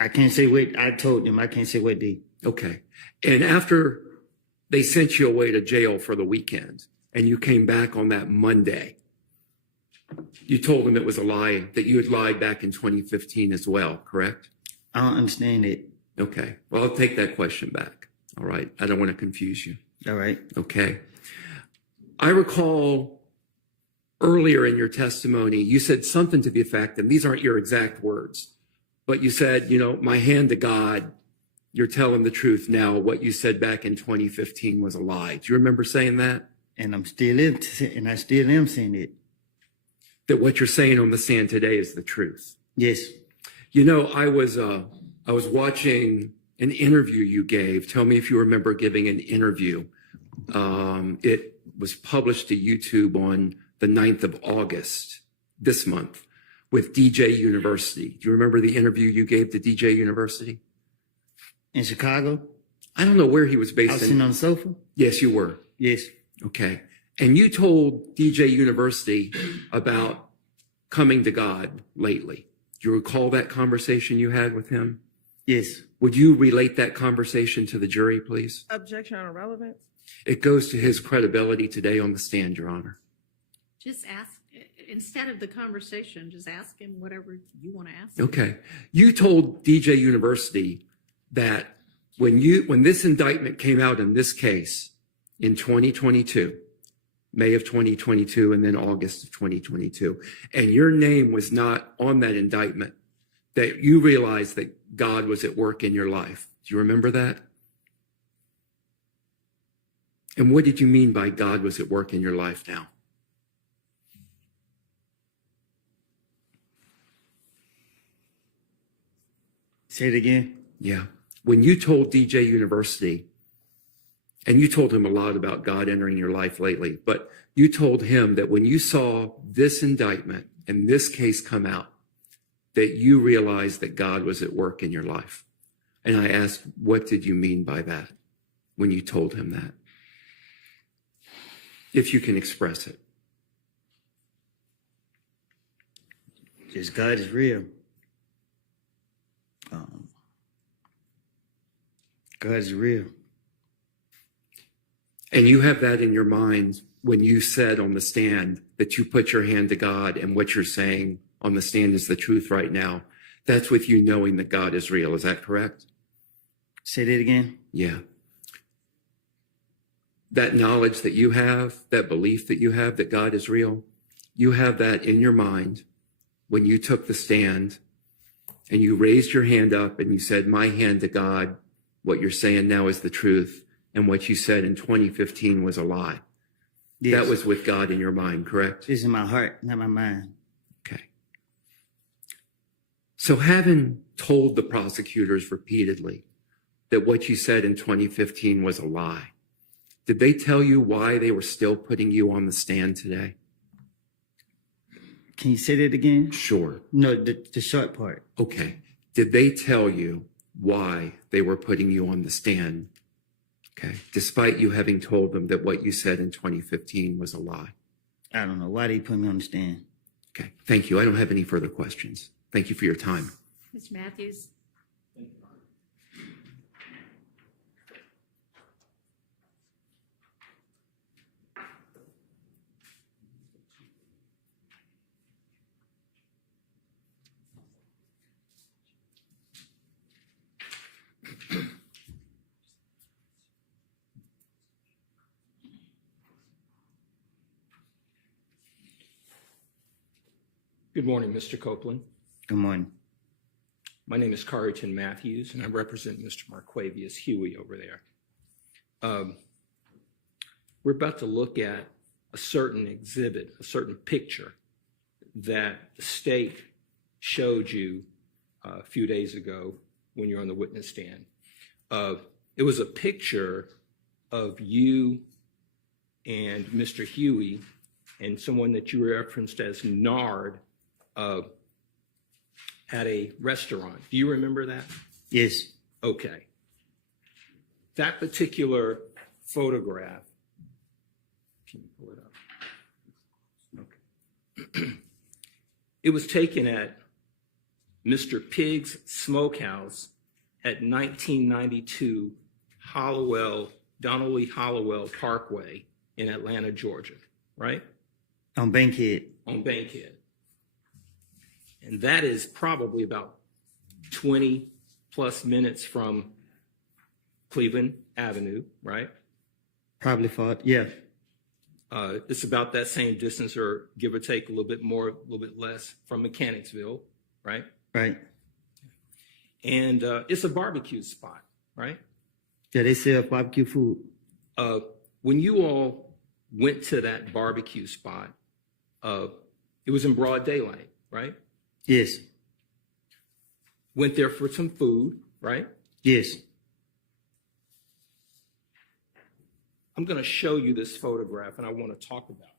I can't say what I told them. I can't say what they. Okay. And after they sent you away to jail for the weekend and you came back on that Monday, you told them it was a lie, that you had lied back in 2015 as well, correct? I don't understand it. Okay. Well, I'll take that question back. All right. I don't want to confuse you. All right. Okay. I recall earlier in your testimony, you said something to the effect, and these aren't your exact words, but you said, my hand to God, you're telling the truth now. What you said back in 2015 was a lie. Do you remember saying that? And I still am saying it. That what you're saying on the stand today is the truth. Yes. I was watching an interview you gave. Tell me if you remember giving an interview. It was published to YouTube on the 9th of August this month with DJ University. Do you remember the interview you gave to DJ University? In Chicago? I don't know where he was based. I was sitting on the sofa? Yes, you were. Yes. Okay. And you told DJ University about coming to God lately. Do you recall that conversation you had with him? Yes. Would you relate that conversation to the jury, please? Objection on irrelevance. It goes to his credibility today on the stand, Your Honor. Just ask, instead of the conversation, just ask him whatever you want to ask. Okay. You told DJ University that when this indictment came out in this case in 2022, May of 2022, and then August of 2022, and your name was not on that indictment, that you realized that God was at work in your life. Do you remember that? And what did you mean by God was at work in your life now? Say it again. Yeah. When you told DJ University, and you told him a lot about God entering your life lately, but you told him that when you saw this indictment and this case come out, that you realized that God was at work in your life. And I asked, what did you mean by that when you told him that? If you can express it. Just God is real. God is real. And you have that in your mind when you said on the stand that you put your hand to God and what you're saying on the stand is the truth right now. That's with you knowing that God is real. Is that correct? Say that again. Yeah. That knowledge that you have, that belief that you have that God is real, you have that in your mind when you took the stand and you raised your hand up and you said, my hand to God, what you're saying now is the truth. And what you said in 2015 was a lie. Yes. That was with God in your mind, correct? It's in my heart, not my mind. Okay. So having told the prosecutors repeatedly that what you said in 2015 was a lie, did they tell you why they were still putting you on the stand today? Can you say that again? Sure. No, the short part. Okay. Did they tell you why they were putting you on the stand? Okay. Despite you having told them that what you said in 2015 was a lie. I don't know. Why they put me on the stand? Okay. Thank you. I don't have any further questions. Thank you for your time. Mr. Matthews. Good morning, Mr. Copeland. Good morning. My name is Carrington Matthews, and I represent Mr. Marquavius Huey over there. We're about to look at a certain exhibit, a certain picture that the state showed you a few days ago when you're on the witness stand. It was a picture of you and Mr. Huey and someone that you referenced as Nard at a restaurant. Do you remember that? Yes. Okay. That particular photograph, can you pull it up? Okay. It was taken at Mr. Pig's Smokehouse at 1992 Donnelly Hollowell Parkway in Atlanta, Georgia, right? On Bankhead. On Bankhead. And that is probably about 20 plus minutes from Cleveland Avenue, right? Probably fought. Yeah. It's about that same distance, or give or take a little bit more, a little bit less from Mechanicsville, right? Right. And it's a barbecue spot, right? Yeah, they sell barbecue food. When you all went to that barbecue spot, it was in broad daylight, right? Yes. Went there for some food, right? Yes. I'm going to show you this photograph, and I want to talk about it.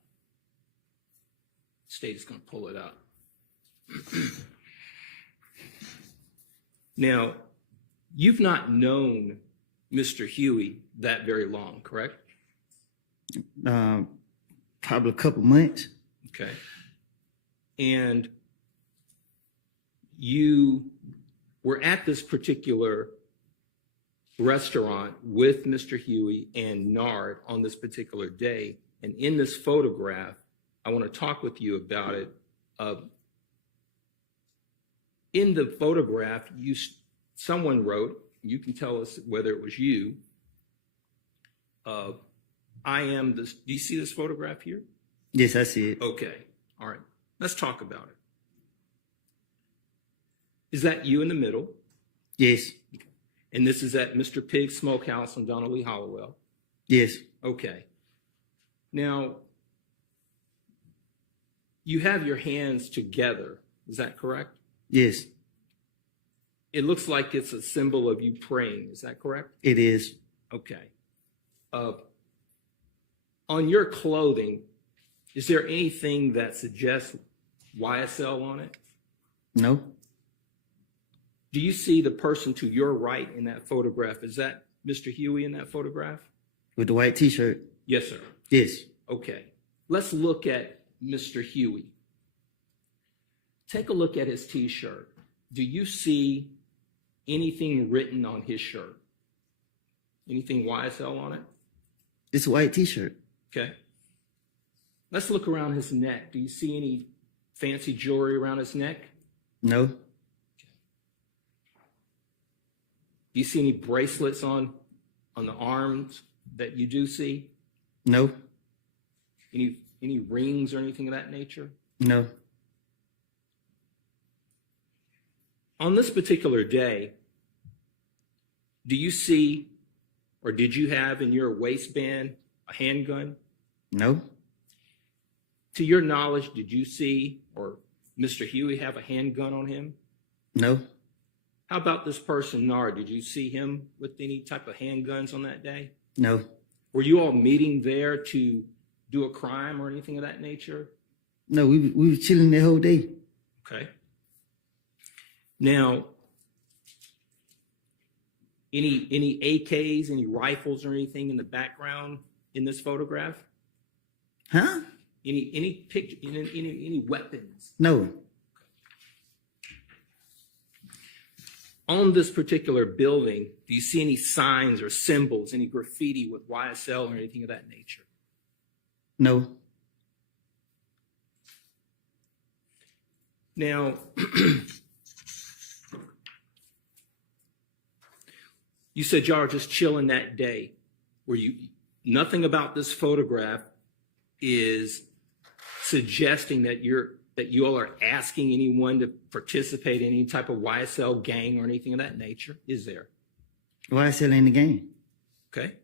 State is going to pull it up. Now, you've not known Mr. Huey that very long, correct? Probably a couple months. Okay. And you were at this particular restaurant with Mr. Huey and Nard on this particular day. And in this photograph, I want to talk with you about it. In the photograph, someone wrote, you can tell us whether it was you, I am this. Do you see this photograph here? Yes, I see it. Okay. All right. Let's talk about it. Is that you in the middle? Yes. And this is at Mr. Pig's Smokehouse on Donnelly Hollowell? Yes. Okay. Now, you have your hands together. Is that correct? Yes. It looks like it's a symbol of you praying. Is that correct? It is. Okay. On your clothing, is there anything that suggests YSL on it? No. Do you see the person to your right in that photograph? Is that Mr. Huey in that photograph? With the white T-shirt. Yes, sir. Yes. Okay. Let's look at Mr. Huey. Take a look at his T-shirt. Do you see anything written on his shirt? Anything YSL on it? It's a white T-shirt. Okay. Let's look around his neck. Do you see any fancy jewelry around his neck? No. Do you see any bracelets on the arms that you do see? No. Any rings or anything of that nature? No. On this particular day, do you see, or did you have in your waistband a handgun? No. To your knowledge, did you see, or Mr. Huey have a handgun on him? No. How about this person, Nard? Did you see him with any type of handguns on that day? No. Were you all meeting there to do a crime or anything of that nature? No, we were chilling the whole day. Okay. Now, any AKs, any rifles or anything in the background in this photograph? Huh? Any picture, any weapons? No. On this particular building, do you see any signs or symbols, any graffiti with YSL or anything of that nature? No. Now, you said y'all are just chilling that day. Nothing about this photograph is suggesting that you all are asking anyone to participate in any type of YSL gang or anything of that nature, is there? YSL in the game. Okay.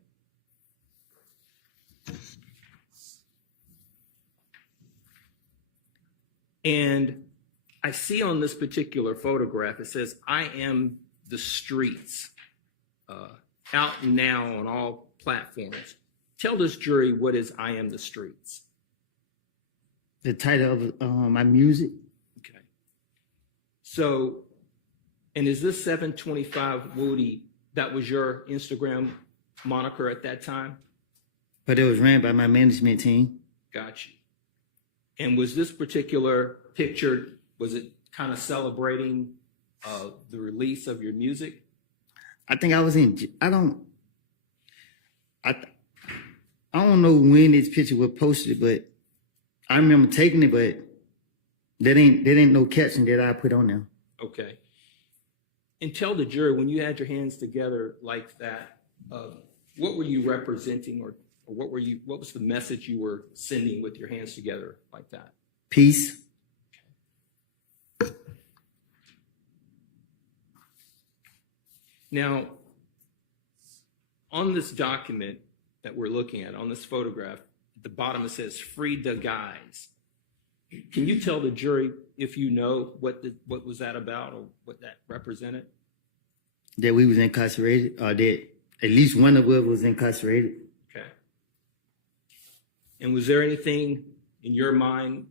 And I see on this particular photograph, it says, I am the streets, out now on all platforms. Tell this jury what is I am the streets. The title of my music. Okay. So, and is this 725 Woody, that was your Instagram moniker at that time? But it was ran by my management team. Got you. And was this particular picture, was it kind of celebrating the release of your music? I think I was in. I don't know when this picture was posted, but I remember taking it. But that ain't no caption that I put on there. Okay. And tell the jury, when you had your hands together like that, what were you representing, or what was the message you were sending with your hands together like that? Peace. Now, on this document that we're looking at, on this photograph, at the bottom it says "Free the Guys." Can you tell the jury if you know what was that about, or what that represented? That we was incarcerated, or that at least one of us was incarcerated. Okay. And was there anything in your mind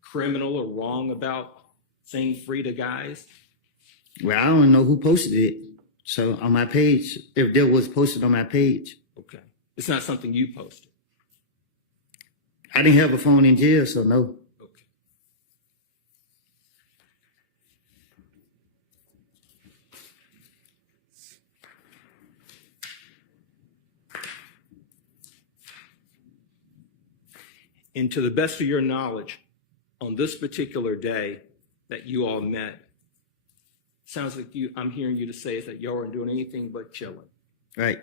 criminal or wrong about saying "Free the Guys"? Well, I don't know who posted it. So on my page, if there was posted on my page. Okay. It's not something you posted. I didn't have a phone in jail, so no. Okay. And to the best of your knowledge, on this particular day that you all met, sounds like I'm hearing you to say is that y'all weren't doing anything but chilling. Right.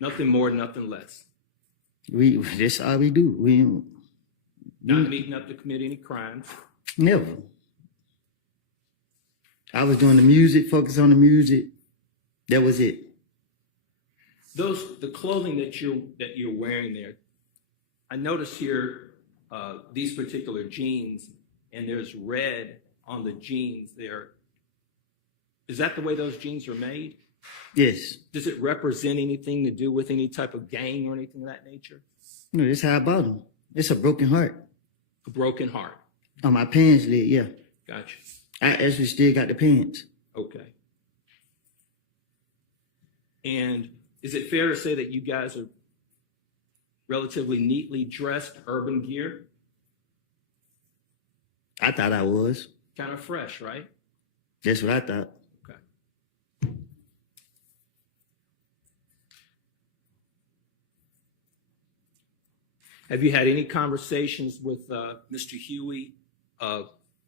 Nothing more, nothing less. That's all we do. Not meeting up to commit any crimes. Never. I was doing the music, focus on the music. That was it. The clothing that you're wearing there, I notice here these particular jeans, and there's red on the jeans there. Is that the way those jeans are made? Yes. Does it represent anything to do with any type of gang or anything of that nature? No, that's how I bought them. It's a broken heart. A broken heart. On my pants lid, yeah. Gotcha. I actually still got the pants. Okay. And is it fair to say that you guys are relatively neatly dressed urban gear? I thought I was. Kind of fresh, right? That's what I thought. Okay. Have you had any conversations with Mr. Huey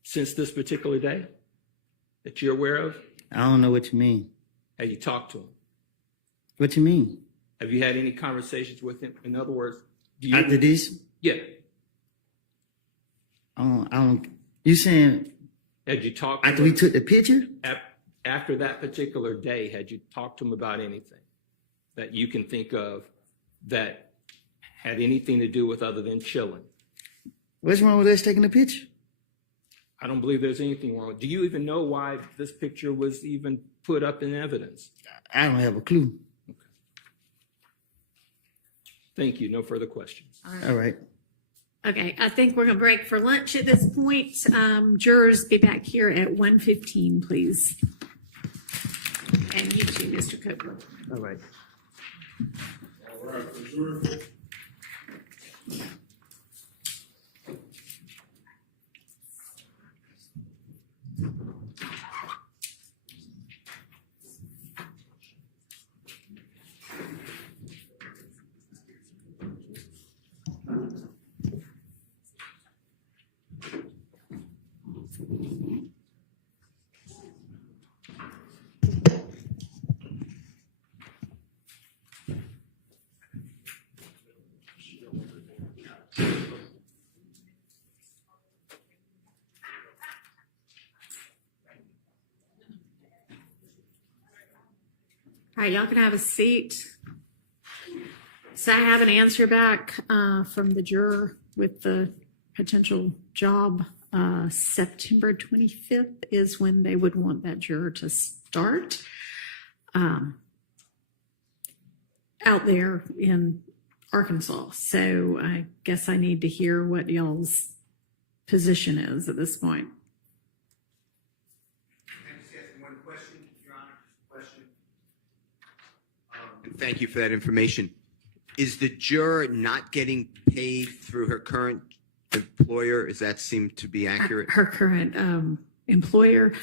since this particular day that you're aware of? I don't know what you mean. Have you talked to him? What you mean? Have you had any conversations with him? In other words, do you... After this? Yeah. I don't. You saying Had you talked to after him? we took the picture? After that particular day, had you talked to him about anything that you can think of that had anything to do with other than chilling? What's wrong with us taking a picture? I don't believe there's anything wrong. Do you even know why this picture was even put up in evidence? I don't have a clue. Okay. Thank you. No further questions. All right. Okay, I think we're going to break for lunch at this point. Jurors, be back here at 1:15, please. And you too, Mr. Copeland. All right. All right, preserve. All right, y'all can have a seat. So I have an answer back from the juror with the potential job. September 25th is when they would want that juror to start out there in Arkansas. So I guess I need to hear what y'all's position is at this point. Can I just ask one question, Your Honor? Question. And thank you for that information. Is the juror not getting paid through her current employer? Does that seem to be accurate? Her current employer,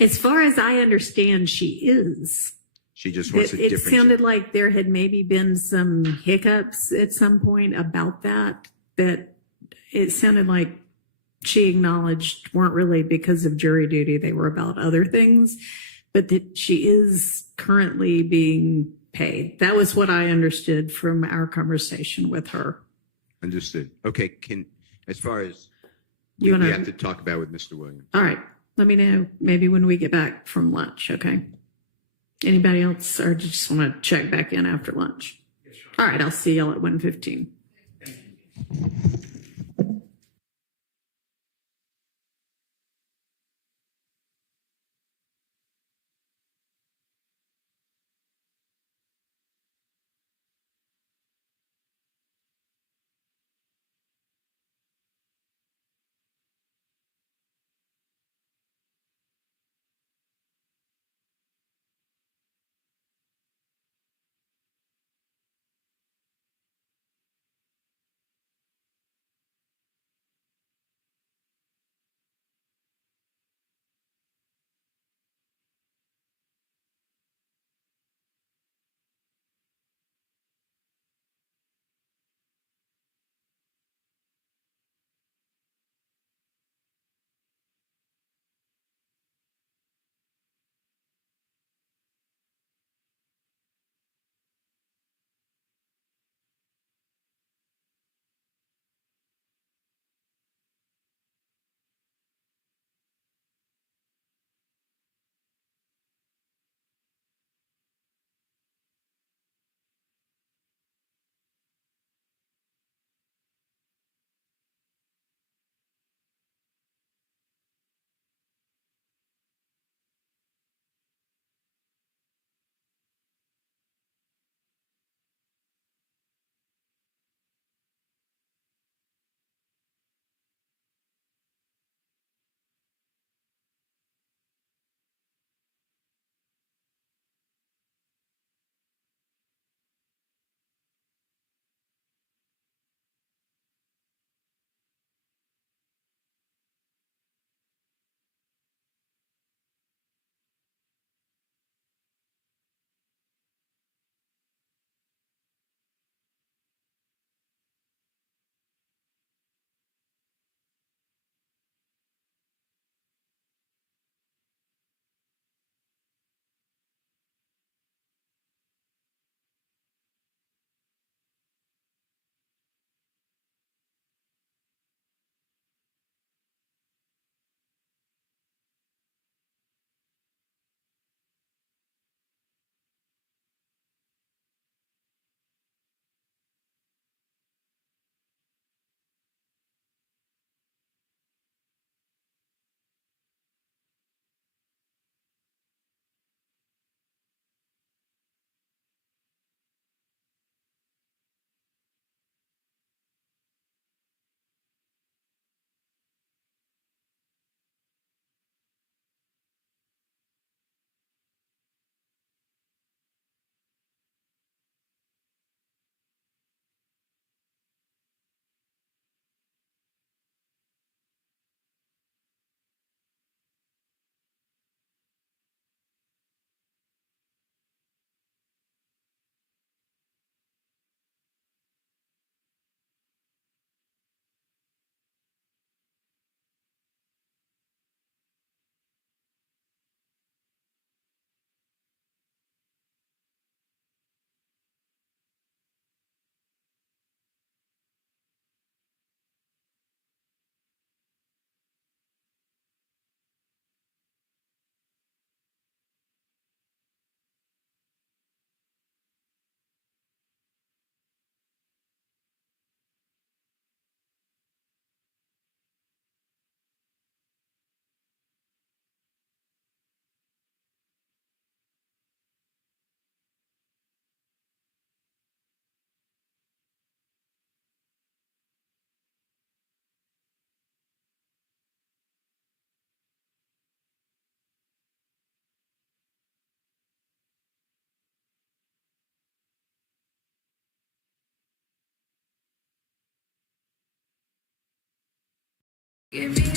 As far as I understand, she is. She just wants a It different sounded job. like there had maybe been some hiccups at some point about that it sounded like she acknowledged weren't really because of jury duty, they were about other things, but that she is currently being paid. That was what I understood from our conversation with her. Understood. Okay, as far as You we wanna- have to talk about with Mr. Williams. All right, let me know maybe when we get back from lunch, okay? Anybody else, or just want to check back in after lunch? All right, I'll see y'all at 1:15.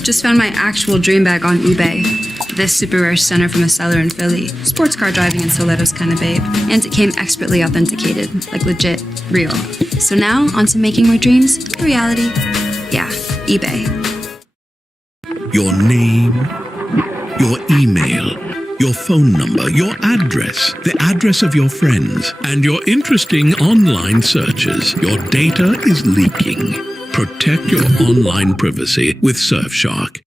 Just found my actual dream bag on eBay. This super rare stunner from a seller in Philly. Sports car driving and stilettos kind of babe. And it came expertly authenticated, like legit, real. So now, on to making my dreams a reality. Yeah, eBay. Your name, your email, your phone number, your address, the address of your friends, and your interesting online searches. Your data is leaking. Protect your online privacy with Surfshark.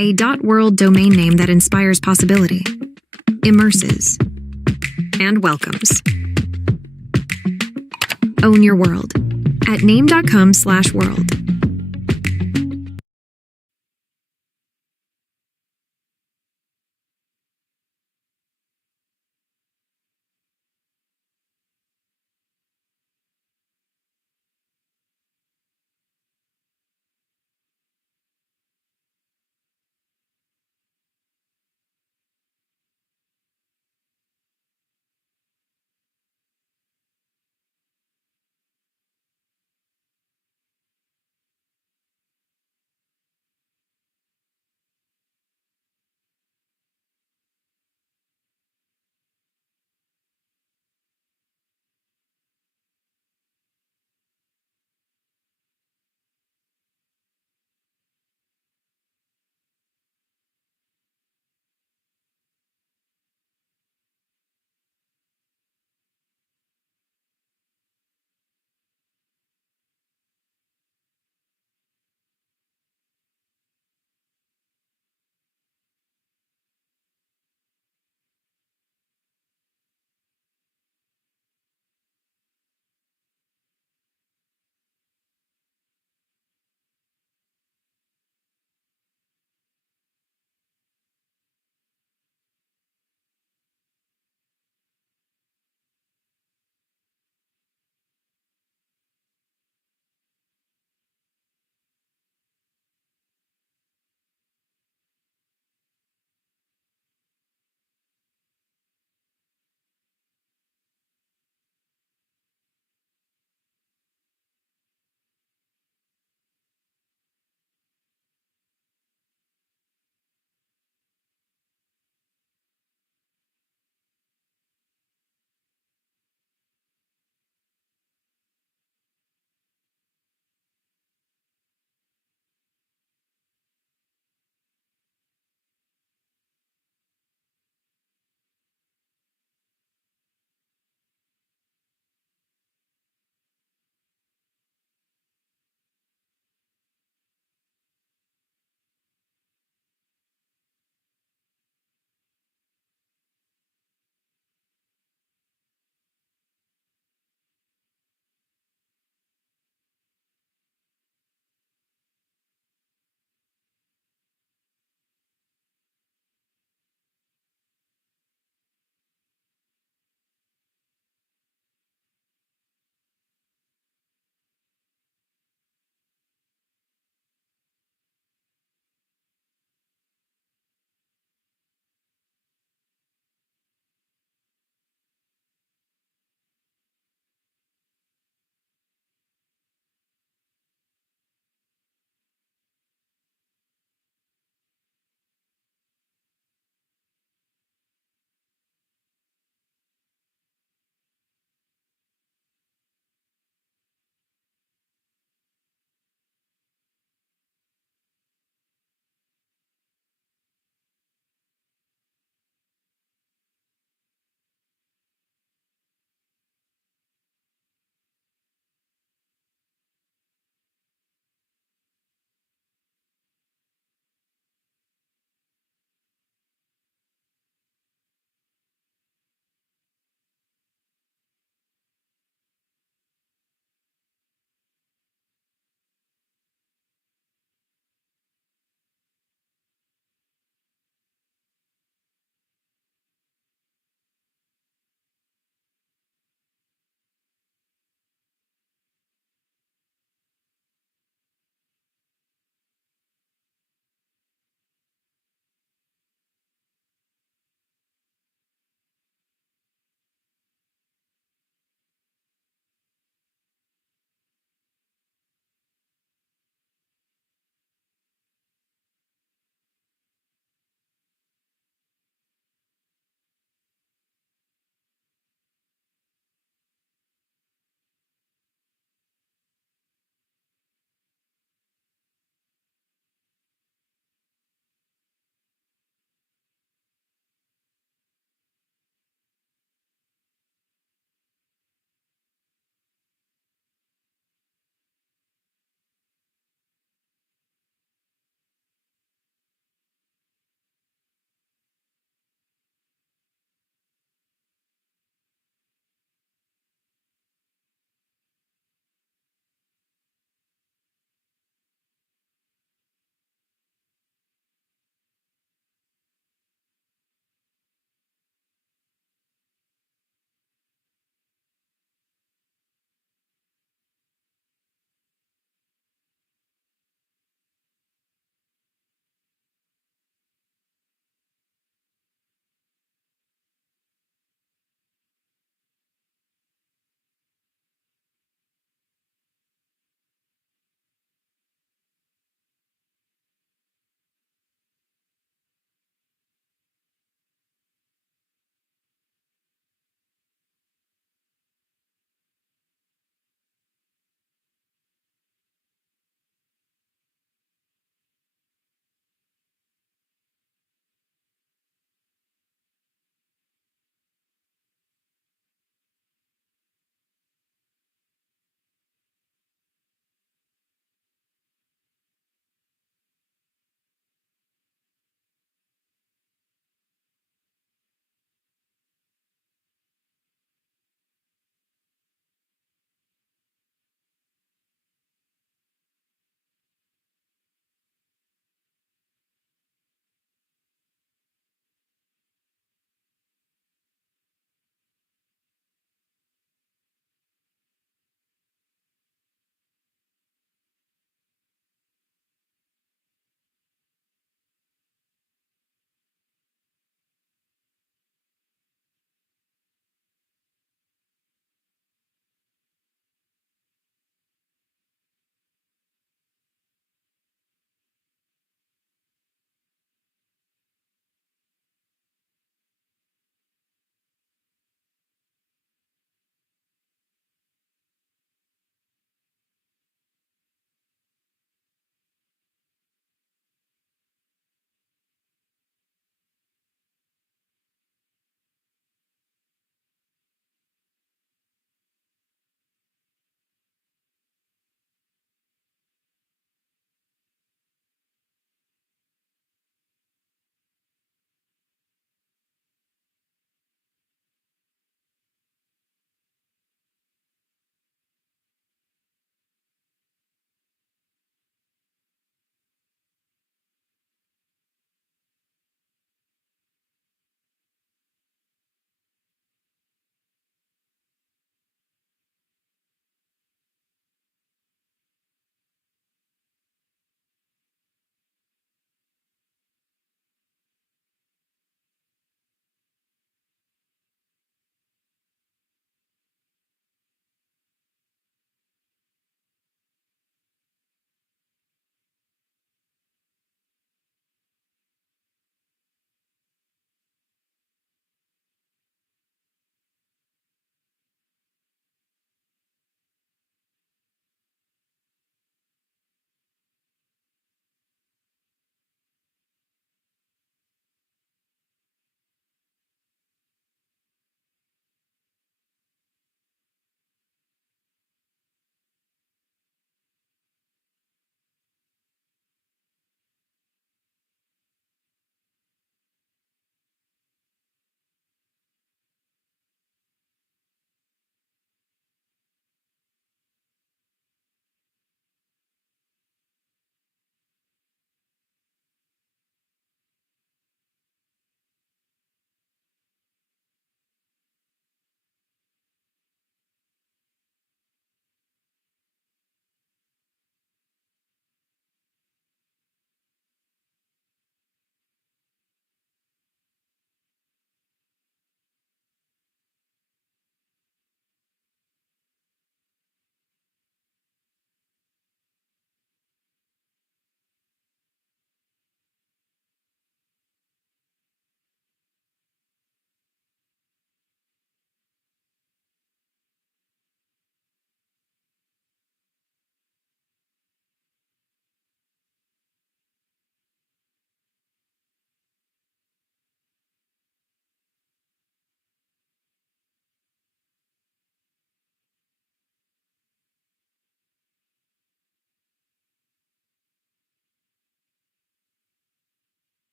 A .world domain name that inspires possibility, immerses, and welcomes. Own your world at name.com/world.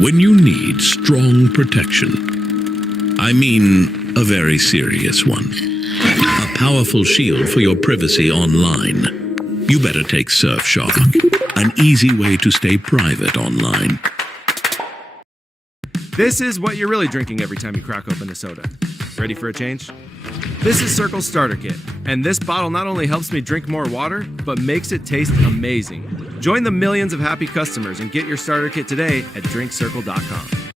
when you need strong protection. I mean, a very serious one. A powerful shield for your privacy online. You better take Surfshark, an easy way to stay private online. This is what you're really drinking every time you crack open a soda. Ready for a change? This is Circle's starter kit, and this bottle not only helps me drink more water, but makes it taste amazing. Join the millions of happy customers and get your starter kit today at drinkcircle.com.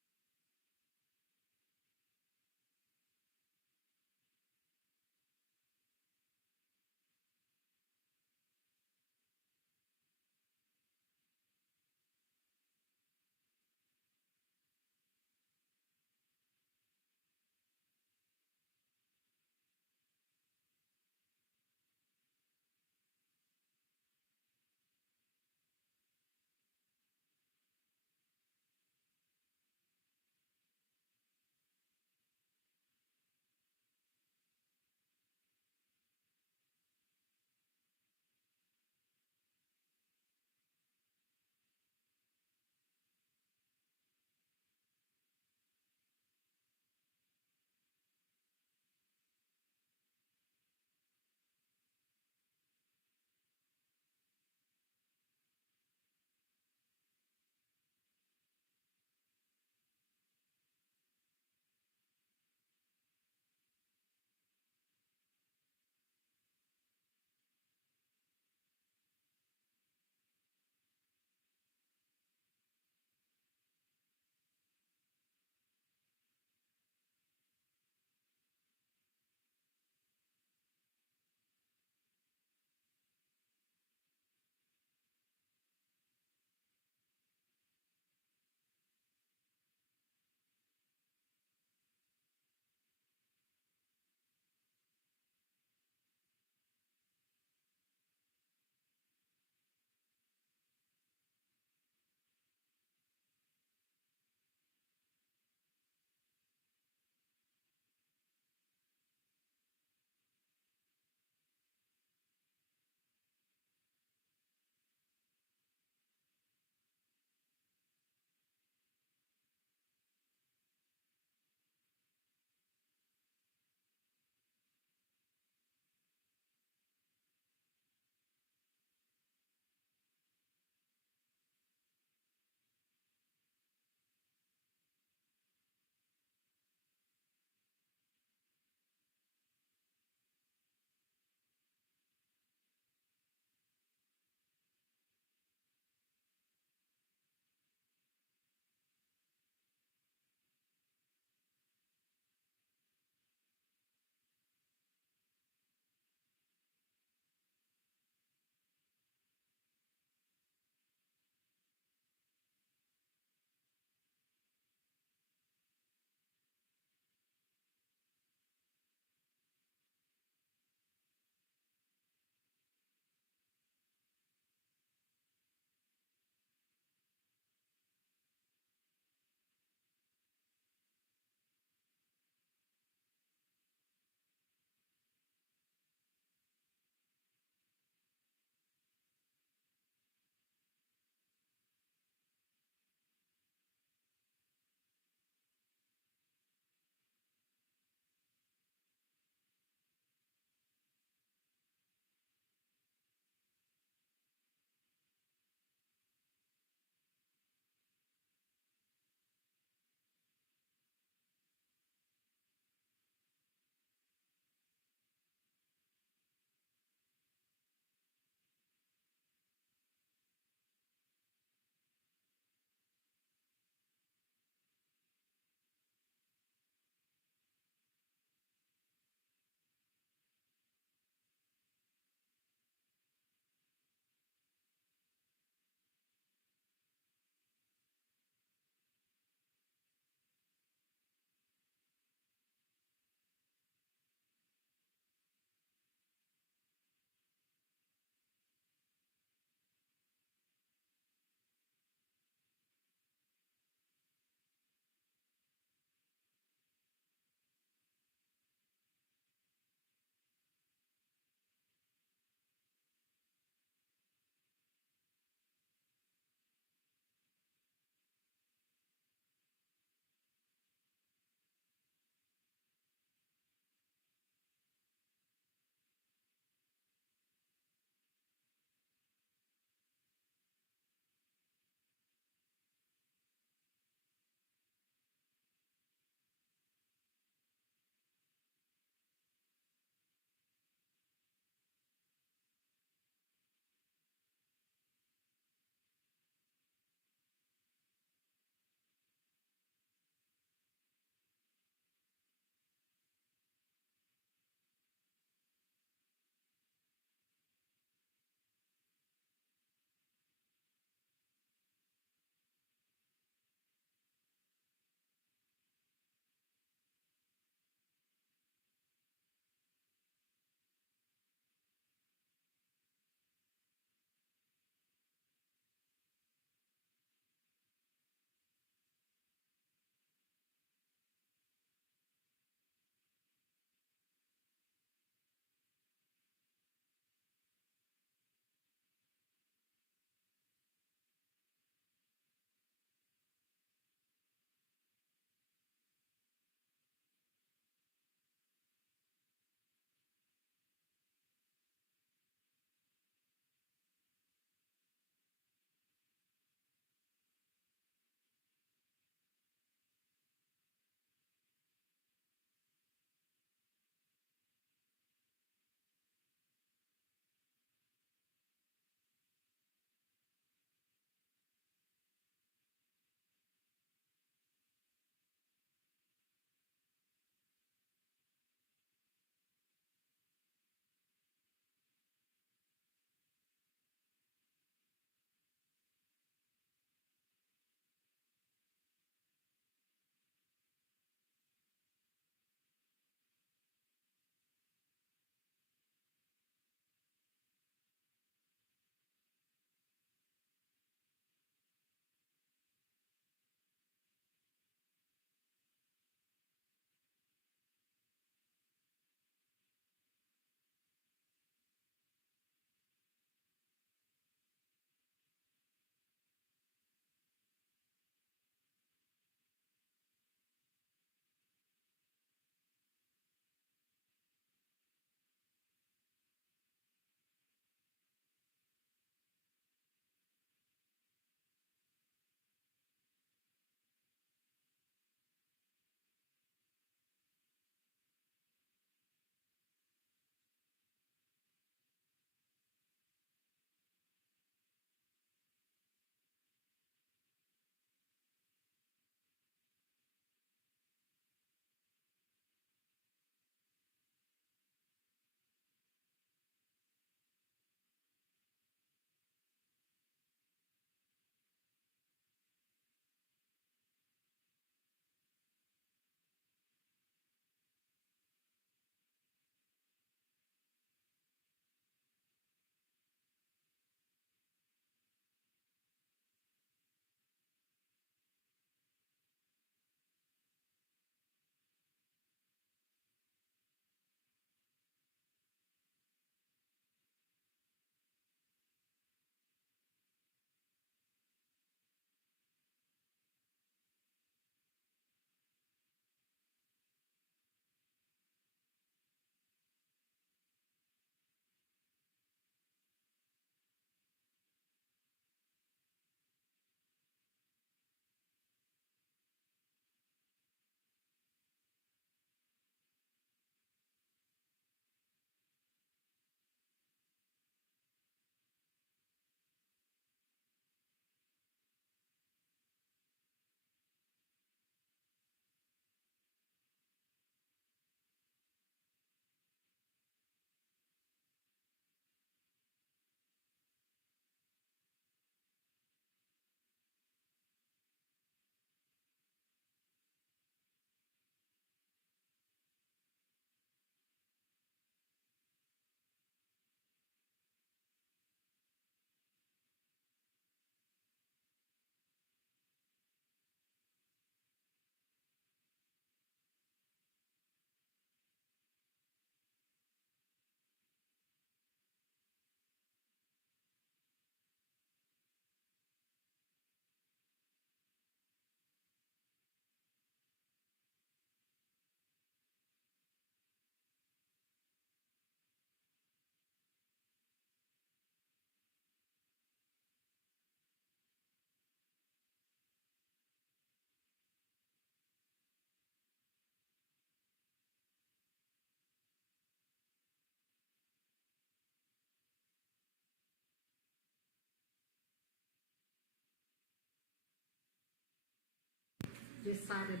decided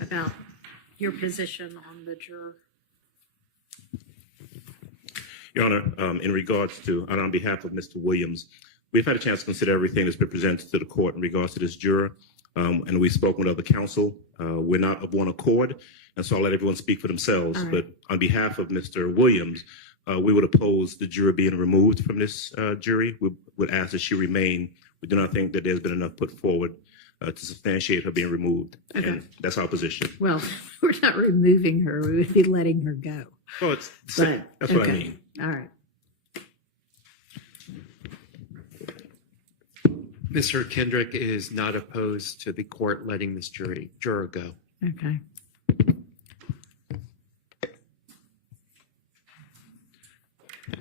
about your position on the juror? Your Honor, in regards to, and on behalf of Mr. Williams, we've had a chance to consider everything that's been presented to the court in regards to this juror, and we've spoken with other counsel. We're not of one accord, and so I'll let everyone speak for themselves. Right. But on behalf of Mr. Williams, we would oppose the juror being removed from this jury. We would ask that she remain. We do not think that there's been enough put forward to substantiate her being removed, Okay. and that's our position. Well, we're not removing her. We would be letting her go. Well, it's But, that's what I okay. mean. All right. Mr. Kendrick is not opposed to the court letting this juror go. Okay.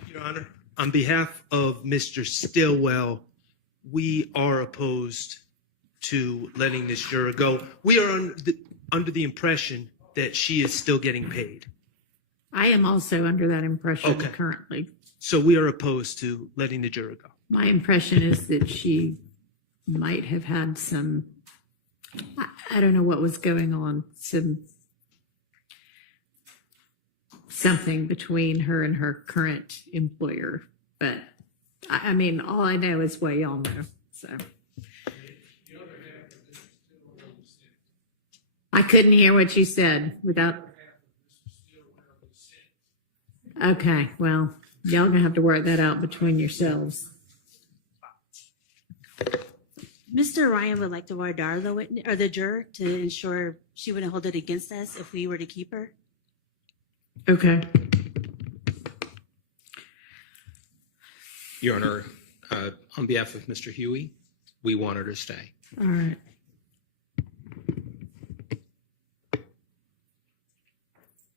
Your Honor, on behalf of Mr. Stillwell, we are opposed to letting this juror go. We are under the impression that she is still getting paid. I am also under that impression Okay. currently. So we are opposed to letting the juror go. My impression is that she might have had some, I don't know what was going on, something between her and her current employer. But I mean, all I know is what y'all know. So I couldn't hear what you said without. Okay, well, y'all gonna have to work that out between yourselves. Mr. Ryan would like to voir dire the witness or the juror to ensure she wouldn't hold it against us if we were to keep her. Okay. Your Honor, on behalf of Mr. Huey, we want her to stay. All right.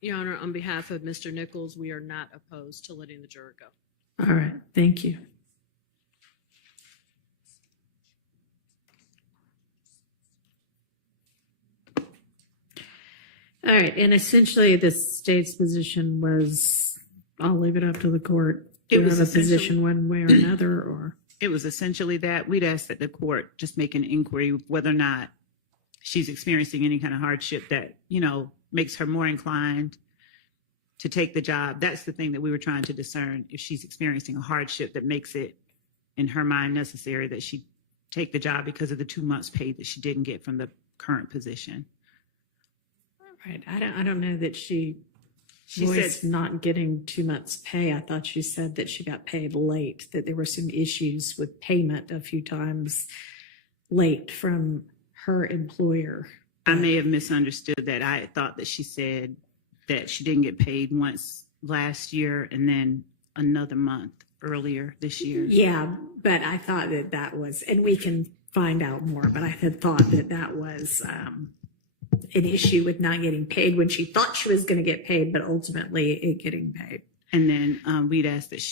Your Honor, on behalf of Mr. Nichols, we are not opposed to letting the juror go. All right. Thank you. All right. And essentially, the state's position was, I'll leave it up to the court. It Do you was have a position essentially- one way or another, or? It was essentially that. We'd ask that the court just make an inquiry whether or not she's experiencing any kind of hardship that, makes her more inclined to take the job. That's the thing that we were trying to discern, if she's experiencing a hardship that makes it, in her mind, necessary that she take the job because of the 2 months pay that she didn't get from the current position. Right. I don't know that she She voiced said- not getting 2 months pay. I thought she said that she got paid late, that there were some issues with payment a few times late from her employer. I may have misunderstood that. I thought that she said that she didn't get paid once last year and then another month earlier this year. Yeah, but I thought that was, and we can find out more, but I had thought that was an issue with not getting paid when she thought she was going to get paid, but ultimately it getting paid. And then we'd ask that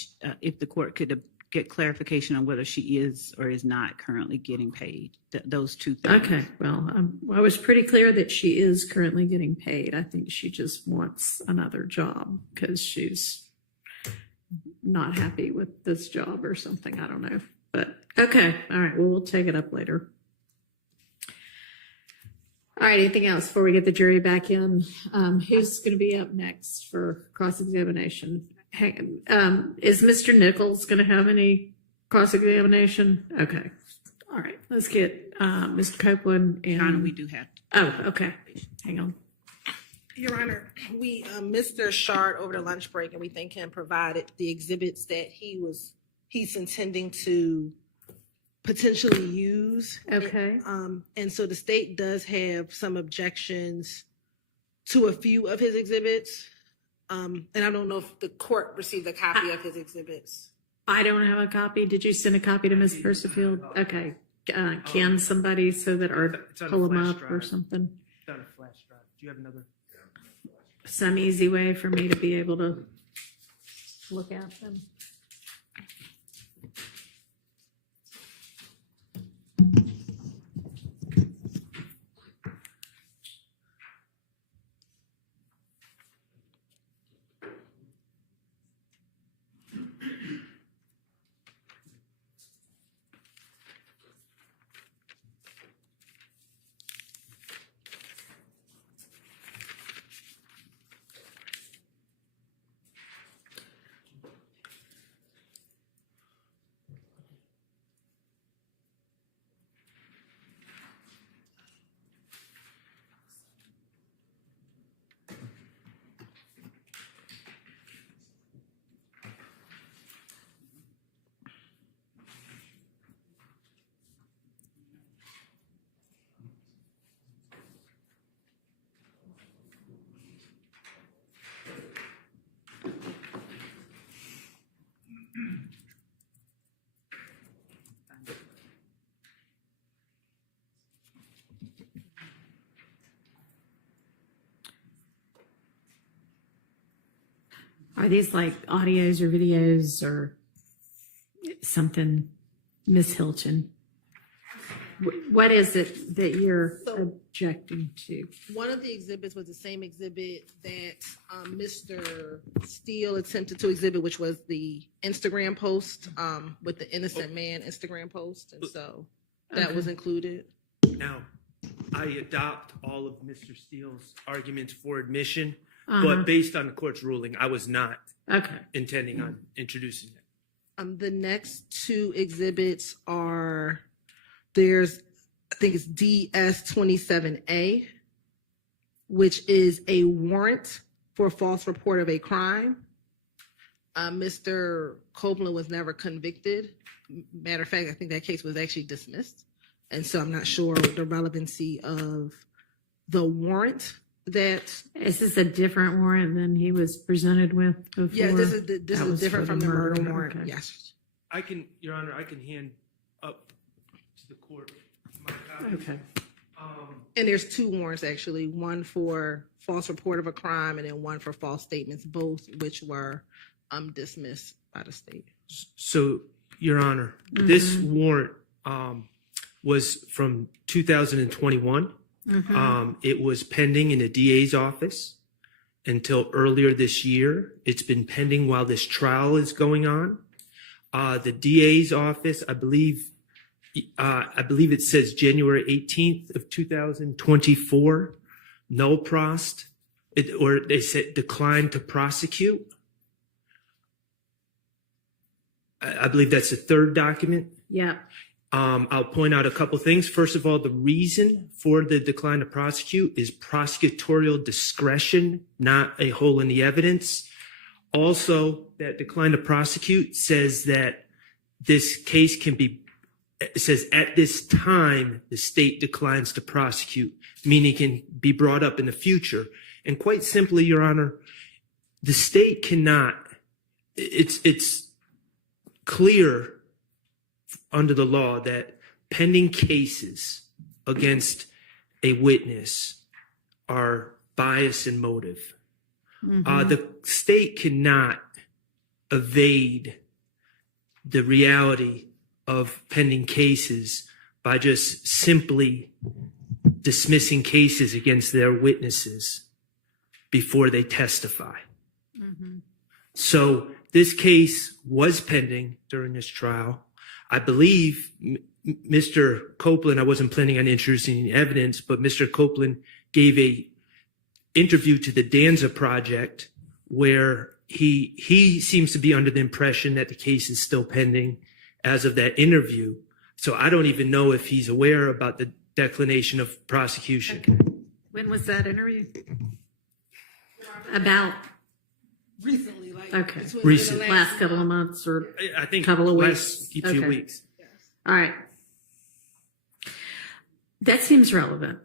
if the court could get clarification on whether she is or is not currently getting paid. Those two things. Okay, well, I was pretty clear that she is currently getting paid. I think she just wants another job because she's not happy with this job or something. I don't know. But okay, all right, well, we'll take it up later. All right, anything else before we get the jury back in? Who's going to be up next for cross-examination? Is Mr. Nichols going to have any cross-examination? Okay. All right, let's get Mr. Copeland and... Donna, we do have. Oh, okay. Hang on. Your Honor, we Mr. Shard over the lunch break, and we thank him, provided the exhibits that he's intending to potentially use. Okay. And so the state does have some objections to a few of his exhibits. And I don't know if the court received a copy of his exhibits. I don't have a copy. Did you send a copy to Ms. Percifield? Okay. Can somebody so that or It's on a pull them flash up or drive. something? It's on a flash drive. Do you have another? Some easy way for me to be able to look at them. Are these like audios or videos or something, Miss Hilton? What is it that you're objecting to? One of the exhibits was the same exhibit that Mr. Steele attempted to exhibit, which was the Instagram post with the innocent man Instagram post. And so that was included. Now, I adopt all of Mr. Steele's arguments for admission, Uh-huh. but based on the court's ruling, I was not Okay. intending on introducing it. The next two exhibits are, there's, I think it's DS-27A, which is a warrant for false report of a crime. Mr. Copeland was never convicted. Matter of fact, I think that case was actually dismissed. And so I'm not sure the relevancy of the warrant that. Is this a different warrant than he was presented with before? Yeah, this is That is was different for from the murder Okay. warrant. Yes. I can, Your Honor, I can hand up to the court my copy. Okay. And there's two warrants actually, one for false report of a crime and then one for false statements, both which were dismissed by the state. So, Your Honor, this warrant was from 2021. It was pending in the DA's office until earlier this year. It's been pending while this trial is going on. The DA's office, I believe it says January 18th of 2024, no prost, or they said declined to prosecute. I believe that's the third document. Yeah. I'll point out a couple things. First of all, the reason for the decline to prosecute is prosecutorial discretion, not a hole in the evidence. Also, that decline to prosecute says that this case can be, it says at this time, the state declines to prosecute, meaning it can be brought up in the future. And quite simply, Your Honor, the state cannot, it's clear under the law that pending cases against a witness are bias and motive. The state cannot evade the reality of pending cases by just simply dismissing cases against their witnesses before they testify. So this case was pending during this trial. I believe Mr. Copeland, I wasn't planning on introducing evidence, but Mr. Copeland gave a interview to the Danza Project where he seems to be under the impression that the case is still pending as of that interview. So I don't even know if he's aware about the declination of prosecution. Okay. When was that interview? About Recently, like okay, Recent. last couple of months or I think couple of last weeks. few Okay. weeks. All right. That seems relevant.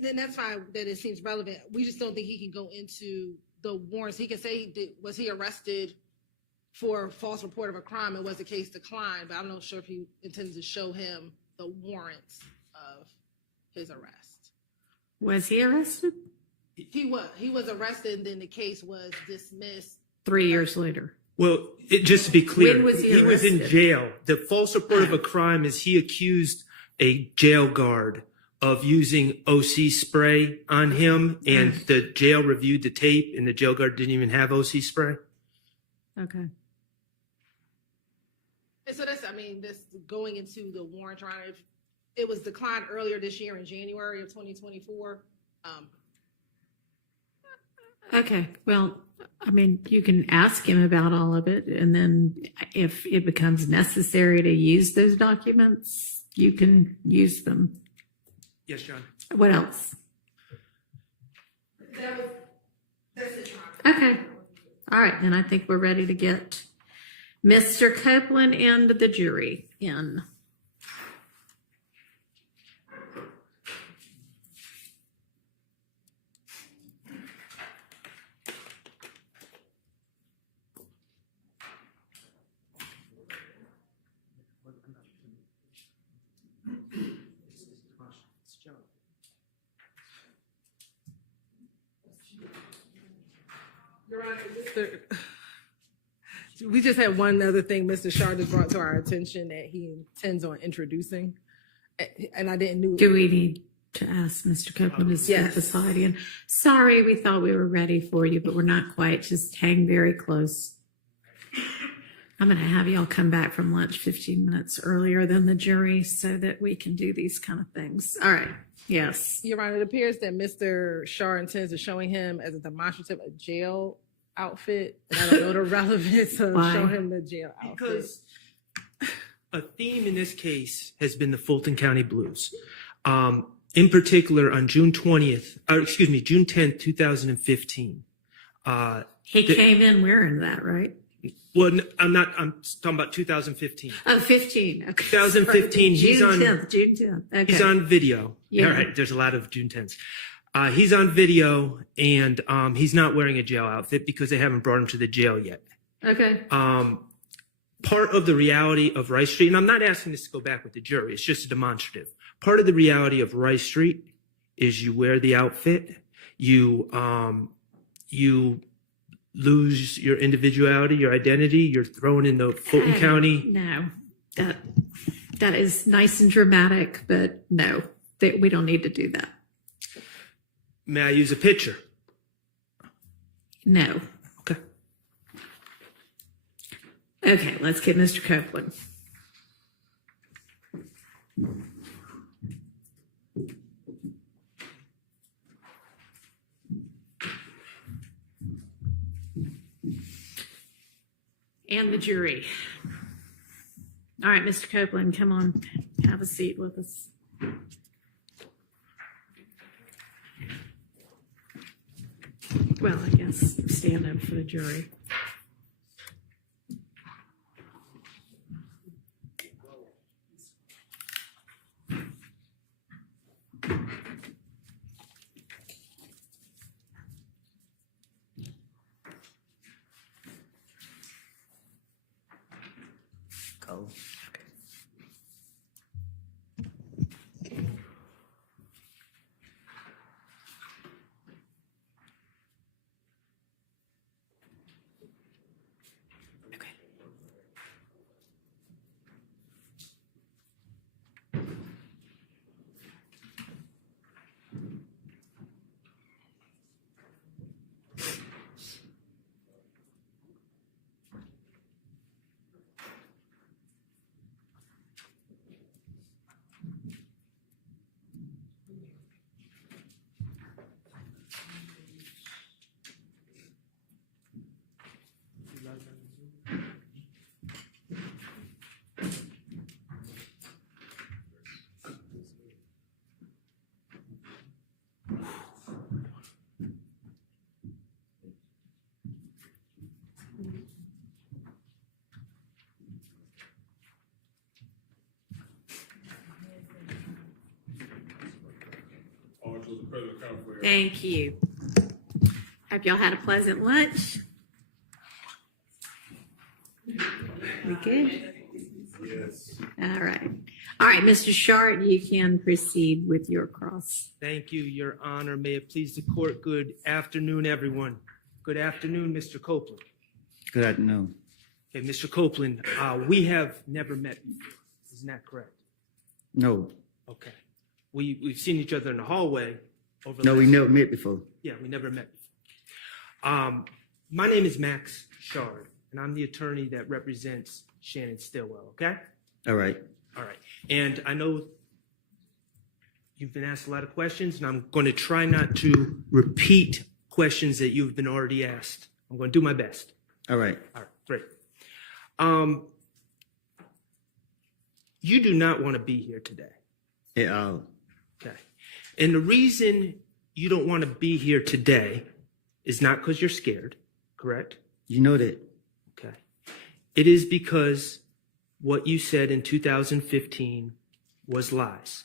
Then that's fine that it seems relevant. We just don't think he can go into the warrants. He can say, was he arrested for false report of a crime and was the case declined? But I'm not sure if he intends to show him the warrants of his arrest. Was he arrested? He was arrested and then the case was dismissed. 3 years later. Well, just to be clear, When was he was in arrested? jail. The false report of a crime is he accused a jail guard of using OC spray on him, and the jail reviewed the tape, and the jail guard didn't even have OC spray. Okay. And so that's, I mean, this going into the warrant trial, if it was declined earlier this year in January of 2024. Okay. Well, I mean, you can ask him about all of it, and then if it becomes necessary to use those documents, you can use them. Yes, John. What else? That's it. Okay. All right. Then I think we're ready to get Mr. Copeland and the jury in. Mr. We just had one other thing Mr. Shar just brought to our attention that he intends on introducing. And I didn't know. Do we need to ask Mr. Copeland to step Yes. aside? And sorry, we thought we were ready for you, but we're not quite. Just hang very close. I'm going to have y'all come back from lunch 15 minutes earlier than the jury so that we can do these kind of things. All right. Yes. Your Honor, it appears that Mr. Shar intends on showing him as a demonstrative a jail outfit. And I don't know the relevance of Why? showing him the jail outfit. Because a theme in this case has been the Fulton County Blues. In particular, on June 10th, 2015. He came in wearing that, right? Well, I'm talking about 2015. Oh, 15. Okay. 2015, he's June on- 10th, June 10th. Okay. He's on video. Yeah. All right, there's a lot of June 10s. He's on video, and he's not wearing a jail outfit because they haven't brought him to the jail yet. Okay. Part of the reality of Rice Street, and I'm not asking this to go back with the jury, it's just a demonstrative. Part of the reality of Rice Street is you wear the outfit, you lose your individuality, your identity, you're thrown in the Fulton Hey, County. No, that is nice and dramatic, but no, we don't need to do that. May I use a picture? No. Okay. Okay, let's get Mr. Copeland. And the jury. All right, Mr. Copeland, come on, have a seat with us. Well, I guess stand up for the jury. Go. Thank you. Hope y'all had a pleasant lunch. We good? Yes. All right. All right, Mr. Shart, you can proceed with your cross. Thank you, Your Honor. May it please the court. Good afternoon, everyone. Good afternoon, Mr. Copeland. Good afternoon. Okay, Mr. Copeland, we have never met before. Isn't that correct? No. Okay. We've seen each other in the hallway over No, last- we never met before. Yeah, we never met before. My name is Max Shard, and I'm the attorney that represents Shannon Stillwell, okay? All right. All right. And I know you've been asked a lot of questions, and I'm going to try not to repeat questions that you've been already asked. I'm going to do my best. All right. All right, great. You do not want to be here today. At all. Okay. And the reason you don't want to be here today is not because you're scared, correct? You know that. Okay. It is because what you said in 2015 was lies.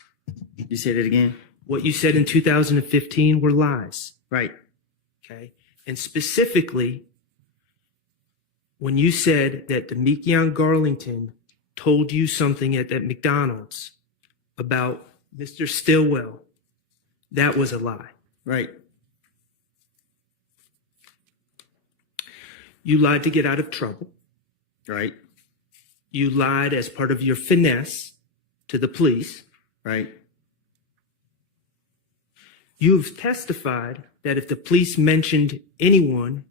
You said it again? What you said in 2015 were lies. Right. Okay. And specifically, when you said that Demekion Garlington told you something at that McDonald's about Mr. Stillwell, that was a lie. Right. You lied to get out of trouble. Right. You lied as part of your finesse to the police. Right. You've testified that if the police mentioned anyone,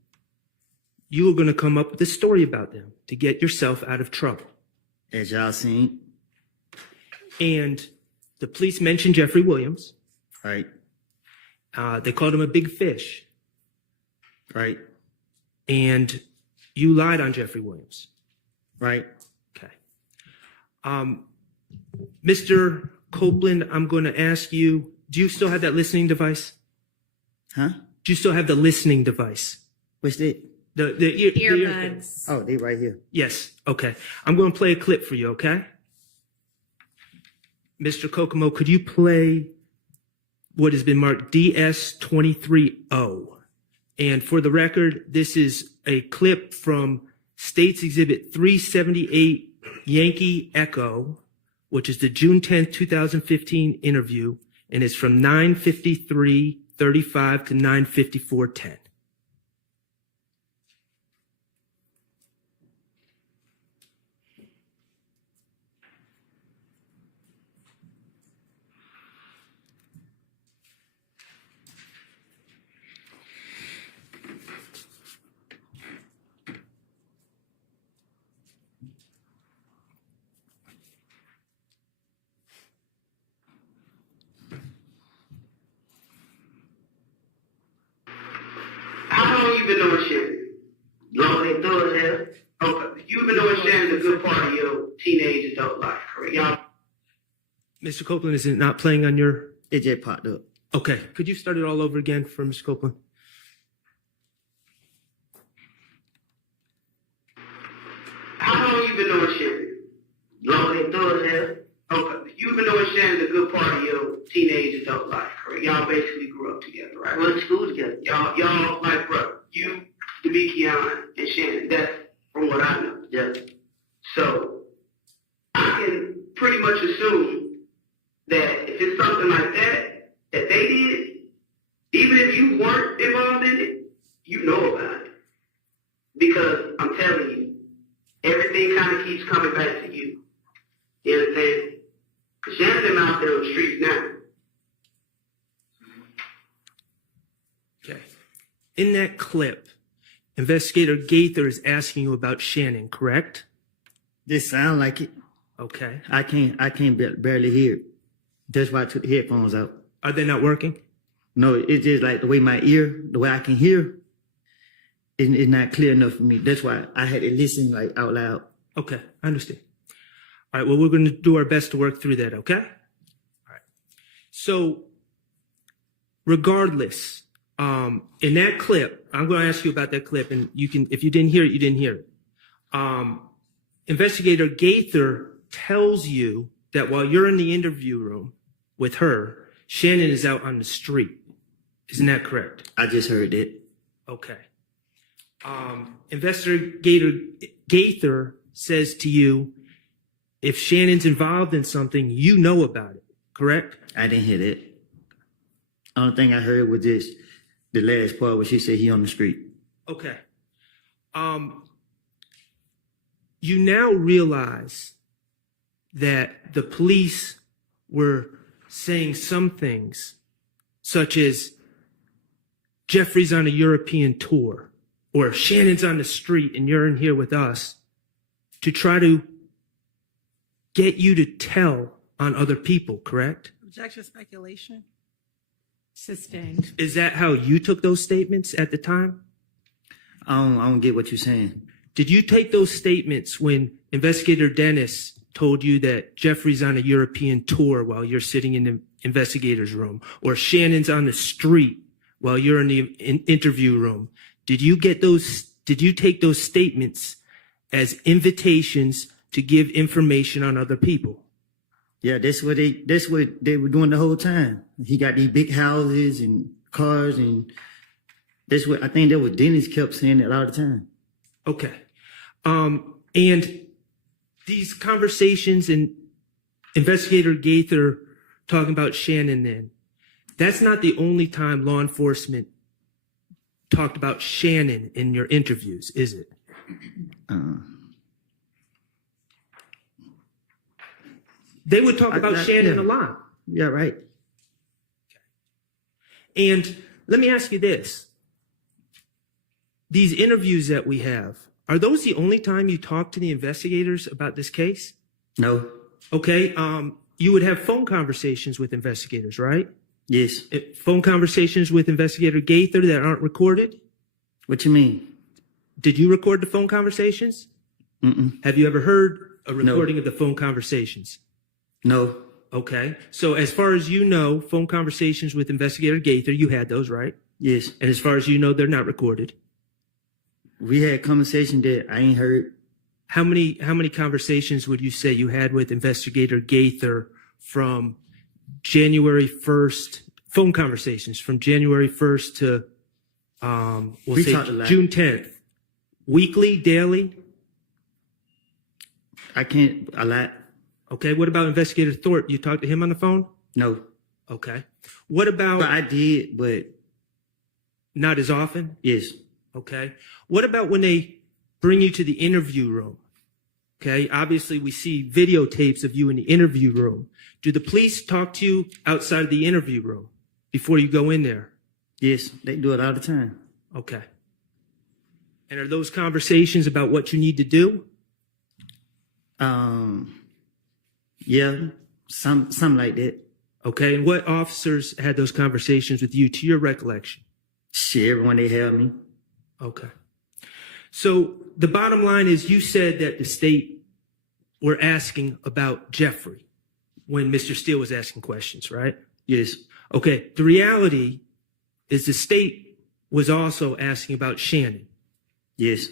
you were going to come up with a story about them to get yourself out of trouble. As y'all seen. And the police mentioned Jeffrey Williams. Right. They called him a big fish. Right. And you lied on Jeffrey Williams. Right. Okay. Mr. Copeland, I'm going to ask you, do you still have that listening device? Huh? Do you still have the listening device? What's that? The Earbuds. Oh, they right here. Yes. Okay. I'm going to play a clip for you, okay? Mr. Kokomo, could you play what has been marked DS230? And for the record, this is a clip from State's Exhibit 378 Yankee Echo, which is the June 10th, 2015 interview, and it's from 9:53:35 to 9:54:10. How long you been doing Shannon? Longer than through his hair? Okay. You've been doing Shannon a good part of your teenage adult life, correct? Y'all. Mr. Copeland, is it not playing on your... It just popped up. Okay. Could you start it all over again for Mr. Copeland? How long you been doing Shannon? Longer than through his hair? Okay. You've been doing Shannon a good part of your teenage adult life, correct? Y'all basically grew up together, right? Went to school together. Y'all like brother. You, Demikion, and Shannon. That's from what I know. Yeah. So I can pretty much assume that if it's something like that that they did, even if you weren't involved in it, you know about it. Because I'm telling you, everything kind of keeps coming back to you. You understand? Because Shannon's out there on the streets now. Okay. In that clip, Investigator Gaither is asking you about Shannon, correct? This sound like it. Okay. I can't barely hear it. That's why I took the headphones out. Are they not working? No, it's just like the way the way I can hear, is not clear enough for me. That's why I had to listen like out loud. Okay, I understand. All right, well, we're going to do our best to work through that, okay? All right. So, regardless, in that clip, I'm going to ask you about that clip, and you can, if you didn't hear it, you didn't hear it. Investigator Gaither tells you that while you're in the interview room with her, Shannon is out on the street. Isn't that correct? I just heard it. Okay. Investigator Gaither says to you, if Shannon's involved in something, you know about it, correct? I didn't hear that. Only thing I heard was just the last part where she said he on the street. Okay. You now realize that the police were saying some things, such as Jeffrey's on a European tour, or Shannon's on the street and you're in here with us, to try to get you to tell on other people, correct? Objection, speculation. Sustained. Is that how you took those statements at the time? I don't get what you're saying. Did you take those statements when Investigator Dennis told you that Jeffrey's on a European tour while you're sitting in the investigator's room, or Shannon's on the street while you're in the interview room? Did you take those statements as invitations to give information on other people? Yeah, that's what they were doing the whole time. He got these big houses and cars, and that's what I think that was Dennis kept saying it all the time. Okay. And these conversations and Investigator Gaither talking about Shannon then, that's not the only time law enforcement talked about Shannon in your interviews, is it? They would talk about Shannon a lot. Yeah, right. And let me ask you this. These interviews that we have, are those the only time you talk to the investigators about this case? No. Okay. You would have phone conversations with investigators, right? Yes. Phone conversations with Investigator Gaither that aren't recorded? What you mean? Did you record the phone conversations? Mm-mm. Have you ever heard a recording of the phone conversations? No. Okay. So as far as you know, phone conversations with Investigator Gaither, you had those, right? Yes. And as far as you know, they're not recorded. We had conversation that I ain't heard. How many conversations would you say you had with Investigator Gaither from January 1st, phone conversations from January 1st to We talked a lot. June 10th? Weekly, daily? A lot. Okay. What about Investigator Thorpe? You talked to him on the phone? No. Okay. What about? But I did, but not as often? yes. Okay. What about when they bring you to the interview room? Okay. Obviously, we see videotapes of you in the interview room. Do the police talk to you outside of the interview room before you go in there? Yes, they do it all the time. Okay. And are those conversations about what you need to do? Yeah, something like that. Okay. And what officers had those conversations with you to your recollection? Shit, everyone they have me. Okay. So the bottom line is you said that the state were asking about Jeffrey when Mr. Steele was asking questions, right? Yes. Okay. The reality is the state was also asking about Shannon. Yes.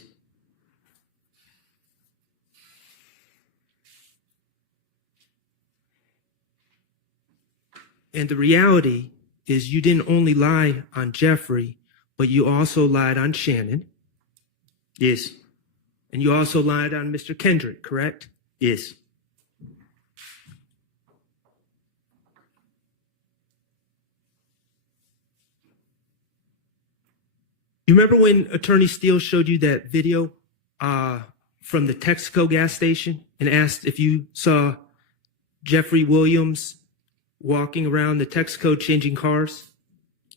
And the reality is you didn't only lie on Jeffrey, but you also lied on Shannon. Yes. And you also lied on Mr. Kendrick, correct? Yes. You remember when Attorney Steele showed you that video from the Texaco gas station and asked if you saw Jeffrey Williams walking around the Texaco changing cars?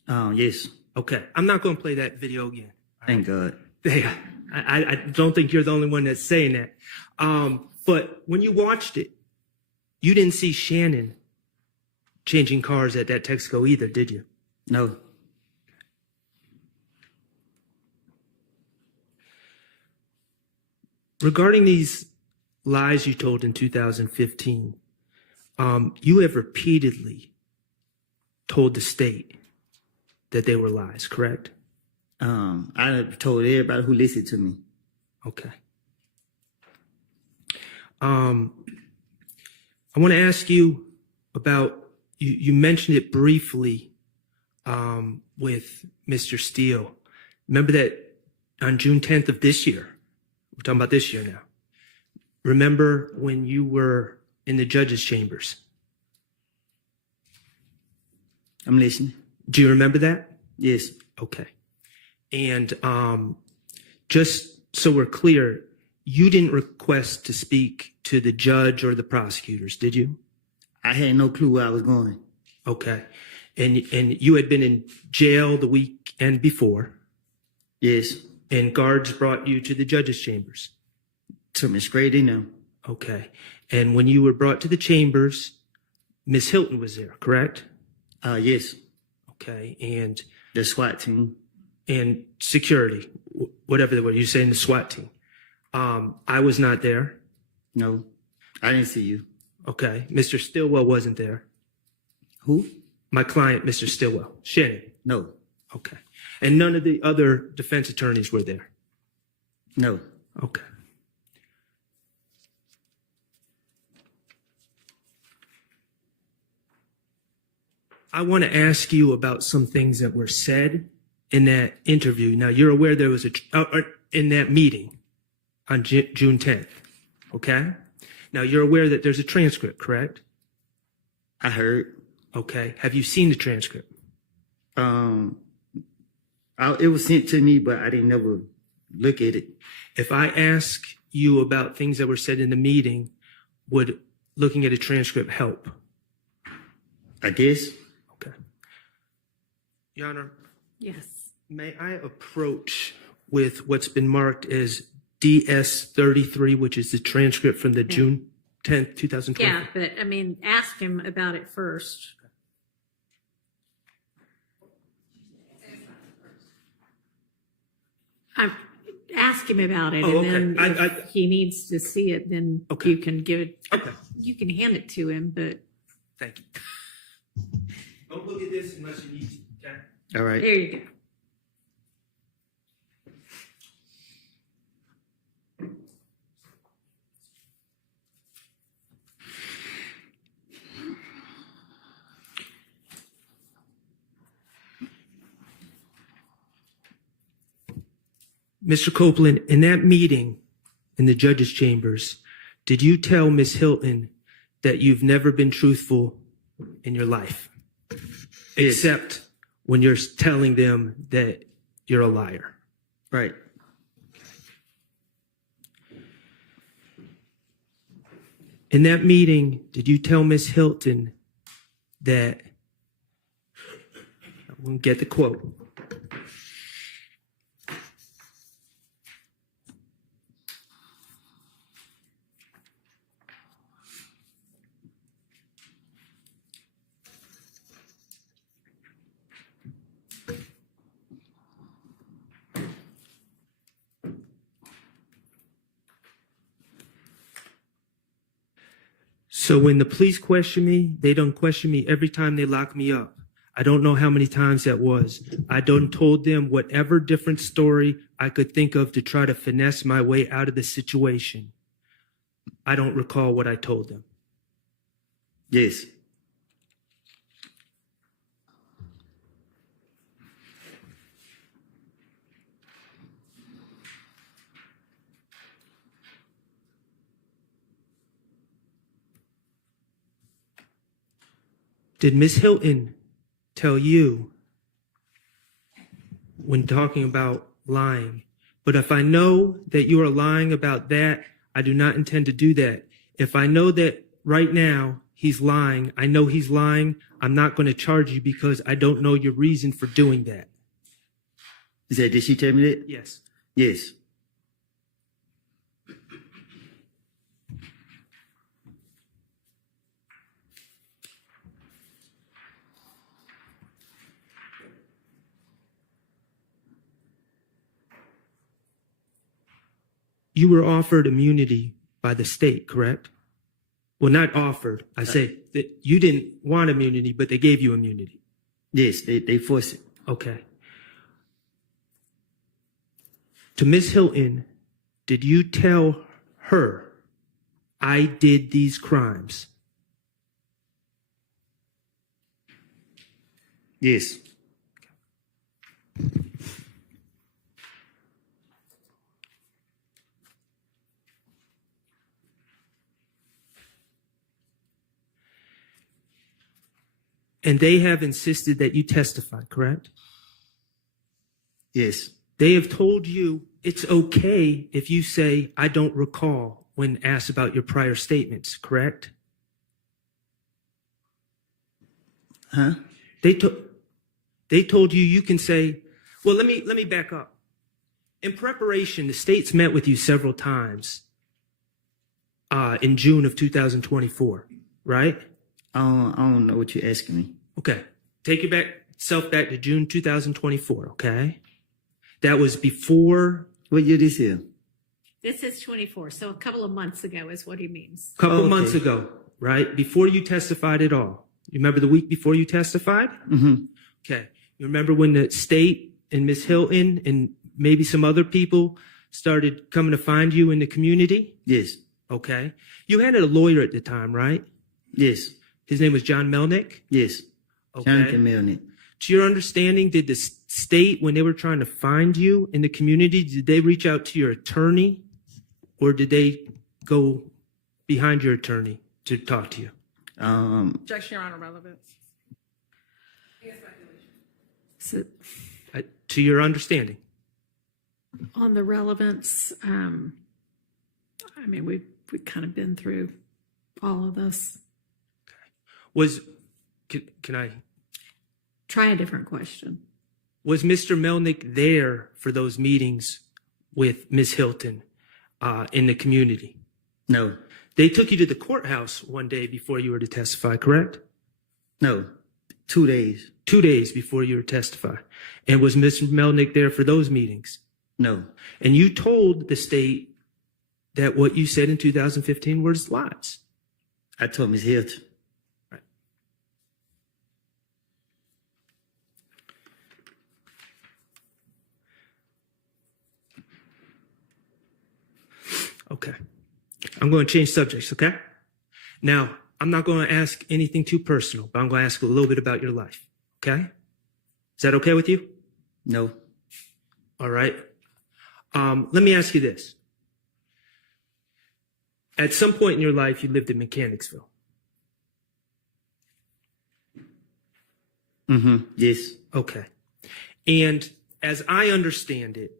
Yes. Okay. I'm not going to play that video again. Thank God. Yeah, I don't think you're the only one that's saying that. But when you watched it, you didn't see Shannon changing cars at that Texaco either, did you? No. Regarding these lies you told in 2015, you have repeatedly told the state that they were lies, correct? I told everybody who listened to me. Okay. I want to ask you about, you mentioned it briefly with Mr. Steele. Remember that on June 10th of this year, we're talking about this year now. Remember when you were in the judge's chambers? I'm listening. Do you remember that? Yes. Okay. And just so we're clear, you didn't request to speak to the judge or the prosecutors, did you? I had no clue where I was going. Okay. And you had been in jail the weekend before. Yes. And guards brought you to the judge's chambers. Took me straight in there. Okay. And when you were brought to the chambers, Miss Hilton was there, correct? Yes. Okay. And the SWAT team. And security, whatever they were. You saying the SWAT team. I was not there. No, I didn't see you. Okay. Mr. Stillwell wasn't there. Who? My client, Mr. Stillwell. Shannon. No. Okay. And none of the other defense attorneys were there? No. Okay. I want to ask you about some things that were said in that interview. Now, you're aware there was in that meeting on June 10th, okay? Now, you're aware that there's a transcript, correct? I heard. Okay. Have you seen the transcript? I It was sent to me, but I didn't never look at it. If I ask you about things that were said in the meeting, would looking at a transcript help? I guess. Okay. Your Honor, Yes. may I approach with what's been marked as DS-33, which is the transcript from the June 10th, 2020? Yeah, but I mean, ask him about it first. Ask him about it, Oh, and okay. then if he needs to see it, then you can give it. Okay. You can hand it to him, but Thank you. Don't look at this unless you need to, okay? All right. there you go. Mr. Copeland, in that meeting in the judge's chambers, did you tell Ms. Hilton that you've never been truthful in your life? Except when you're telling them that you're a liar. Right. In that meeting, did you tell Ms. Hilton that, I won't get the quote, so when the police question me, they don't question me every time they lock me up. I don't know how many times that was. I done told them whatever different story I could think of to try to finesse my way out of the situation. I don't recall what I told them. Yes. Did Miss Hilton tell you when talking about lying? But if I know that you are lying about that, I do not intend to do that. If I know that right now he's lying, I know he's lying, I'm not going to charge you because I don't know your reason for doing that. Did she tell me that? Yes. Yes. You were offered immunity by the state, correct? Well, not offered. I say that you didn't want immunity, but they gave you immunity. Yes, they forced it. Okay. To Miss Hilton, did you tell her I did these crimes? Yes. And they have insisted that you testify, correct? Yes. They have told you it's okay if you say, I don't recall, when asked about your prior statements, correct? Huh? They told you you can say, well, let me back up. In preparation, the state's met with you several times in June of 2024, right? I don't know what you're asking me. Okay. Take yourself back to June 2024, okay? That was before. What year this is? This is 24, so a couple of months ago is what he means. A couple months ago, right? Before you testified at all. You remember the week before you testified? Mm-hmm. Okay. You remember when the state and Miss Hilton and maybe some other people started coming to find you in the community? Yes. Okay. You had a lawyer at the time, right? Yes. His name was John Melnick? Yes. Okay. Jonathan Melnick. To your understanding, did the state, when they were trying to find you in the community, did they reach out to your attorney or did they go behind your attorney to talk to you? Objection, Your Honor, relevance. So, To your understanding. On the relevance, I mean, we've kind of been through all of this. Can I? Try a different question. Was Mr. Melnick there for those meetings with Ms. Hilton in the community? No. They took you to the courthouse one day before you were to testify, correct? No. 2 days. 2 days before you were to testify. And was Mr. Melnick there for those meetings? No. And you told the state that what you said in 2015 was lies. I told Ms. Hilton. Right. Okay. I'm going to change subjects, okay? Now, I'm not going to ask anything too personal, but I'm going to ask a little bit about your life, okay? Is that okay with you? No. All right. Let me ask you this. At some point in your life, you lived in Mechanicsville. Mm-hmm. Yes. Okay. And as I understand it,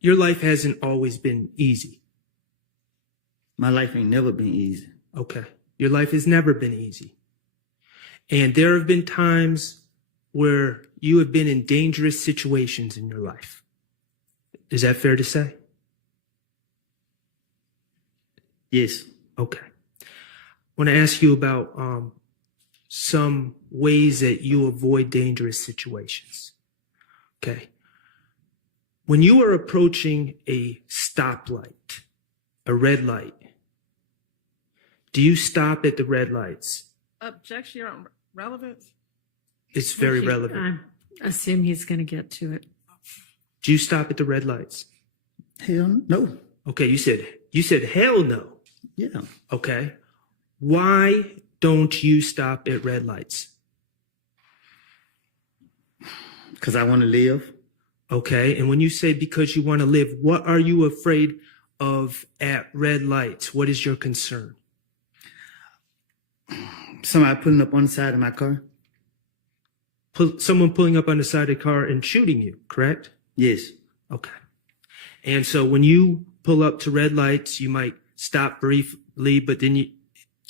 your life hasn't always been easy. My life ain't never been easy. Okay. Your life has never been easy. And there have been times where you have been in dangerous situations in your life. Is that fair to say? Yes. Okay. I want to ask you about some ways that you avoid dangerous situations. Okay. When you are approaching a stoplight, a red light, do you stop at the red lights? Objection, Your Honor. Relevance? It's very relevant. I assume he's going to get to it. Do you stop at the red lights? Hell no. Okay, you said hell no. Yeah. Okay. Why don't you stop at red lights? Because I want to live. Okay. And when you say because you want to live, what are you afraid of at red lights? What is your concern? Somebody pulling up on the side of my car. Someone pulling up on the side of the car and shooting you, correct? Yes. Okay. And so when you pull up to red lights, you might stop briefly, but then you...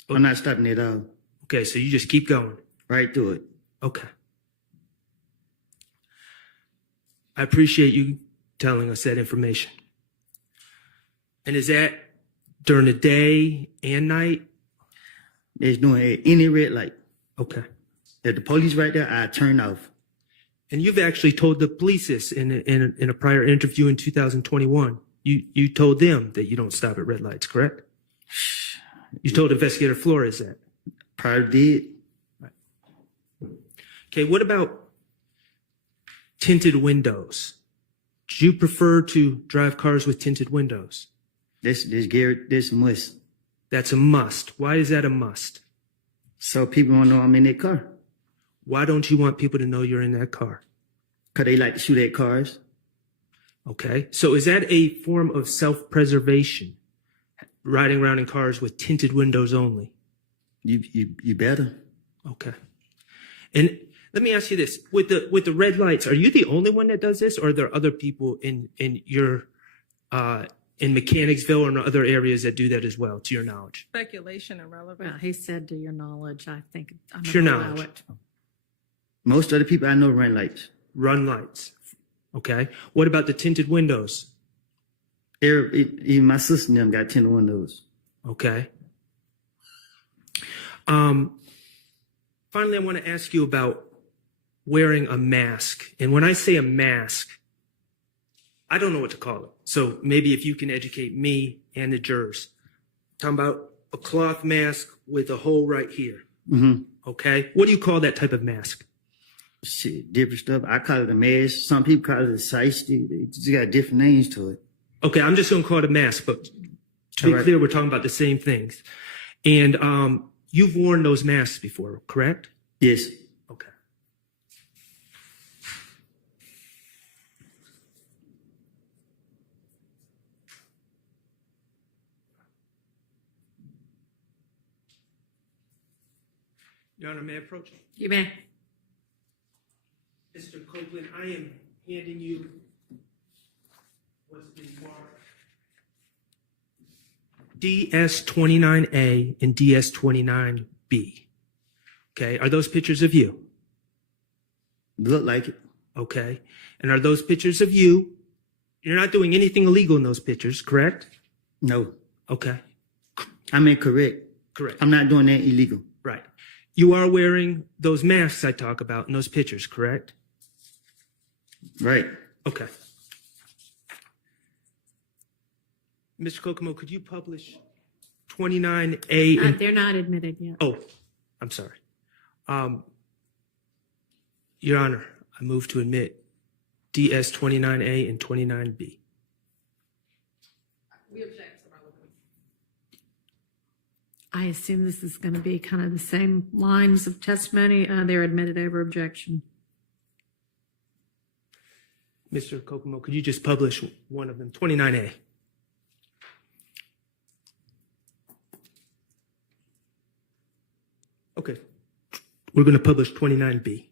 I'm not stopping at all. Okay, so you just keep going. Right through it. Okay. I appreciate you telling us that information. And is that during the day and night? It's doing any red light. Okay. If the police right there, I turn off. And you've actually told the police this in a prior interview in 2021. You told them that you don't stop at red lights, correct? You told Investigator Flores that. Probably did. Right. Okay, what about tinted windows? Do you prefer to drive cars with tinted windows? This must. That's a must. Why is that a must? So people don't know I'm in that car. Why don't you want people to know you're in that car? Because they like to shoot at cars. Okay. So is that a form of self-preservation? Riding around in cars with tinted windows only? You better. Okay. And let me ask you this. With the red lights, are you the only one that does this, or are there other people in your in Mechanicsville or in other areas that do that as well, to your knowledge? Speculation and relevance. Well, he said to your knowledge. I think I'm To your going to allow knowledge. it. Most of the people I know run lights. Run lights. Okay. What about the tinted windows? Even my sister and them got tinted windows. Okay. Finally, I want to ask you about wearing a mask. And when I say a mask, I don't know what to call it. So maybe if you can educate me and the jurors. Talking about a cloth mask with a hole right here. Mm-hmm. Okay. What do you call that type of mask? Shit, different stuff. I call it a mask. Some people call it a shiesty. They just got different names to it. Okay, I'm just going to call it a mask, but to be clear, we're talking about the same things. And you've worn those masks before, correct? Yes. Okay. Your Honor, may I approach? You may. Mr. Copeland, I am handing you what's been marked DS29A and DS29B. Okay, are those pictures of you? Look like it. Okay, and are those pictures of you? You're not doing anything illegal in those pictures, correct? No. Okay, I mean, correct. correct. I'm not doing that illegal. Right. You are wearing those masks I talk about in those pictures, correct? Right. Okay. Mr. Kokomo, could you publish 29A? They're not admitted yet. Oh, I'm sorry. Your Honor, I move to admit DS 29A and 29B. We object to relevance. I assume this is going to be kind of the same lines of testimony. They're admitted over objection. Mr. Kokomo, could you just publish one of them, 29A? Okay. We're going to publish 29B.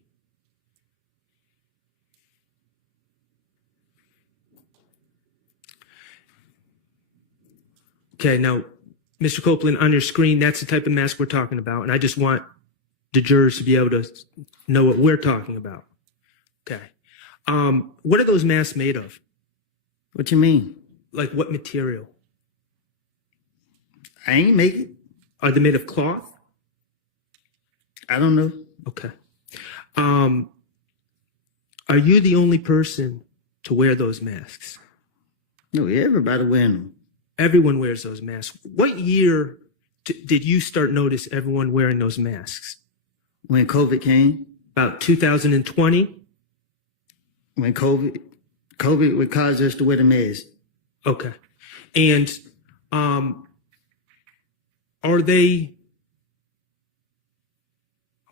Okay, now, Mr. Copeland, on your screen, that's the type of mask we're talking about, and I just want the jurors to be able to know what we're talking about. Okay. What are those masks made of? What you mean? Like what material? I ain't make it. Are they made of cloth? I don't know. Okay. Are you the only person to wear those masks? No, everybody wearing them. Everyone wears those masks. What year did you start notice everyone wearing those masks? When COVID came. About 2020? When COVID would cause us to wear the mask. Okay. And are they...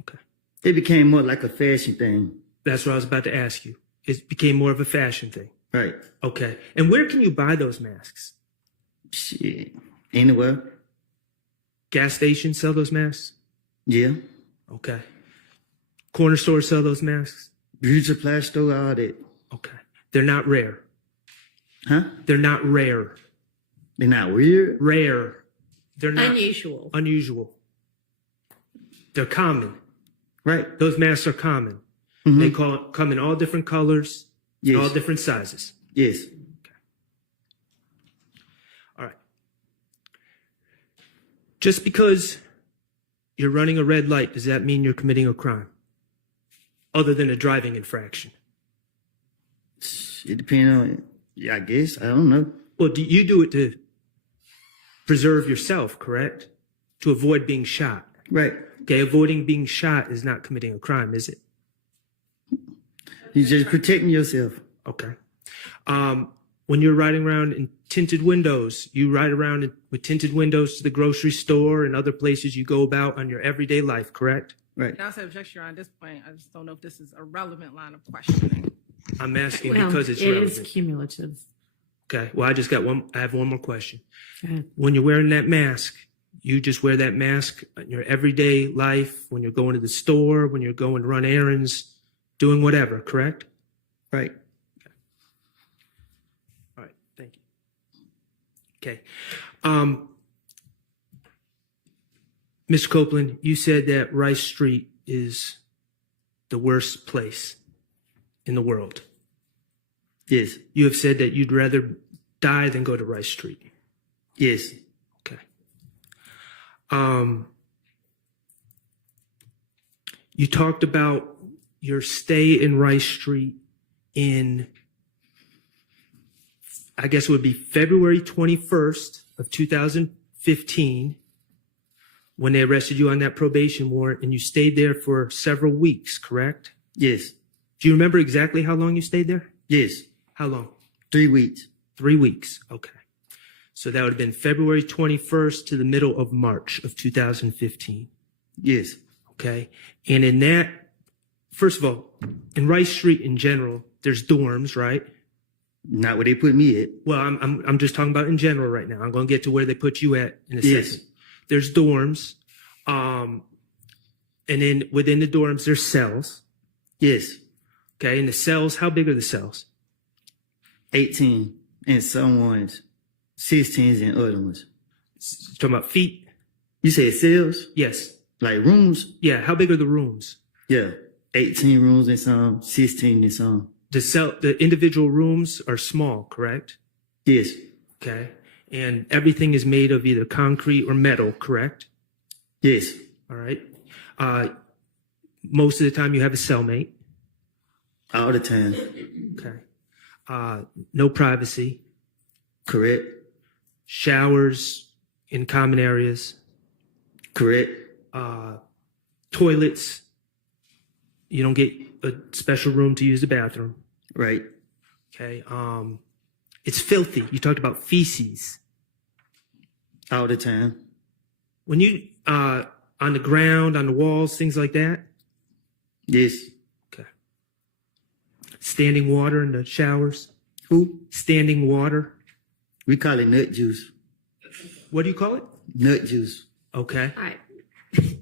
Okay. It became more like a fashion thing. That's what I was about to ask you. It became more of a fashion thing. Right. Okay. And where can you buy those masks? Shit. Anywhere. Gas stations sell those masks? Yeah. Okay. Corner stores sell those masks? Beauty supply store, all that. Okay. They're not rare. Huh? They're not rare. They're not weird? Rare. They're not Unusual. Unusual. They're common. Right. Those masks are common. Mm-hmm. They come in all different colors, Yes. all different sizes. Yes. All right. Just because you're running a red light, does that mean you're committing a crime? Other than a driving infraction? It depends on, yeah, I guess. I don't know. Well, you do it to preserve yourself, correct? To avoid being shot. Right. Okay, avoiding being shot is not committing a crime, is it? You're just protecting yourself. Okay. When you're riding around in tinted windows, you ride around with tinted windows to the grocery store and other places you go about on your everyday life, correct? Right. That's an objection at this point. I just don't know if this is a relevant line of questioning. I'm asking Well, because it's it relevant. is cumulative. Okay. Well, I have one more question. Go ahead. When you're wearing that mask, you just wear that mask in your everyday life, when you're going to the store, when you're going to run errands, doing whatever, correct? Right. All right. Thank you. Okay. Mr. Copeland, you said that Rice Street is the worst place in the world. Yes. You have said that you'd rather die than go to Rice Street. Yes. Okay. You talked about your stay in Rice Street in, I guess it would be February 21st of 2015 when they arrested you on that probation warrant, and you stayed there for several weeks, correct? Yes. Do you remember exactly how long you stayed there? Yes. How long? 3 weeks. 3 weeks. Okay. So that would have been February 21st to the middle of March of 2015. Yes. Okay. And in that, first of all, in Rice Street in general, there's dorms, right? Not where they put me at. Well, I'm just talking about in general right now. I'm going to get to where they put you at in a Yes. second. There's dorms. And then within the dorms, there's cells. Yes. Okay, and the cells, how big are the cells? 18 and some ones, 16s and other ones. Talking about feet? You said cells? Yes. Like rooms? Yeah, how big are the rooms? Yeah, 18 rooms and some, 16 and some. The individual rooms are small, correct? Yes. Okay. And everything is made of either concrete or metal, correct? Yes. All right. Most of the time you have a cellmate. All the time. Okay. No privacy. Correct. Showers in common areas. Correct. Toilets. You don't get a special room to use the bathroom. Right. Okay. It's filthy. You talked about feces. All the time. When you on the ground, on the walls, things like that? Yes. Okay. Standing water in the showers? Who? Standing water. We call it nut juice. What do you call it? Nut juice. Okay. All right,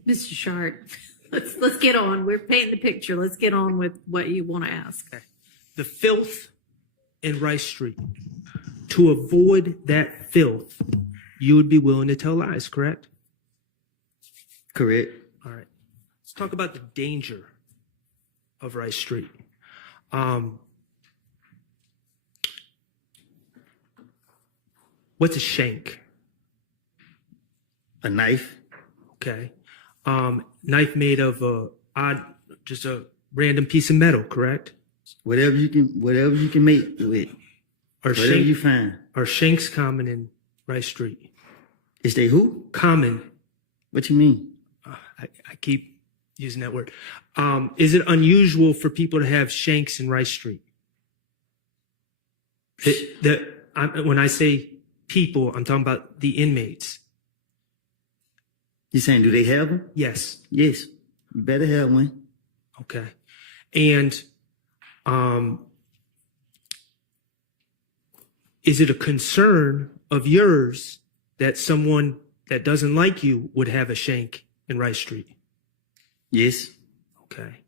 Mr. Shart, let's get on. We're painting the picture. Let's get on with what you want to ask. Okay. The filth in Rice Street. To avoid that filth, you would be willing to tell lies, correct? Correct. All right. Let's talk about the danger of Rice Street. What's a shank? A knife. Okay. Knife made of just a random piece of metal, correct? Whatever you can make with. Whatever you find. Are shanks common in Rice Street? Is they who? Common. What you mean? I keep using that word. Is it unusual for people to have shanks in Rice Street? When I say people, I'm talking about the inmates. You saying, do they have them? Yes. Yes. You better have one. Okay. And is it a concern of yours that someone that doesn't like you would have a shank in Rice Street? Yes. Okay.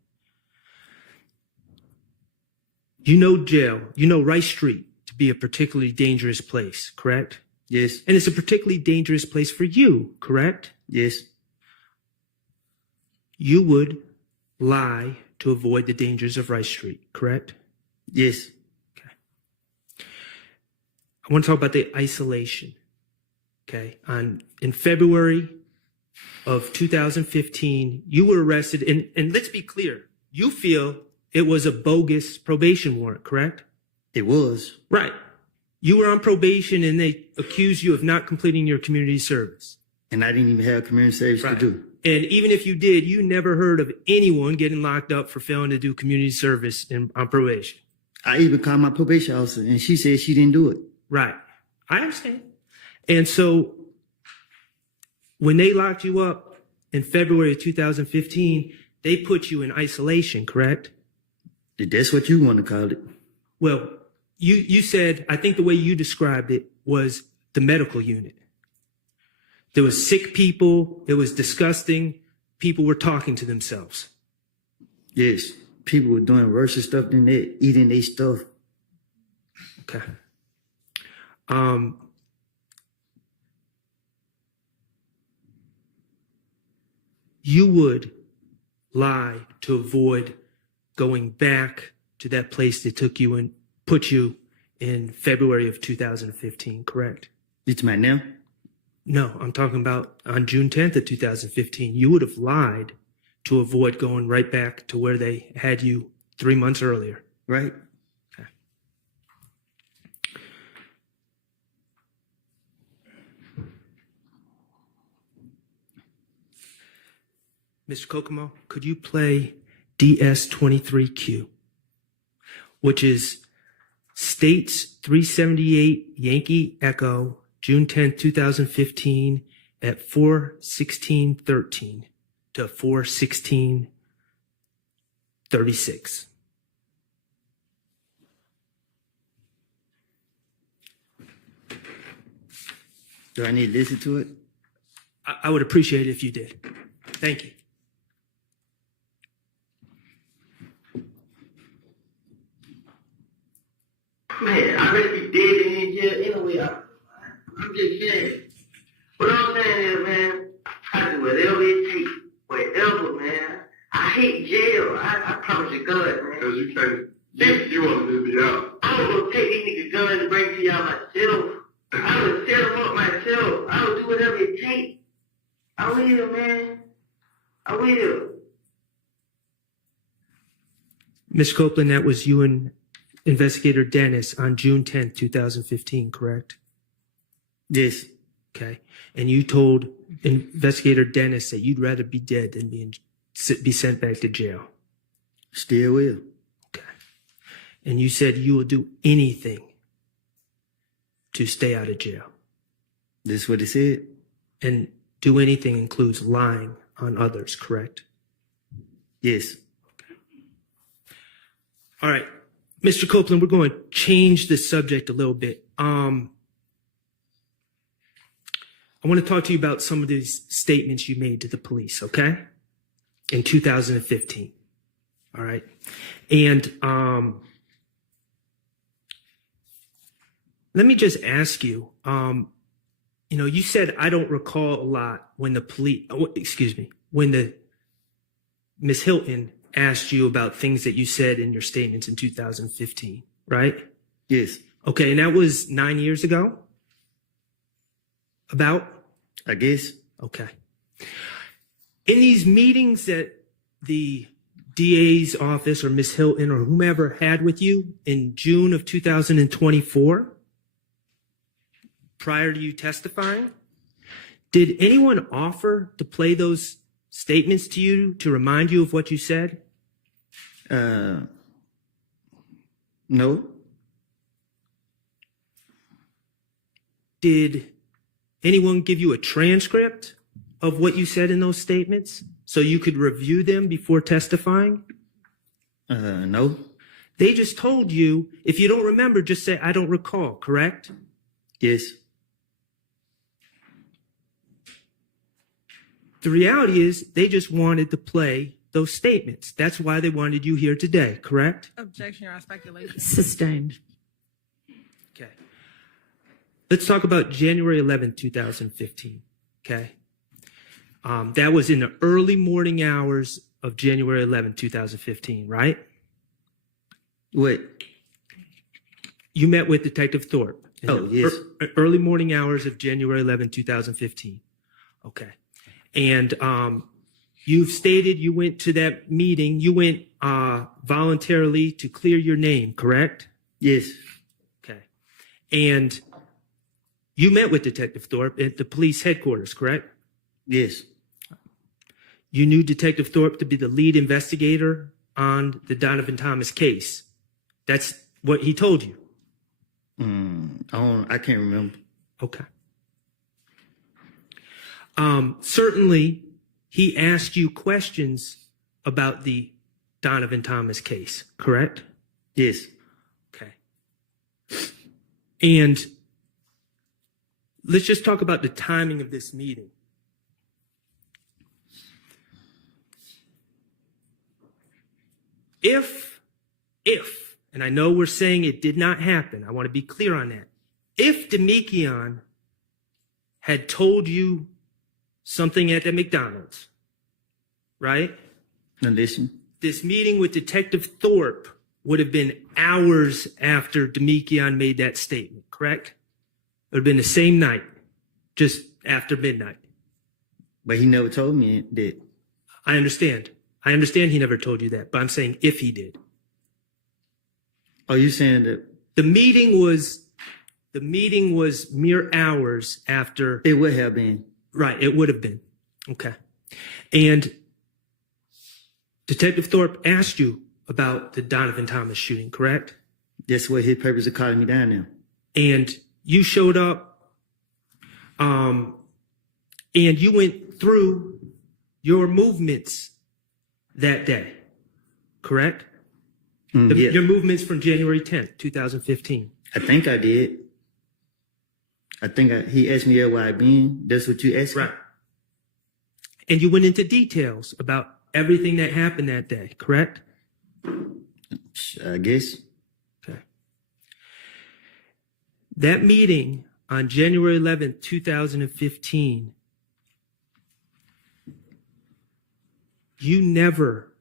You know jail, you know Rice Street to be a particularly dangerous place, correct? Yes. And it's a particularly dangerous place for you, correct? Yes. You would lie to avoid the dangers of Rice Street, correct? Yes. Okay. I want to talk about the isolation. Okay. In February of 2015, you were arrested, and let's be clear, you feel it was a bogus probation warrant, correct? It was. Right. You were on probation and they accused you of not completing your community service. And I didn't even have community service to do. And even if you did, you never heard of anyone getting locked up for failing to do community service on probation. I even called my probation officer and she said she didn't do it. Right. I understand. And so when they locked you up in February of 2015, they put you in isolation, correct? That's what you want to call it. Well, you said, I think the way you described it was the medical unit. There was sick people. It was disgusting. People were talking to themselves. Yes. People were doing worse stuff than that, eating their stuff. Okay. You would lie to avoid going back to that place that took you and put you in February of 2015, correct? You talking about now? No, I'm talking about on June 10th of 2015. You would have lied to avoid going right back to where they had you 3 months earlier. Right. Okay. Mr. Kokomo, could you play DS23Q, which is States 378 Yankee Echo, June 10th, 2015 at 4:16:13 to 4:16:36. Do I need to listen to it? I would appreciate it if you did. Thank you. I'm just saying. What I'm saying is, man, I do whatever it takes. Whatever, man. I hate jail. I promise you God, man. Because you can't, you want to do the out. I was going to take these niggas guns and bring to y'all myself. I would set them up myself. I would do whatever it takes. I will, man. I will. Ms. Copeland, that was you and Investigator Dennis on June 10th, 2015, correct? Yes. Okay. And you told Investigator Dennis that you'd rather be dead than be sent back to jail. Still will. Okay. And you said you will do anything to stay out of jail. That's what he said. And do anything includes lying on others, correct? Yes. All right. Mr. Copeland, we're going to change the subject a little bit. I want to talk to you about some of these statements you made to the police, okay? In 2015. All right. And let me just ask you, you said, I don't recall a lot when when Miss Hilton asked you about things that you said in your statements in 2015, right? Yes. Okay, and that was 9 years ago? About? I guess. Okay. In these meetings that the DA's office or Miss Hilton or whomever had with you in June of 2024, prior to you testifying, did anyone offer to play those statements to you to remind you of what you said? No. Did anyone give you a transcript of what you said in those statements so you could review them before testifying? No. They just told you, if you don't remember, just say, I don't recall, correct? Yes. The reality is they just wanted to play those statements. That's why they wanted you here today, correct? Objection, Your Honor, speculation. Sustained. Okay. Let's talk about January 11th, 2015, okay? That was in the early morning hours of January 11th, 2015, right? What? You met with Detective Thorpe. Oh, yes. Early morning hours of January 11th, 2015. Okay. And you've stated you went to that meeting. You went voluntarily to clear your name, correct? Yes. Okay. And you met with Detective Thorpe at the police headquarters, correct? Yes. You knew Detective Thorpe to be the lead investigator on the Donovan Thomas case. That's what he told you. I can't remember. Okay. Certainly, he asked you questions about the Donovan Thomas case, correct? Yes. Okay. And let's just talk about the timing of this meeting. If, and I know we're saying it did not happen, I want to be clear on that. If Demekion had told you something at the McDonald's, right? Now listen. This meeting with Detective Thorpe would have been hours after Demekion made that statement, correct? It would have been the same night, just after midnight. But he never told me that. I understand. I understand he never told you that, but I'm saying if he did. Are you saying that? The meeting was mere hours after. It would have been. Right, it would have been. Okay. And Detective Thorpe asked you about the Donovan Thomas shooting, correct? That's what his purpose of calling me down now. And you showed up, and you went through your movements that day, correct? Yeah. Your movements from January 10th, 2015. I think I did. He asked me where I been. That's what you asked me? Right. And you went into details about everything that happened that day, correct? I guess. Okay. That meeting on January 11th, 2015, you never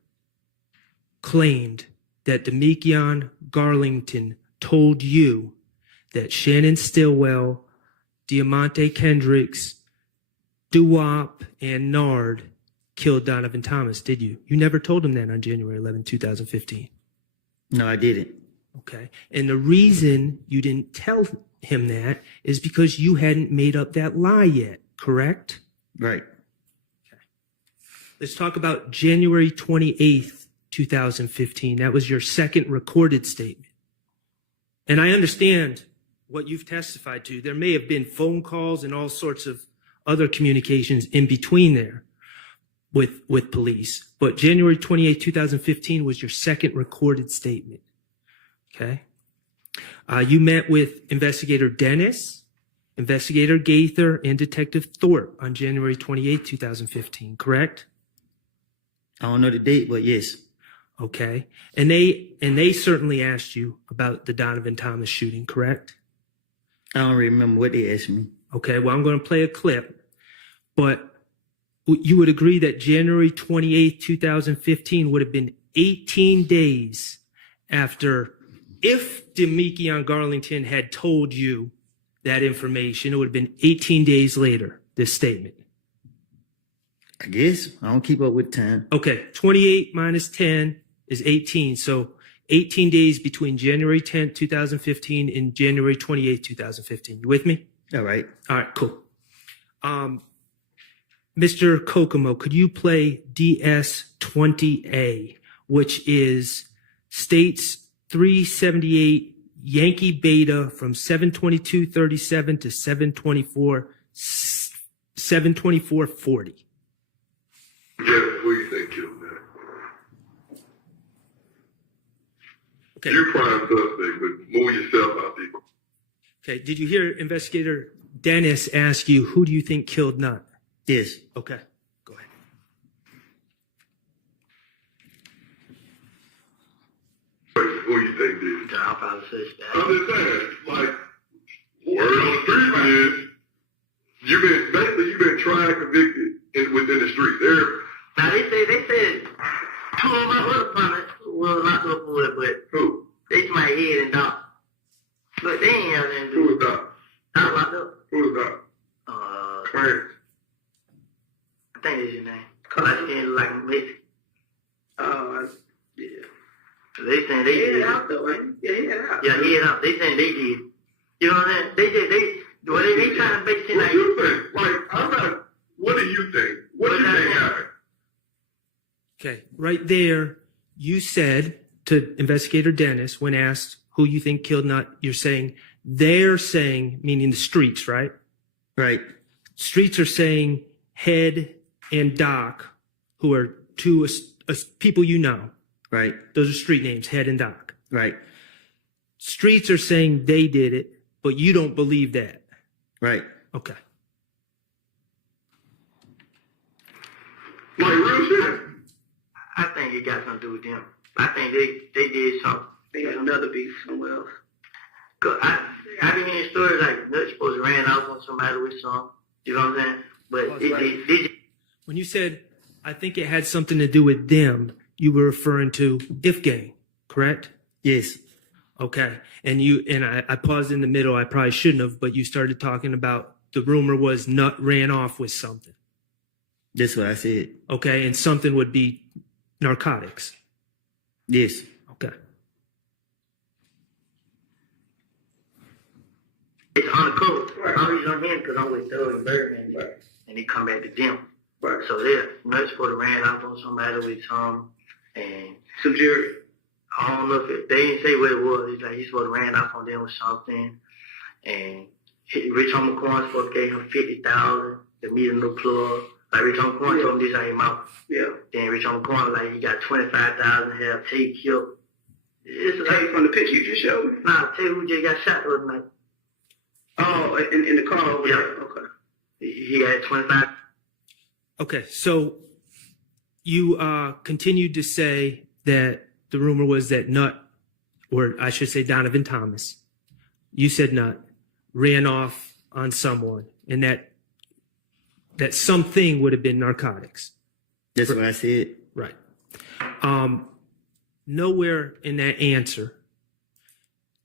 claimed that Demekion Garlington told you that Shannon Stillwell, Diamante Kendricks, Duwop, and Nard killed Donovan Thomas, did you? You never told him that on January 11, 2015. No, I didn't. Okay. And the reason you didn't tell him that is because you hadn't made up that lie yet, correct? Right. Let's talk about January 28th, 2015. That was your second recorded statement. And I understand what you've testified to. There may have been phone calls and all sorts of other communications in between there with police. But January 28th, 2015 was your second recorded statement. Okay. You met with Investigator Dennis, Investigator Gaither, and Detective Thorpe on January 28th, 2015, correct? I don't know the date, but yes. Okay. And they certainly asked you about the Donovan Thomas shooting, correct? I don't remember what they asked me. Okay, well, I'm going to play a clip, but you would agree that January 28th, 2015 would have been 18 days after, if Demekion Garlington had told you that information, it would have been 18 days later, this statement. I guess. I don't keep up with time. Okay, 28 minus 10 is 18. So 18 days between January 10th, 2015 and January 28th, 2015. You with me? All right. All right, cool. Mr. Kokomo, could you play DS20A, which is States 378 Yankee Beta from 722.37 to 724.40. Jeff, what do you think, Jim? Okay. You're prime suspect, but move yourself out there. Okay, did you hear Investigator Dennis ask you, who do you think killed Nutt? Yes. Okay, go ahead. Who you think did? I'll probably say that. I'm just saying, like, word on the street is, you've been tried, convicted within the street. Now they said two of my other partners were locked up for it, but Who? they to my head and Doc. But they ain't have anything to do. Who was that? Doc locked up. Who was that? Clarence. I think that's his name. Cause I seen like Messi. Yeah. So they saying they did. Out though, right? Yeah, he had out. Yeah, he had out. They saying they did. You know what I'm saying? They trying to make it seem What like. you think? Like, what do you think? What do you think happened? Okay, right there, you said to Investigator Dennis, when asked who you think killed Nutt, you're saying, they're saying, meaning the streets, right? Right. Streets are saying Head and Doc, who are two people you know. Right. Those are street names, Head and Doc. Right. Streets are saying they did it, but you don't believe that. Right. Okay. Like real shit? I think it got something to do with them. I think they did something. They got another beef somewhere else. Cause I been hearing stories like Nutt supposed to ran off on somebody with some. You know what I'm saying? But When you said, I think it had something to do with them, you were referring to If Gang, correct? Yes. Okay. And I paused in the middle. I probably shouldn't have, but you started talking about the rumor was Nutt ran off with something. That's what I said. Okay. And something would be narcotics. Yes. Okay. It's undercover. I'm reason I'm here because I'm with Doug and Birdman, and they come back to them. Right. So Nutt supposed to ran off on somebody with some, and some jury. I don't know if they didn't say what it was. It's like he's supposed to ran off on them with something, and Rich Homie Corn supposed to give him $50,000 to meet a new plug. Like Rich Homie Corn told him this out his mouth. Yeah. Then Rich Homie Corn was like, he got $25,000 to have Tate killed. It's like from the picture you just showed me. Nah, tell you who just got shot the other night. Oh, in the car over there. Okay. He had 25. Okay. So you continued to say that the rumor was that Nutt, or I should say Donovan Thomas, you said Nutt, ran off on someone, and that something would have been narcotics. That's what I said. Right. Nowhere in that answer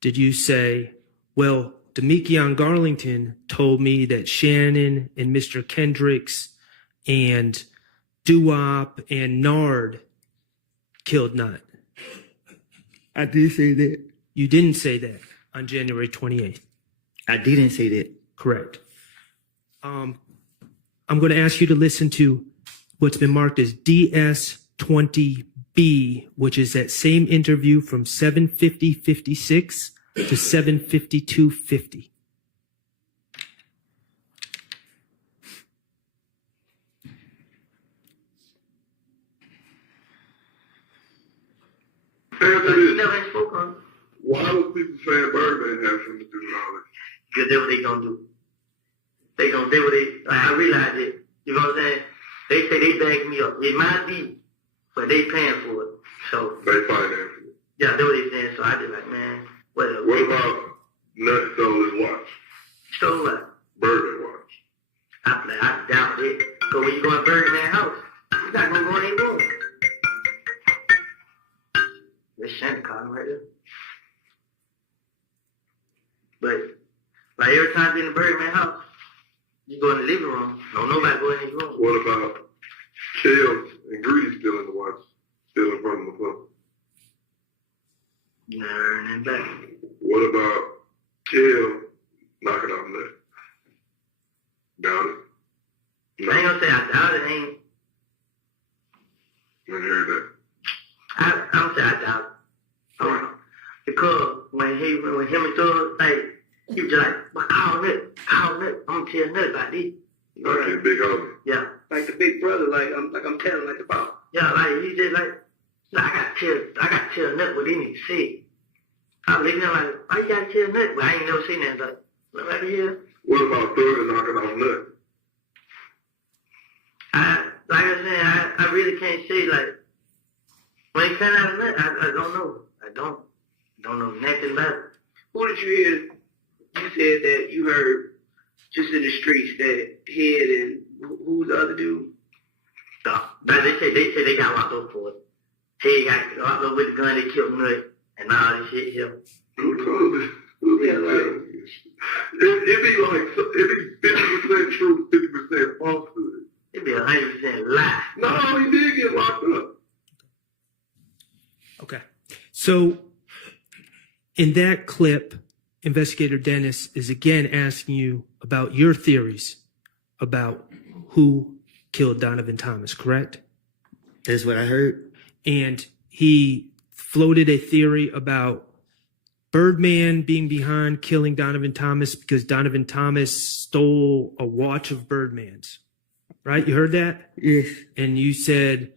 did you say, well, Demekion Garlington told me that Shannon and Mr. Kendricks and Duop and Nard killed Nutt. I did say that. You didn't say that on January 28th. I didn't say that. Correct. I'm going to ask you to listen to what's been marked as DS20B, which is that same interview from 7:50:56 to 7:52:50. You never spoke on. Why was people saying Birdman had something to do with all this? Because that's what they gonna do. They gonna do what they, like, I realize it. You know what I'm saying? They say they bagged me up. It might be, but they paying for it. So. They financed it. Yeah, that's what they saying. So I just like, man, whatever. What about Nut stole his watch? Stole what? Birdman watch. I doubt it. Because when you go in Birdman's house, you're not gonna go in their room. That's Shannon calling right there. But, like, every time you're in the Birdman house, you go in the living room, don't nobody go in his room. What about Kels and Greedy stealing the watch? Stealing from the club? Never heard nothing back. What about Kel knocking off Nut? Doubt it? I ain't gonna say I doubt it, ain't. I heard that. I'm gonna say I doubt it. I don't know. Because when him and Thug, like, he was just like, well, call Nut. I'm gonna tell Nut about this. You know, Like his big homie. yeah. Like the big brother, like I'm telling like about. Yeah, like he just like I gotta tell Nut what he need to say. I'm looking at him like, why you gotta tell Nut? But I ain't never seen that, but look right here. What about Thug knocking off Nut? Like I said, I really can't say, like, when it came out of Nut, I don't know. I don't know nothing about it. Who did you hear? You said that you heard just in the streets that Head and who was the other dude? They say they got locked up for it. Head got locked up with the gun, they killed Nut and all this shit here. Who told it? It'd be 50% truth, 50% falsehood. It'd be 100% lie. No, he did get locked up. Okay. So in that clip, Investigator Dennis is again asking you about your theories about who killed Donovan Thomas, correct? That's what I heard. And he floated a theory about Birdman being behind killing Donovan Thomas because Donovan Thomas stole a watch of Birdman's. Right? You heard that? Yes. And you said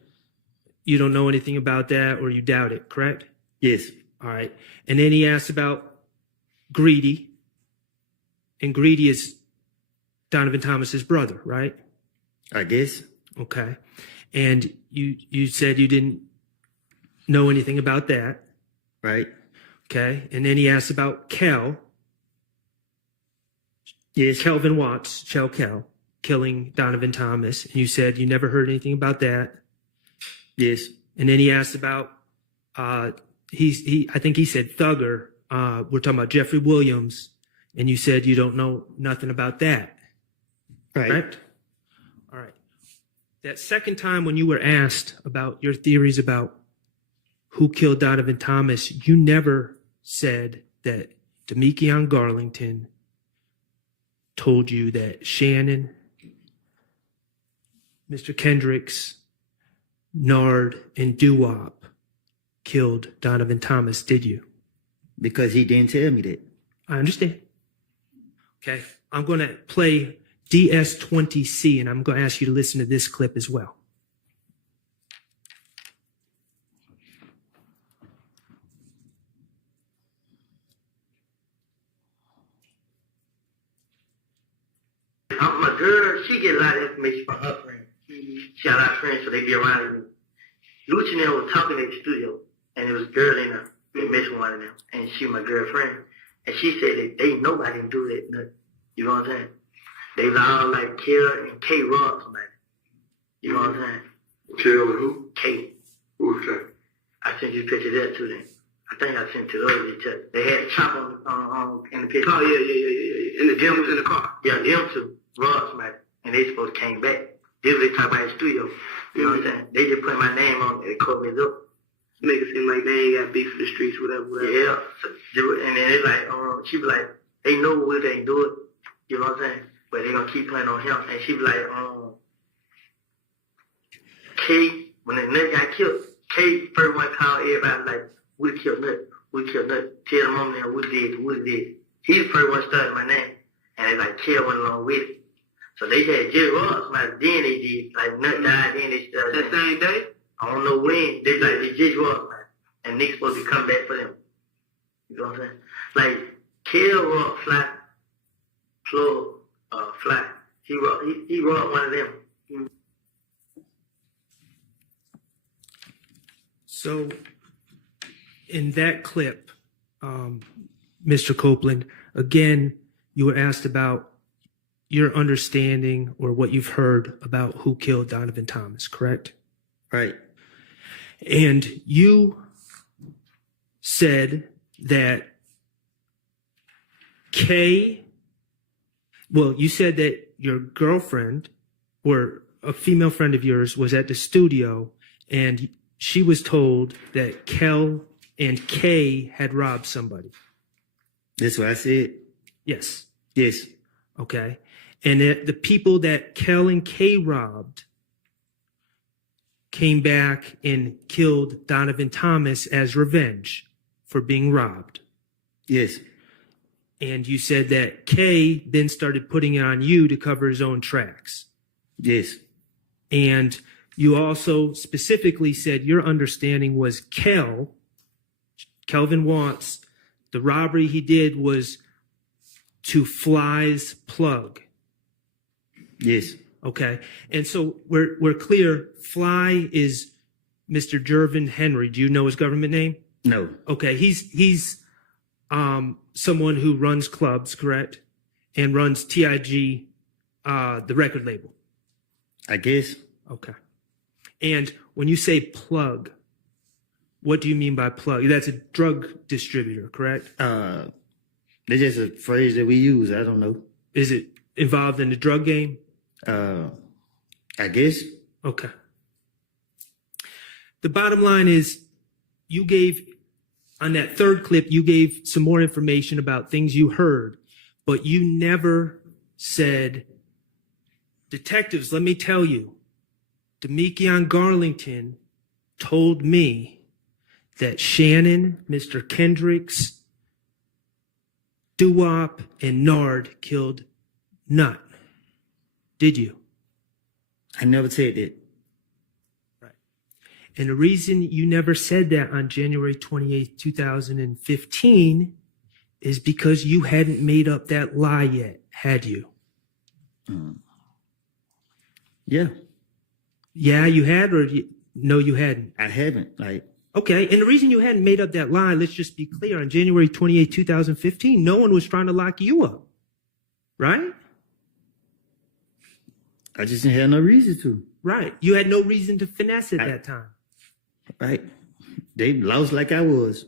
you don't know anything about that or you doubt it, correct? Yes. All right. And then he asked about Greedy. And Greedy is Donovan Thomas's brother, right? I guess. Okay. And you said you didn't know anything about that. Right. Okay. And then he asked about Kel. Yes. Kelvin Watts, Shell Kel, killing Donovan Thomas. And you said you never heard anything about that. Yes. And then he asked about, I think he said Thugger. We're talking about Jeffrey Williams. And you said you don't know nothing about that. Right. Correct? All right. That second time when you were asked about your theories about who killed Donovan Thomas, you never said that Demekion Garlington told you that Shannon, Mr. Kendricks, Nard, and Duop killed Donovan Thomas, did you? Because he didn't tell me that. I understand. Okay. I'm going to play DS20C, and I'm going to ask you to listen to this clip as well. My girl, she get a lot of information from her friends. She got a lot of friends, so they be around me. Lucien was talking at the studio, and there was a girl in there, they missed one of them, and she my girlfriend. And she said that they nobody do that. You know what I'm saying? They was all like Kill and K robbed somebody. You know what I'm saying? Kill and who? K. Who was that? I sent you a picture of that too then. I think I sent you earlier too. They had a chop on in the picture. Oh, yeah. And the gym was in the car. Yeah, them two robbed somebody. And they supposed to came back. This was they talk about in the studio. You know what I'm saying? They just put my name on it. They covered me up. Make it seem like they ain't got beef in the streets, whatever. Yeah. And then they like, she be like, they know what they do it. You know what I'm saying? But they gonna keep playing on him. And she be like, K, when the nut got killed, K first one called everybody like, we killed Nut. Tell the mom that we did. He the first one started my name. And they like, Kill went along with it. So they had just robbed somebody, then they did. Like, Nut died, then they started. That same day? I don't know when. They just robbed somebody. And niggas supposed to come back for them. You know what I'm saying? Like, Kill robbed Fly. Fly. He robbed one of them. So, in that clip, Mr. Copeland, again, you were asked about your understanding or what you've heard about who killed Donovan Thomas, correct? Right. And you said that you said that your girlfriend or a female friend of yours was at the studio and she was told that Kel and Kay had robbed somebody. That's what I said? Yes. Yes. Okay. And that the people that Kel and Kay robbed came back and killed Donovan Thomas as revenge for being robbed. Yes. And you said that Kay then started putting it on you to cover his own tracks. Yes. And you also specifically said your understanding was Kelvin Watts, the robbery he did was to Fly's plug. Yes. Okay. And so we're clear. Fly is Mr. Jervin Henry. Do you know his government name? No. Okay. He's someone who runs clubs, correct? And runs TIG, the record label. I guess. Okay. And when you say plug, what do you mean by plug? That's a drug distributor, correct? That's just a phrase that we use. I don't know. Is it involved in the drug game? I guess. Okay. The bottom line is you gave, on that third clip, you gave some more information about things you heard, but you never said, detectives, let me tell you, Demekion Garlington told me that Shannon, Mr. Kendricks, Doo-Wop, and Nard killed Nut. Did you? I never said that. Right. And the reason you never said that on January 28th, 2015 is because you hadn't made up that lie yet, had you? Yeah. Yeah, you had, or no, you hadn't? I haven't. Okay, and the reason you hadn't made up that lie, let's just be clear, on January 28, 2015, no one was trying to lock you up, right? I just didn't have no reason to. Right. You had no reason to finesse at that time. Right. They lost like I was.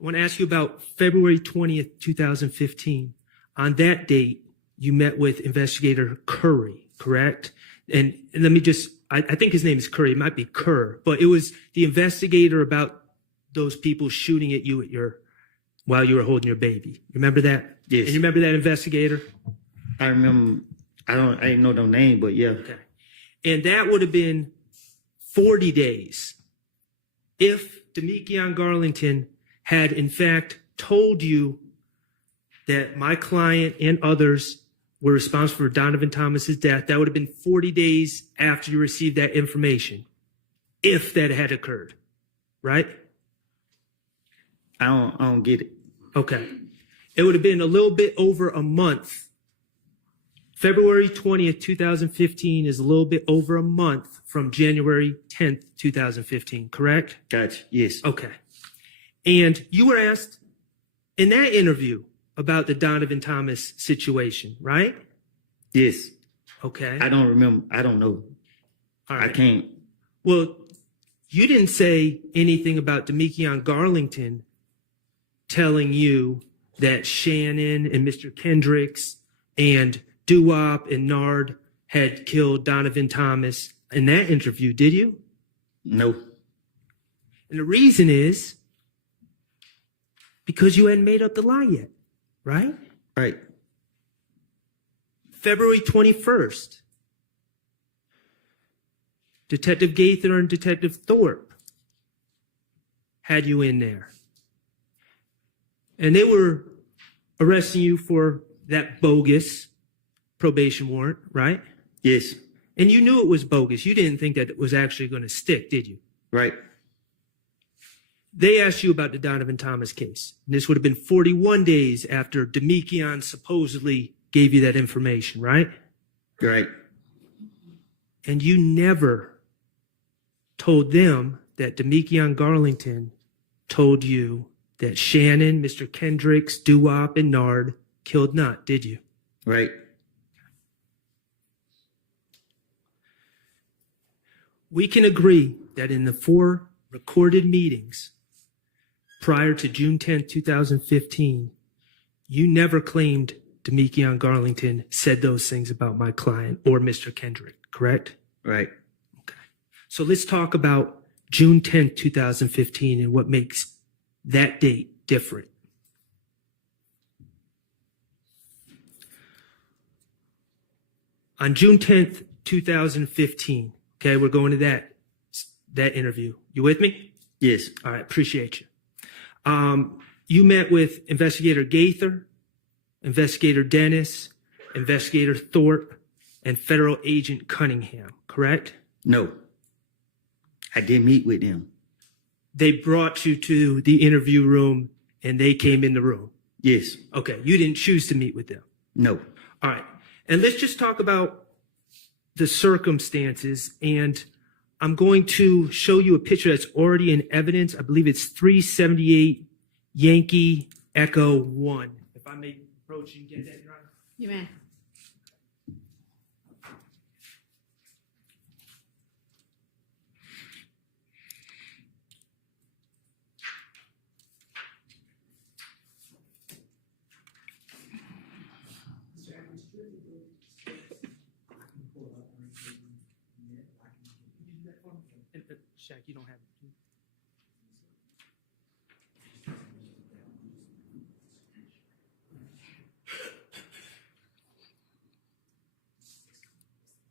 I want to ask you about February 20th, 2015. On that date, you met with investigator Curry, correct? And let me just, I think his name is Curry. It might be Kerr, but it was the investigator about those people shooting at you while you were holding your baby. Remember that? Yes. And you remember that investigator? I remember. I didn't know no name, but yeah. Okay. And that would have been 40 days if Demekion Garlington had in fact told you that my client and others were responsible for Donovan Thomas's death. That would have been 40 days after you received that information, if that had occurred, right? I don't get it. Okay. It would have been a little bit over a month. February 20th, 2015 is a little bit over a month from January 10th, 2015, correct? Gotcha. Yes. Okay. And you were asked In that interview about the Donovan Thomas situation, right? Yes. Okay. I don't remember. I don't know. All right. I can't. Well, you didn't say anything about Demekion Garlington telling you that Shannon and Mr. Kendricks and Doo-Wop and Nard had killed Donovan Thomas in that interview, did you? No. And the reason is because you hadn't made up the lie yet, right? Right. February 21st, Detective Gaither and Detective Thorpe had you in there. And they were arresting you for that bogus probation warrant, right? Yes. And you knew it was bogus. You didn't think that it was actually going to stick, did you? Right. They asked you about the Donovan Thomas case. And this would have been 41 days after Demekion supposedly gave you that information, right? Right. And you never told them that Demekion Garlington told you that Shannon, Mr. Kendricks, Doo-Wop, and Nard killed Nutt, did you? Right. We can agree that in the 4 recorded meetings prior to June 10, 2015, you never claimed Demekion Garlington said those things about my client or Mr. Kendrick, correct? Right. Okay. So let's talk about June 10, 2015 and what makes that date different. On June 10th, 2015, okay, we're going to that interview. You with me? Yes. All right, appreciate you. You met with Investigator Gaither, Investigator Dennis, Investigator Thorpe, and Federal Agent Cunningham, correct? No. I didn't meet with them. They brought you to the interview room and they came in the room. Yes. Okay, you didn't choose to meet with them. No. All right. And let's just talk about the circumstances. And I'm going to show you a picture that's already in evidence. I believe it's 378 Yankee Echo 1. If I may approach and get that, Your Honor. You may. Shaq, you don't have it.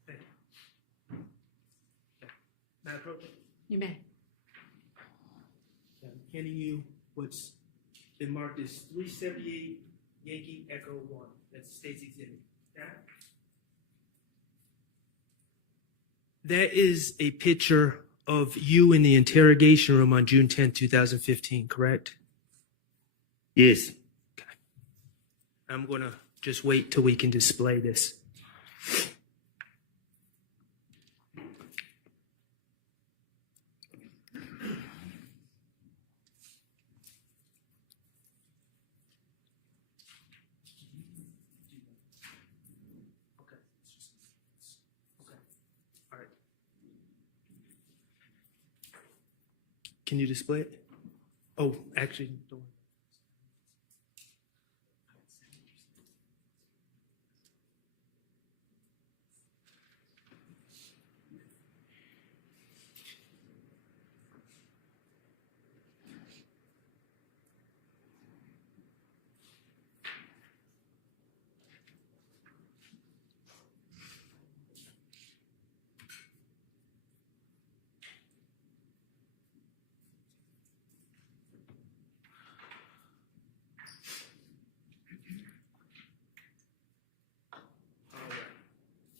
Thank you. Okay. May I approach? You may. I'm handing you what's been marked as 378 Yankee Echo 1. That's the state's exhibit. That is a picture of you in the interrogation room on June 10, 2015, correct? Yes. Okay. I'm going to just wait till we can display this. Can you display it? Oh, actually, don't.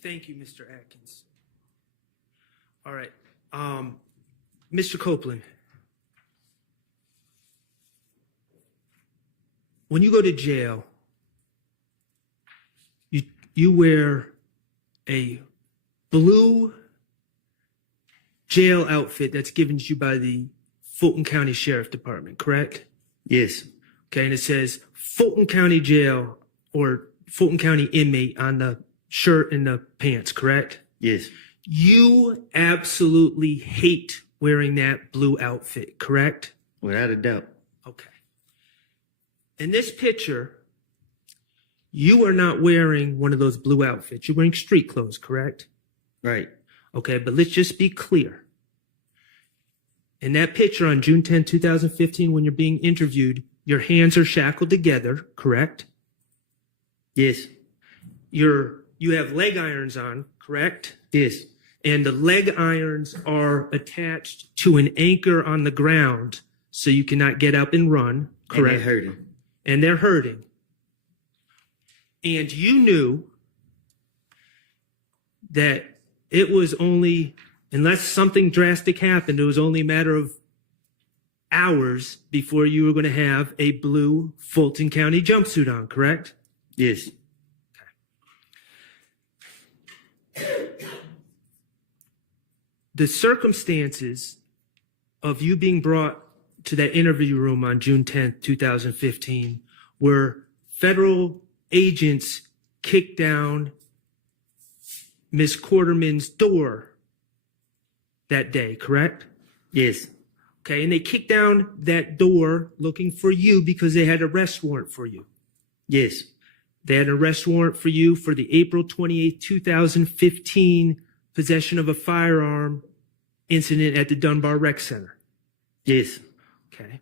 Thank you, Mr. Atkins. All right. Mr. Copeland, when you go to jail, you wear a blue jail outfit that's given to you by the Fulton County Sheriff Department, correct? Yes. Okay, and it says Fulton County Jail or Fulton County inmate on the shirt and the pants, correct? Yes. You absolutely hate wearing that blue outfit, correct? Without a doubt. Okay. In this picture, you are not wearing one of those blue outfits. You're wearing street clothes, correct? Right. Okay, but let's just be clear. In that picture on June 10, 2015, when you're being interviewed, your hands are shackled together, correct? Yes. You have leg irons on, correct? Yes. And the leg irons are attached to an anchor on the ground so you cannot get up and run, correct? And they're hurting. And they're hurting. And you knew that it was only, unless something drastic happened, it was only a matter of hours before you were going to have a blue Fulton County jumpsuit on, correct? Yes. The circumstances of you being brought to that interview room on June 10th, 2015, were federal agents kicked down Miss Quarterman's door that day, correct? Yes. Okay, and they kicked down that door looking for you because they had an arrest warrant for you. Yes. They had an arrest warrant for you for the April 28th, 2015 possession of a firearm incident at the Dunbar Rec Center. Yes. Okay.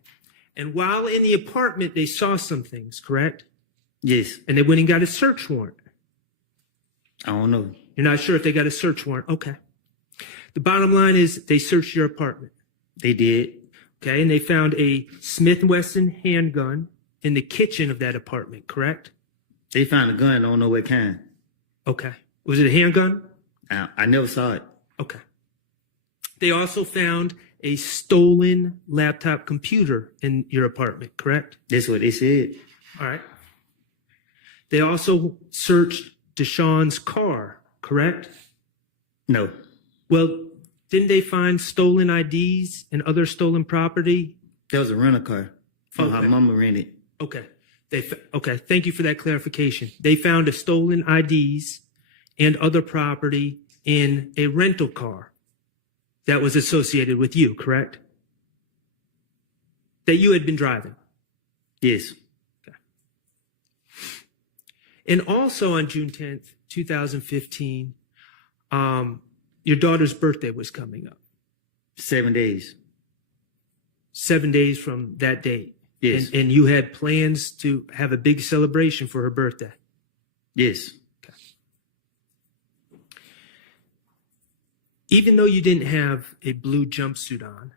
And while in the apartment, they saw some things, correct? Yes. And they went and got a search warrant. I don't know. You're not sure if they got a search warrant. Okay. The bottom line is they searched your apartment. They did. Okay. And they found a Smith & Wesson handgun in the kitchen of that apartment, correct? They found a gun. I don't know what kind. Okay. Was it a handgun? I never saw it. Okay. They also found a stolen laptop computer in your apartment, correct? That's what they said. All right. They also searched Deshaun's car, correct? No. Well, didn't they find stolen IDs and other stolen property? That was a rental car from her mama rented. Okay. Okay. Thank you for that clarification. They found a stolen IDs and other property in a rental car that was associated with you, correct? That you had been driving. Yes. Okay. And also on June 10th, 2015, your daughter's birthday was coming up. 7 days. 7 days from that date. Yes. And you had plans to have a big celebration for her birthday. Yes. Okay. Even though you didn't have a blue jumpsuit on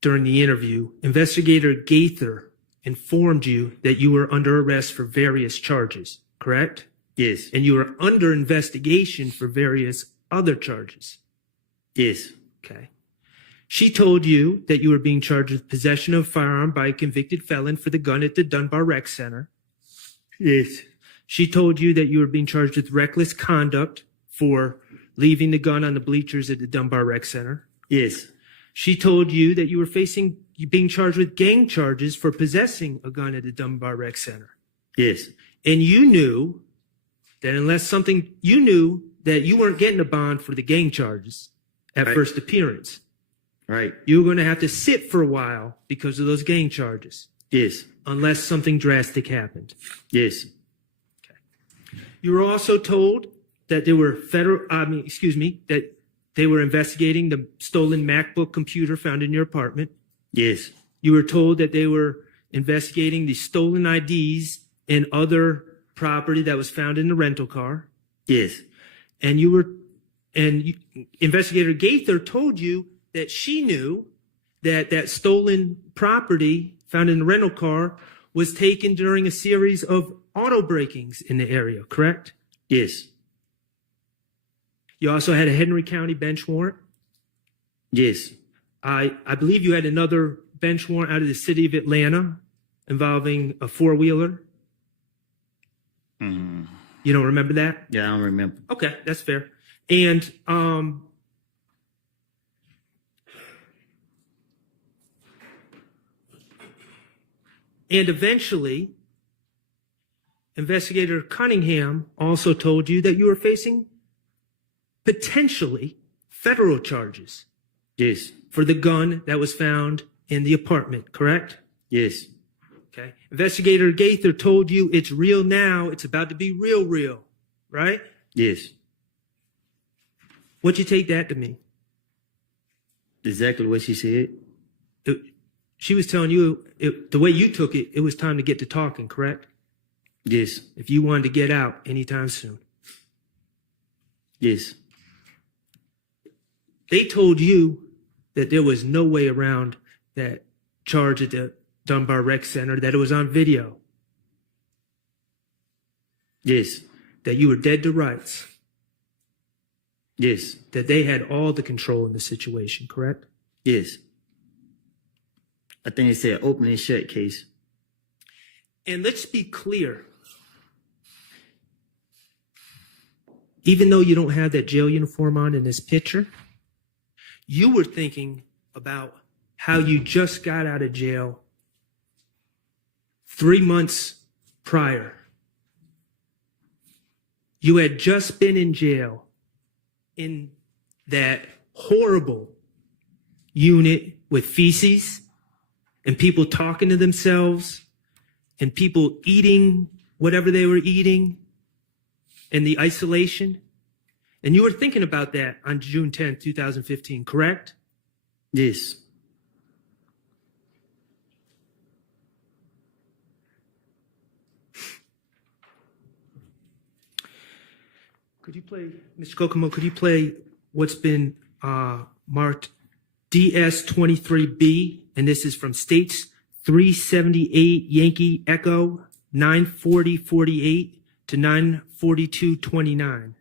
during the interview, Investigator Gaither informed you that you were under arrest for various charges, correct? Yes. And you were under investigation for various other charges. Yes. Okay. She told you that you were being charged with possession of a firearm by a convicted felon for the gun at the Dunbar Rec Center. Yes. She told you that you were being charged with reckless conduct for leaving the gun on the bleachers at the Dunbar Rec Center. Yes. She told you that you were being charged with gang charges for possessing a gun at the Dunbar Rec Center. Yes. And you knew that you knew that you weren't getting a bond for the gang charges at first appearance. Right. You were going to have to sit for a while because of those gang charges. Yes. Unless something drastic happened. Yes. Okay. You were also told that they were that they were investigating the stolen MacBook computer found in your apartment. Yes. You were told that they were investigating the stolen IDs and other property that was found in the rental car. Yes. And Investigator Gaither told you that she knew that stolen property found in the rental car was taken during a series of auto breakings in the area, correct? Yes. You also had a Henry County bench warrant. Yes. I believe you had another bench warrant out of the city of Atlanta involving a four-wheeler. You don't remember that? Yeah, I don't remember. Okay, that's fair. And And eventually, Investigator Cunningham also told you that you were facing potentially federal charges. Yes. For the gun that was found in the apartment, correct? Yes. Okay. Investigator Gaither told you it's real now. It's about to be real, right? Yes. What'd you take that to mean? Exactly what she said. She was telling you, the way you took it, it was time to get to talking, correct? Yes. If you wanted to get out anytime soon. Yes. They told you that there was no way around that charge at the Dunbar Rec Center, that it was on video. Yes. That you were dead to rights. Yes. That they had all the control in the situation, correct? Yes. I think it said open and shut case. And let's be clear. Even though you don't have that jail uniform on in this picture, you were thinking about how you just got out of jail 3 months prior. You had just been in jail in that horrible unit with feces and people talking to themselves and people eating whatever they were eating and the isolation. And you were thinking about that on June 10th, 2015, correct? Yes. Could you play, Mr. Kokomo, could you play what's been marked DS23B? And this is from States 378 Yankee Echo 94048 to 94229.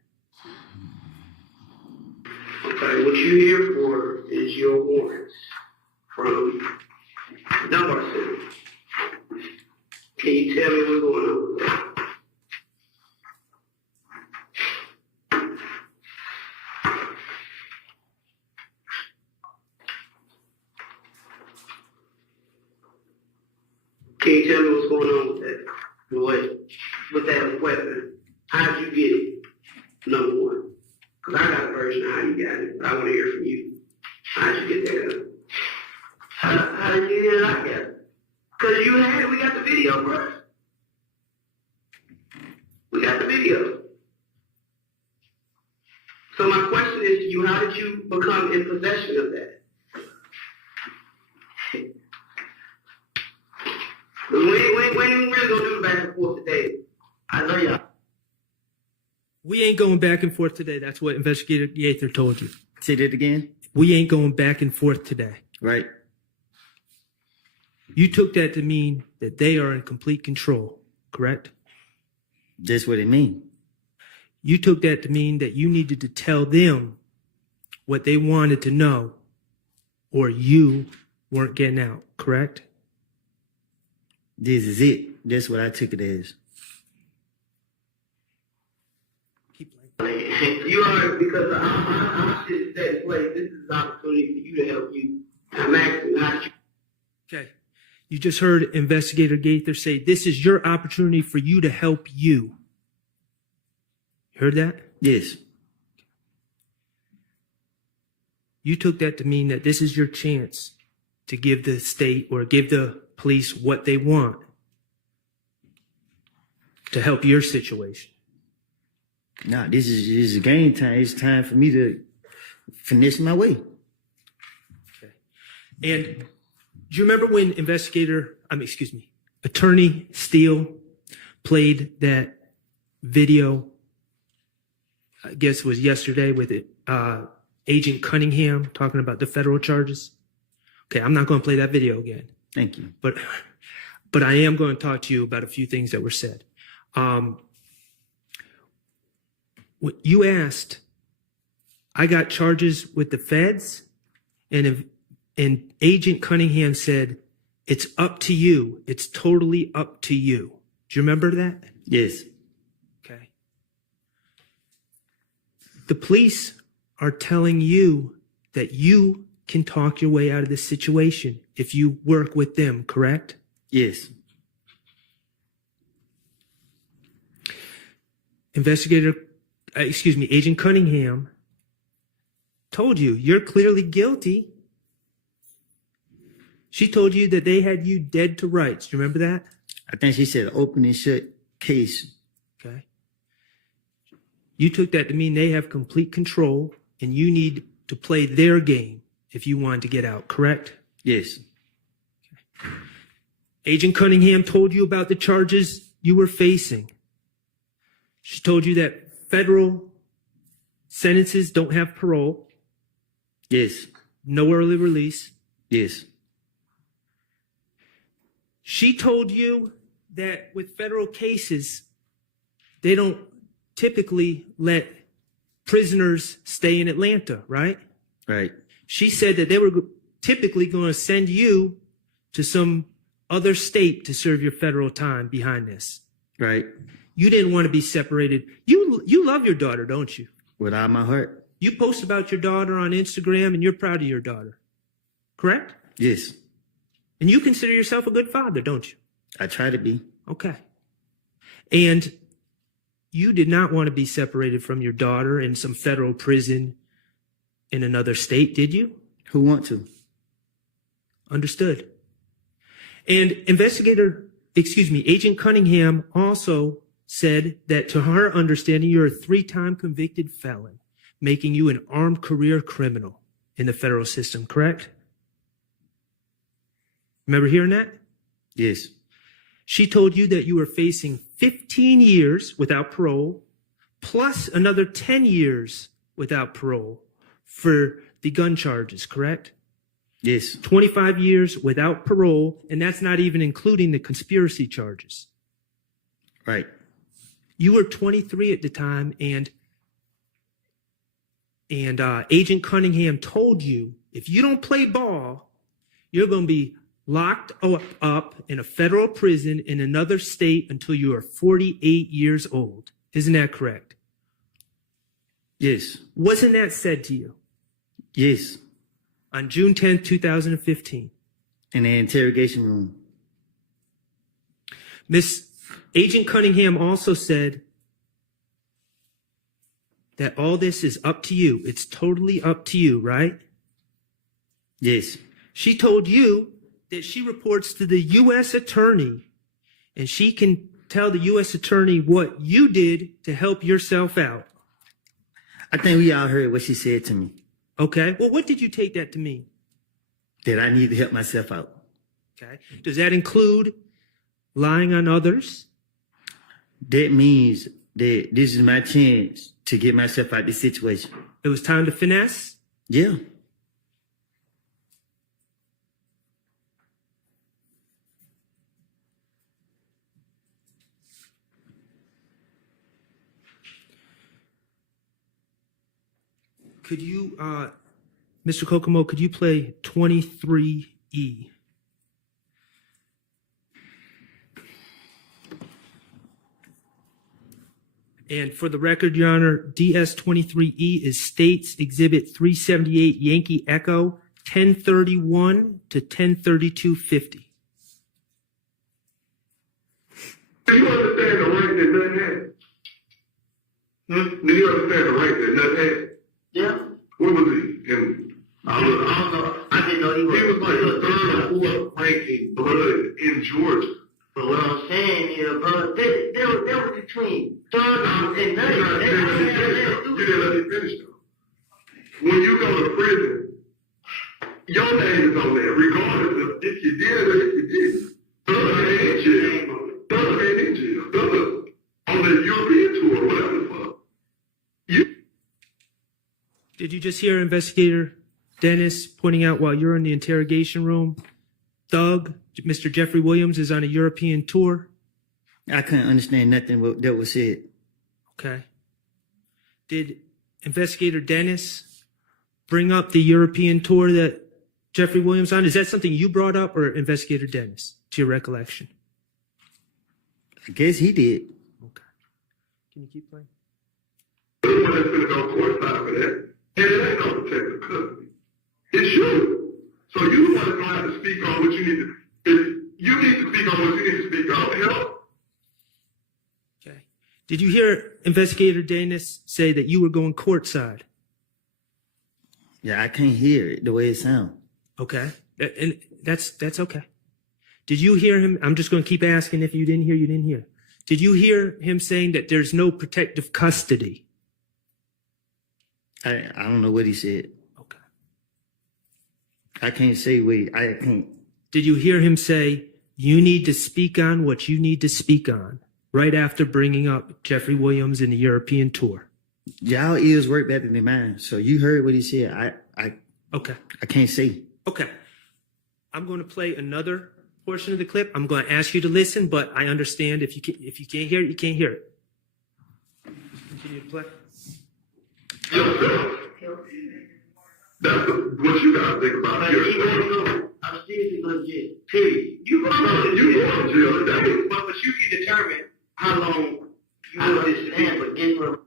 Okay, what you're here for is your warrants from Dunbar Center. Can you tell me what's going on with that? Can you tell me what's going on with that? With that weapon? How'd you get it? Number one. Because I got a version of how you got it, but I want to hear from you. How'd you get that gun? How did you get it? I got it. Because you had it. We got the video, bro. We got the video. So my question is to you, how did you become in possession of that? We ain't really gonna do the back and forth today. I love y'all. We ain't going back and forth today. That's what Investigator Gaither told you. Say that again? We ain't going back and forth today. Right. You took that to mean that they are in complete control, correct? That's what it means. You took that to mean that you needed to tell them what they wanted to know, or you weren't getting out, correct? This is it. That's what I took it as. You are, because I'm sitting set in place. This is an opportunity for you to help you. I'm asking you, how did you? Okay. You just heard Investigator Gaither say, this is your opportunity for you to help you. Heard that? Yes. You took that to mean that this is your chance to give the state or give the police what they want to help your situation. Nah, this is game time. It's time for me to finesse my way. Okay. And do you remember when Attorney Steele played that video, I guess it was yesterday, with Agent Cunningham talking about the federal charges? Okay, I'm not going to play that video again. Thank you. But I am going to talk to you about a few things that were said. You asked, I got charges with the feds, and Agent Cunningham said, it's up to you. It's totally up to you. Do you remember that? Yes. Okay. The police are telling you that you can talk your way out of this situation if you work with them, correct? Yes. Agent Cunningham told you you're clearly guilty. She told you that they had you dead to rights. Do you remember that? I think she said open and shut case. Okay. You took that to mean they have complete control and you need to play their game if you wanted to get out, correct? Yes. Okay. Agent Cunningham told you about the charges you were facing. She told you that federal sentences don't have parole. Yes. No early release. Yes. She told you that with federal cases, they don't typically let prisoners stay in Atlanta, right? Right. She said that they were typically going to send you to some other state to serve your federal time behind this. Right. You didn't want to be separated. You love your daughter, don't you? With all my heart. You post about your daughter on Instagram and you're proud of your daughter, correct? Yes. And you consider yourself a good father, don't you? I try to be. Okay. And you did not want to be separated from your daughter in some federal prison in another state, did you? Who want to? Understood. And Agent Cunningham also said that to her understanding, you're a 3-time convicted felon, making you an armed career criminal in the federal system, correct? Remember hearing that? Yes. She told you that you were facing 15 years without parole, plus another 10 years without parole for the gun charges, correct? Yes. 25 years without parole, and that's not even including the conspiracy charges. Right. You were 23 at the time, and Agent Cunningham told you if you don't play ball, you're going to be locked up in a federal prison in another state until you are 48 years old. Isn't that correct? Yes. Wasn't that said to you? Yes. On June 10th, 2015. In the interrogation room. Miss Agent Cunningham also said that all this is up to you. It's totally up to you, right? Yes. She told you that she reports to the U.S. attorney, and she can tell the U.S. attorney what you did to help yourself out. I think we all heard what she said to me. Okay. Well, what did you take that to mean? That I need to help myself out. Okay. Does that include lying on others? That means that this is my chance to get myself out of this situation. It was time to finesse? Yeah. Could you, Mr. Kokomo, could you play 23E? And for the record, Your Honor, DS-23E is States Exhibit 378 Yankee Echo, 1031 to 1032.50. Do you understand the right that none had? Do you understand the right that none had? Yeah. Where was he? I don't know. I didn't know he was. He was like the 3rd or 4th ranking blood in Georgia. But what I'm saying is, bro, they were between 3rd and 9th. You didn't let me finish though. When you go to prison, your name is on there, regardless of if you did or if you didn't. Thug ain't in jail. Thug ain't in jail. Thug on the European tour, whatever the fuck. Did you just hear Investigator Dennis pointing out while you're in the interrogation room, Thug, Mr. Jeffrey Williams, is on a European tour? I couldn't understand nothing that was said. Okay. Did Investigator Dennis bring up the European tour that Jeffrey Williams on? Is that something you brought up, or Investigator Dennis, to your recollection? I guess he did. Okay. Can you keep playing? The one that's gonna go courtside for that. And it ain't no protective custody. It's you. So you the one that's gonna have to speak on what you need to. If you need to speak on what you need to speak on, help. Okay. Did you hear Investigator Danis say that you were going courtside? Yeah, I can't hear it the way it sounds. Okay. And that's okay. Did you hear him? I'm just going to keep asking. If you didn't hear, you didn't hear. Did you hear him saying that there's no protective custody? I don't know what he said. Okay. I can't say I can't. Did you hear him say, you need to speak on what you need to speak on, right after bringing up Jeffrey Williams in the European tour? Y'all ears work better than mine. So you heard what he said. Okay. I can't say. Okay. I'm going to play another portion of the clip. I'm going to ask you to listen, but I understand if you can't hear it, you can't hear it. Continue to play. Yourself. That's what you gotta think about yourself. I'm seriously going to jail. Period. You going to jail today. But you can determine how long you will stand for getting.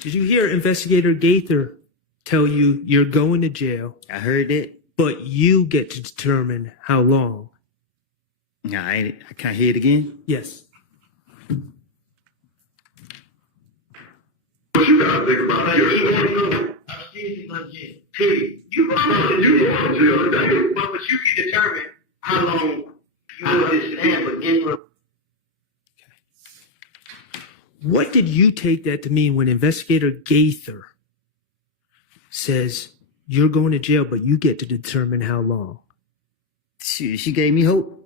Did you hear Investigator Gaither tell you you're going to jail? I heard that. But you get to determine how long. Yeah, I can't hear it again. Yes. What you gotta think about yourself. I'm seriously going to jail. Period. You going to jail today. But you can determine how long you will stand for getting. What did you take that to mean when Investigator Gaither says you're going to jail, but you get to determine how long? She gave me hope.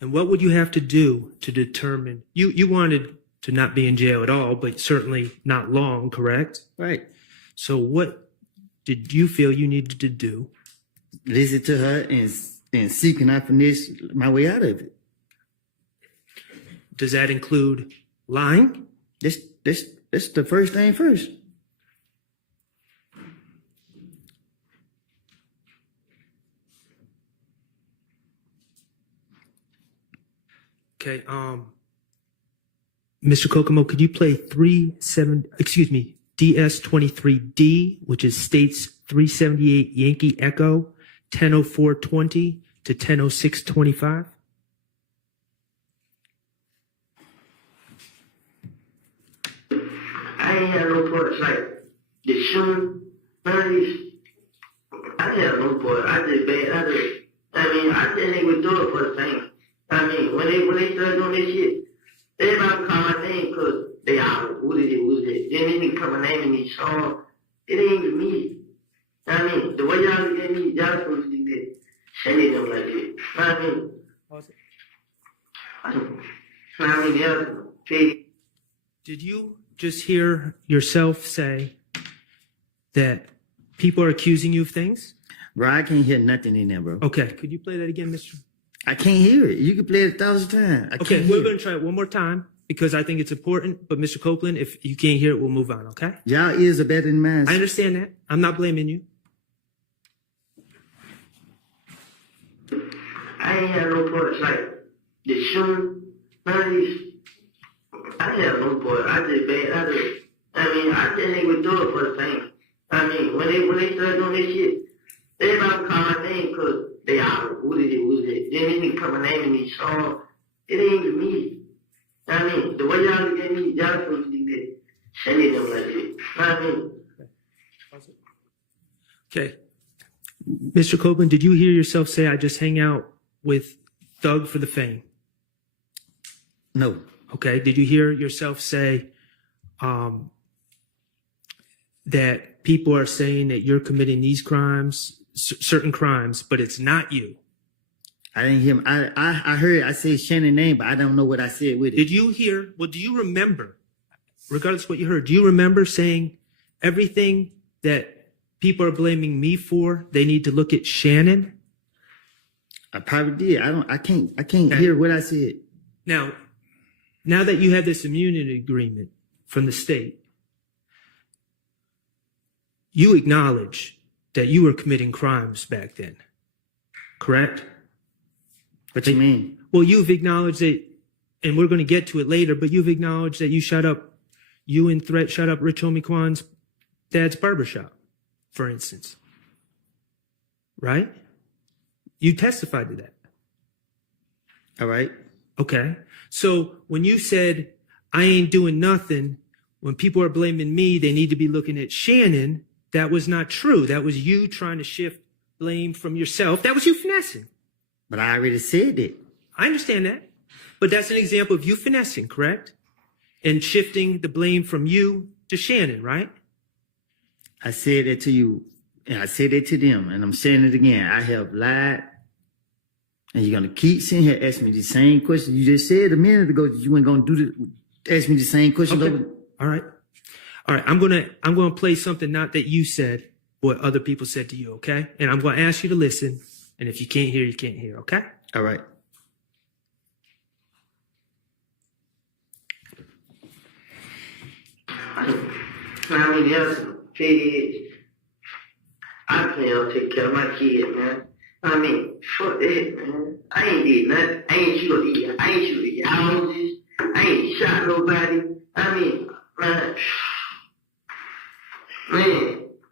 And what would you have to do to determine? You wanted to not be in jail at all, but certainly not long, correct? Right. So what did you feel you needed to do? Listen to her and seek and I finesse my way out of it. Does that include lying? That's the first thing first. Okay, Mr. Kokomo, could you play DS23D, which is states 378 Yankee Echo, 10:04:20 to 10:06:25? I ain't had no parts like the shooting, none of these. I ain't had no part. I just I didn't even do it for the fame. I mean, when they started doing this shit, everybody would call my name because they all, who did it? Then they even put my name in these songs. It ain't even me. I mean, the way y'all look at me, y'all supposed to do that. Sending them like that. I mean, Did you just hear yourself say that people are accusing you of things? Bro, I can't hear nothing in there, bro. Okay, could you play that again, Mr.? I can't hear it. You can play it 1,000 times. Okay, we're going to try it one more time because I think it's important. But Mr. Copeland, if you can't hear it, we'll move on, okay? Y'all ears are better than mine. I understand that. I'm not blaming you. I ain't had no parts like the shooting, none of these. I ain't had no part. I didn't even do it for the fame. I mean, when they started doing this shit, everybody would call my name because they all, who did it? Then they even put my name in these songs. It ain't even me. I mean, the way y'all look at me, y'all supposed to do that. Sending them like that. I mean. Okay. Mr. Copeland, did you hear yourself say, I just hang out with Thug for the fame? No. Okay. Did you hear yourself say that people are saying that you're committing these crimes, certain crimes, but it's not you? I didn't hear him. I heard I said Shannon's name, but I don't know what I said with it. Did you hear? Well, do you remember, regardless of what you heard, do you remember saying everything that people are blaming me for, they need to look at Shannon? I probably did. I can't hear what I said. Now that you have this immunity agreement from the state, you acknowledge that you were committing crimes back then, correct? What do you mean? Well, you've acknowledged that, and we're going to get to it later, but you've acknowledged that you and Threat shut up Rich Homie Kwan's dad's barbershop, for instance. Right? You testified to that. All right. Okay. So when you said, I ain't doing nothing. When people are blaming me, they need to be looking at Shannon. That was not true. That was you trying to shift blame from yourself. That was you finessing. But I already said it. I understand that. But that's an example of you finessing, correct? And shifting the blame from you to Shannon, right? I said it to you, and I said it to them, and I'm saying it again. I have lied, and you're gonna keep sitting here asking me the same question. You just said a minute ago that you weren't gonna ask me the same question. Okay. All right. I'm gonna play something not that you said, what other people said to you, okay? And I'm gonna ask you to listen, and if you can't hear, you can't hear, okay? All right. I mean, there's some kids. I plan on taking care of my kids, man. I mean, fuck that, man. I ain't did nothing. I ain't shoot the houses. I ain't shot nobody. I mean, man,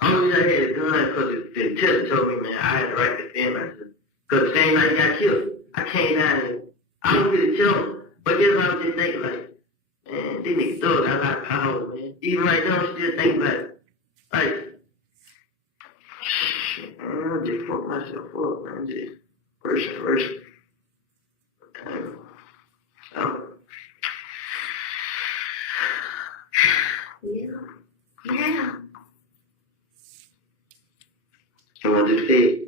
only I had a gun because the tester told me, man, I had the right to defend myself. Because the same night he got killed, I came down here. I was really tell him, but then I was just thinking, like, man, these niggas throw it out like power, man. Even right now, I'm still thinking about it. Like, shit, man, I just fucked myself up, man. Just worse and worse. Yeah. I want to say,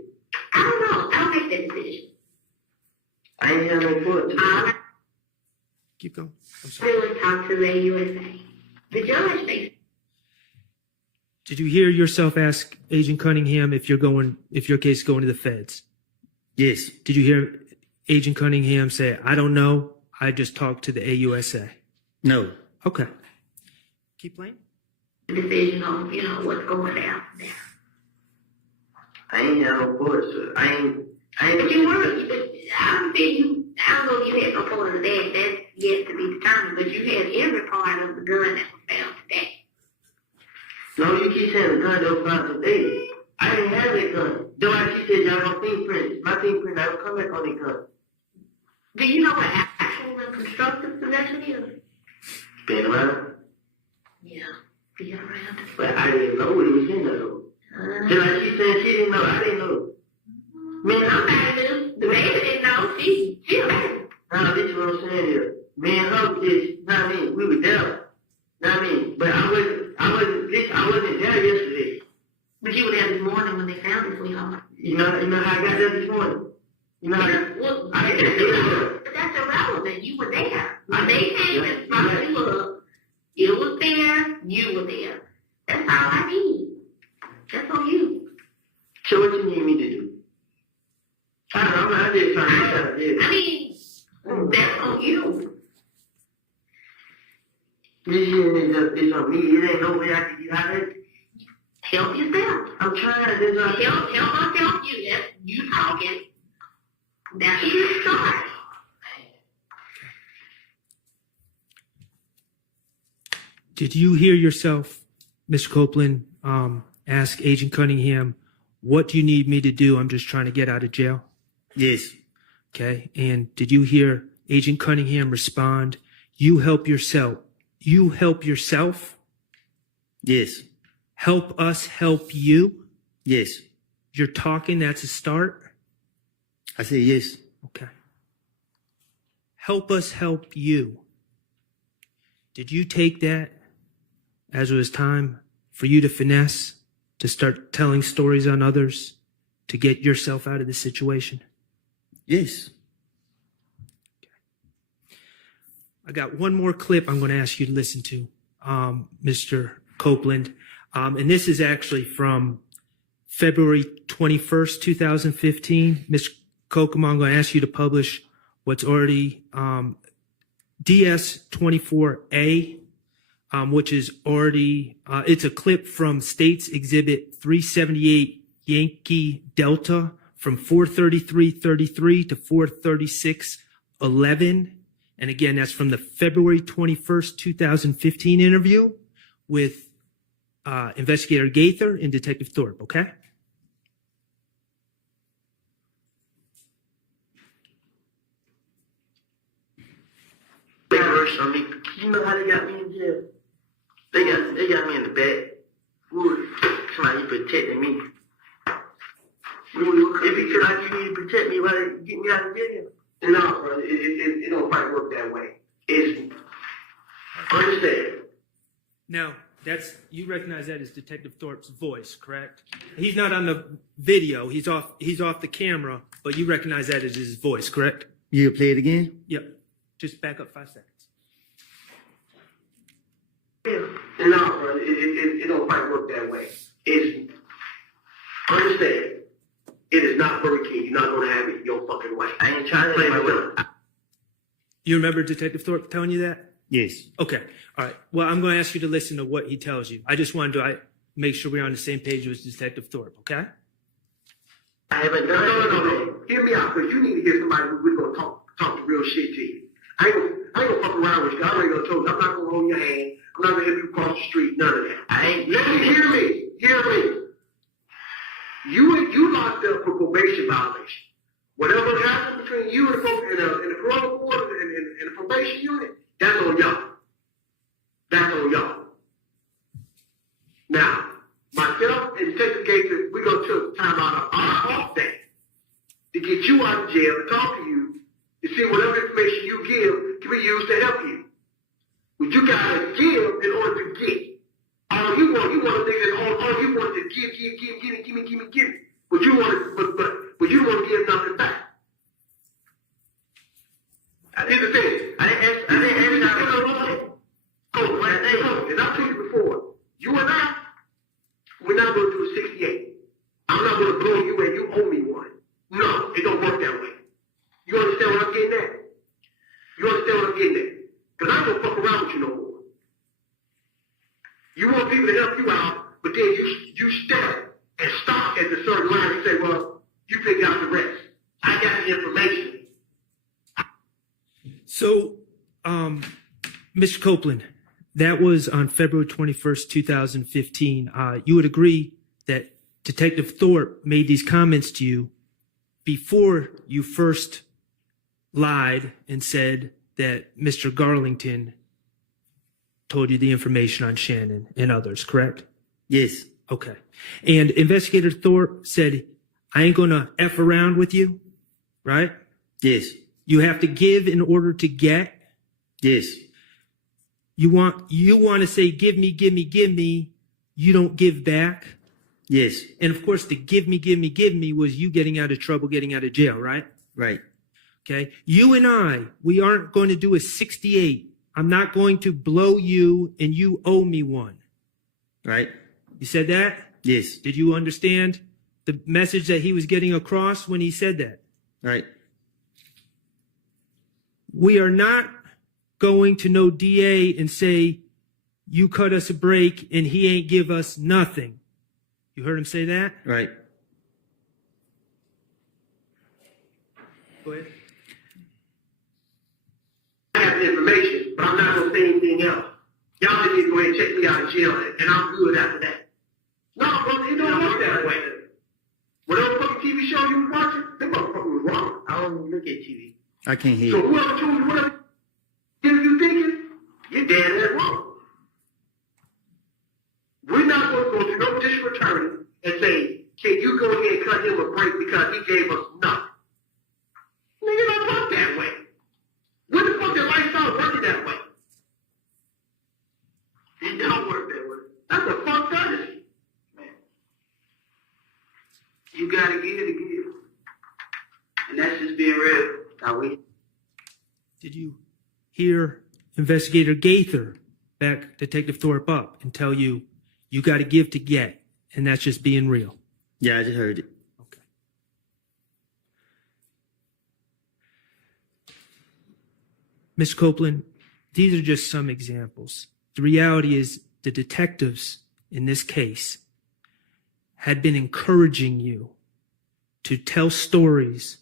I don't know. I'll make that decision. I ain't have no foot. Keep going. I'm We sorry. will talk to the USA. The judge makes. Did you hear yourself ask Agent Cunningham if your case is going to the feds? Yes. Did you hear Agent Cunningham say, I don't know, I just talked to the AUSA? No. Okay. Keep playing. Decision on, what's going down there. I ain't have no foot, so I ain't. But you were, I don't know if you had no part of that. That's yet to be determined. But you had every part of the gun that was found today. No, you keep saying the gun that was found today. I didn't have that gun. Though I keep saying y'all my fingerprints. My fingerprint, I will come back on that gun. Do you know what actual and constructive possession is? Been around. Yeah, being around. But I didn't know what it was in there, though. Just like she said she didn't know, I didn't know. Man, I'm mad at them. The baby didn't know. She a baby. Now, this is what I'm saying here. Me and her just, we were there. But I wasn't there yesterday. But you were there this morning when they found it, sweetheart. You know how I got there this morning? You know how Well, I got there. but that's irrelevant. You were there. When they came and brought you up, it was there, you were there. That's all I need. That's on you. So what you need me to do? I don't know, I'm just trying to get I mean, that's on you. This is on me. It ain't no way I can get out of it. Help yourself. I'm trying to. Help myself, you. That's you talking. That's a good start. Did you hear yourself, Mr. Copeland, ask Agent Cunningham, what do you need me to do? I'm just trying to get out of jail. Yes. Okay. And did you hear Agent Cunningham respond, you help yourself? You help yourself? Yes. Help us help you? Yes. You're talking, that's a start? I said yes. Okay. Help us help you. Did you take that as it was time for you to finesse, to start telling stories on others, to get yourself out of the situation? Yes. I got one more clip I'm going to ask you to listen to, Mr. Copeland. And this is actually from February 21st, 2015. Ms. Kokomo, I'm going to ask you to publish what's already DS24A, which is already, it's a clip from States Exhibit 378 Yankee Delta from 433.33 to 436.11. And again, that's from the February 21st, 2015 interview with Investigator Gaither and Detective Thorpe, okay? mercy on me. You know how they got me in jail? They got me in the back. Somebody protecting me. If you feel like you need to protect me, why they get me out of jail? No, bro, it don't quite work that way. It's understand. Now, you recognize that as Detective Thorpe's voice, correct? He's not on the video. He's off the camera, but you recognize that as his voice, correct? You play it again? Yep. Just back up 5 seconds. No, bro, it don't quite work that way. It's understand. It is not Burger King. You're not gonna have it your fucking way. I ain't trying to play my will. You remember Detective Thorpe telling you that? Yes. Okay. All right. Well, I'm going to ask you to listen to what he tells you. I just wanted to make sure we're on the same page with Detective Thorpe, okay? I haven't done no. Hear me out, because you need to hear somebody who's going to talk the real shit to you. I ain't gonna fuck around with you. I already done told you. I'm not going to hold your hand. I'm not going to help you cross the street. None of that. Let me hear me. Hear me. You locked up for probation violation. Whatever happened between you and the parole board and the probation unit, that's on y'all. That's on y'all. Now, myself and Detective Gator, we're going to take time out of our off day to get you out of jail, to talk to you, to see whatever information you give can be used to help you. But you got to give in order to get. All you want to think that all you want is give me. But you want to give nothing back. Here's the thing. I didn't ask. As I told you before, you and I, we're not going to do a 68. I'm not going to blow you and you owe me one. No, it don't work that way. You understand what I'm getting at? Because I don't fuck around with you no more. You want people to help you out, but then you step and stop at the certain line and say, well, you figure out the rest. I got the information. So, Mr. Copeland, that was on February 21st, 2015. You would agree that Detective Thorpe made these comments to you before you first lied and said that Mr. Garlington told you the information on Shannon and others, correct? Yes. Okay. And Investigator Thorpe said, I ain't going to F around with you, right? Yes. You have to give in order to get. Yes. You want to say, give me. You don't give back. Yes. And of course, the give me was you getting out of trouble, getting out of jail, right? Right. Okay. You and we aren't going to do a 68. I'm not going to blow you and you owe me one. Right. You said that? Yes. Did you understand the message that he was getting across when he said that? Right. We are not going to no DA and say, you cut us a break and he ain't give us nothing. You heard him say that? Right. Go ahead. I have the information, but I'm not going to say anything else. Y'all just need to go ahead and check me out of jail, and I'm good after that. No, brother, it don't work that way. Whatever fucking TV show you was watching, that motherfucker was wrong. I don't even look at TV. I can't hear So you. whoever told you whatever you thinking, you're dead ass wrong. We're not going to go to no district attorney and say, can you go ahead and cut him a break because he gave us nothing? Nigga, don't work that way. When the fuck did lifestyle working that way? It don't work that way. That's a fuck courtesy. Man. You gotta give to give. And that's just being real. Are we? Did you hear Investigator Gaither back Detective Thorpe up and tell you, you got to give to get, and that's just being real? Yeah, I just heard it. Okay. Ms. Copeland, these are just some examples. The reality is the detectives in this case had been encouraging you to tell stories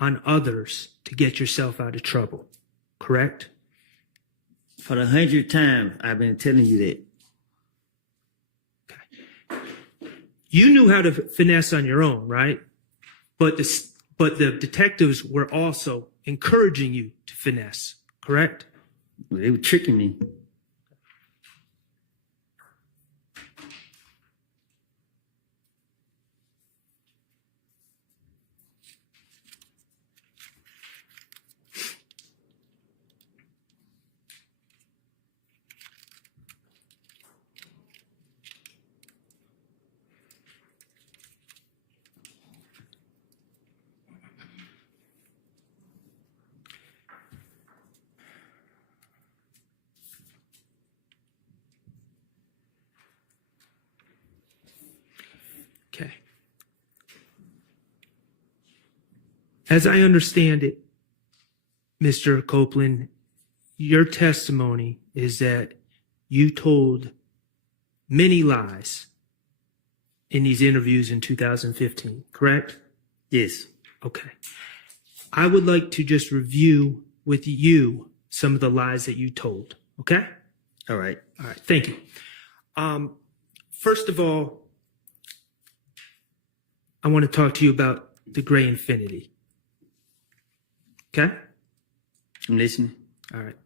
on others to get yourself out of trouble, correct? For the 100th time, I've been telling you that. You knew how to finesse on your own, right? But the detectives were also encouraging you to finesse, correct? They were tricking me. Okay. As I understand it, Mr. Copeland, your testimony is that you told many lies in these interviews in 2015, correct? Yes. Okay. I would like to just review with you some of the lies that you told, okay? All right. All right, thank you. First of all, I want to talk to you about the gray infinity. Okay? I'm listening. All right.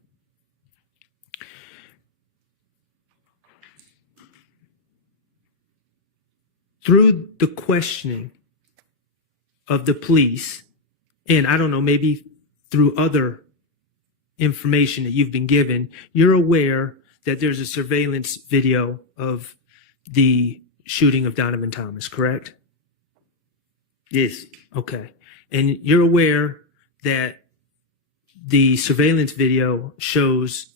Through the questioning of the police, and I don't know, maybe through other information that you've been given, you're aware that there's a surveillance video of the shooting of Donovan Thomas, correct? Yes. Okay. And you're aware that the surveillance video shows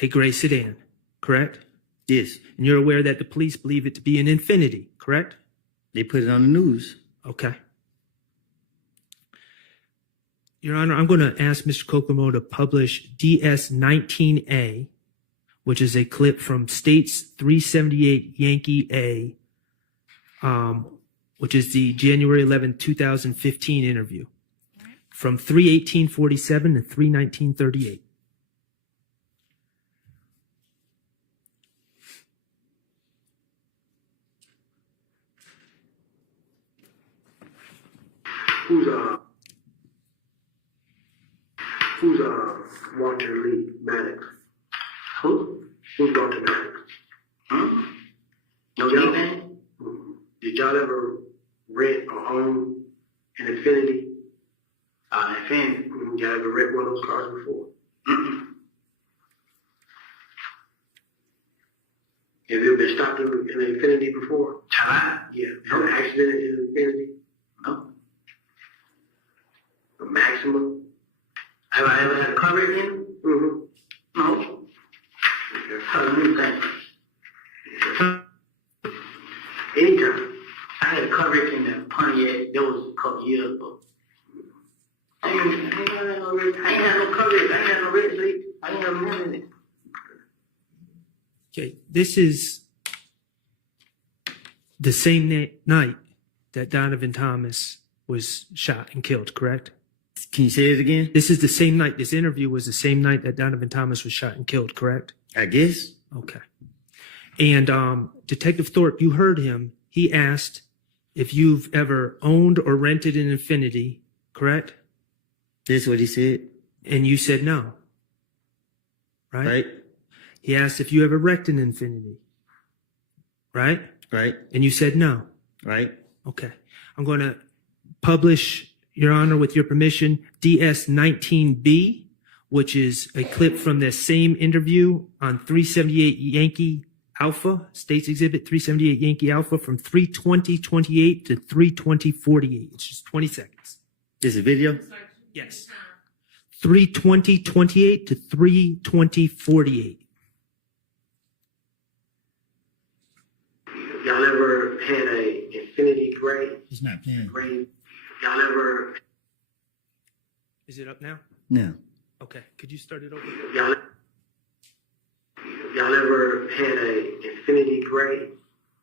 a gray sedan, correct? Yes. And you're aware that the police believe it to be an Infinity, correct? They put it on the news. Okay. Your Honor, I'm going to ask Mr. Kokomo to publish DS-19A, which is a clip from States 378 Yankee A, which is the January 11, 2015 interview, from 3/18/47 to 3/19/38. Who's Walter Lee Maddox? Who? Who's Walter Maddox? No Y'all- man? Did y'all ever rent or own an Infinity? Infinity. Y'all ever rent one of those cars before? Have you ever been stopped in an Infinity before? Yeah. Had an accident in an Infinity? No. A Maxima? Have I ever had a car wreck in? Mm-hmm. No. Let me think. Anytime. I had a car wreck in the Pontiac. That was a couple years ago. I ain't had no car wreck. I ain't had no red plate. I ain't have none in it. Okay, this is the same night that Donovan Thomas was shot and killed, correct? Can you say it again? This is the same night. This interview was the same night that Donovan Thomas was shot and killed, correct? I guess. Okay. And Detective Thorpe, you heard him. He asked if you've ever owned or rented an Infinity, correct? That's what he said. And you said no. Right? Right. He asked if you ever wrecked an Infinity. Right? Right. And you said no. Right. Okay. I'm going to publish, Your Honor, with your permission, DS-19B, which is a clip from the same interview on 378 Yankee Alpha, States Exhibit 378 Yankee Alpha, from 3/20/28 to 3/20/48. It's just 20 seconds. Is it video? Yes. 3/20/28 to 3/20/48. Y'all ever had a Infinity Gray? He's not playing. Gray? Y'all ever? Is it up now? No. Okay. Could you start it over? Y'all ever had a Infinity Gray?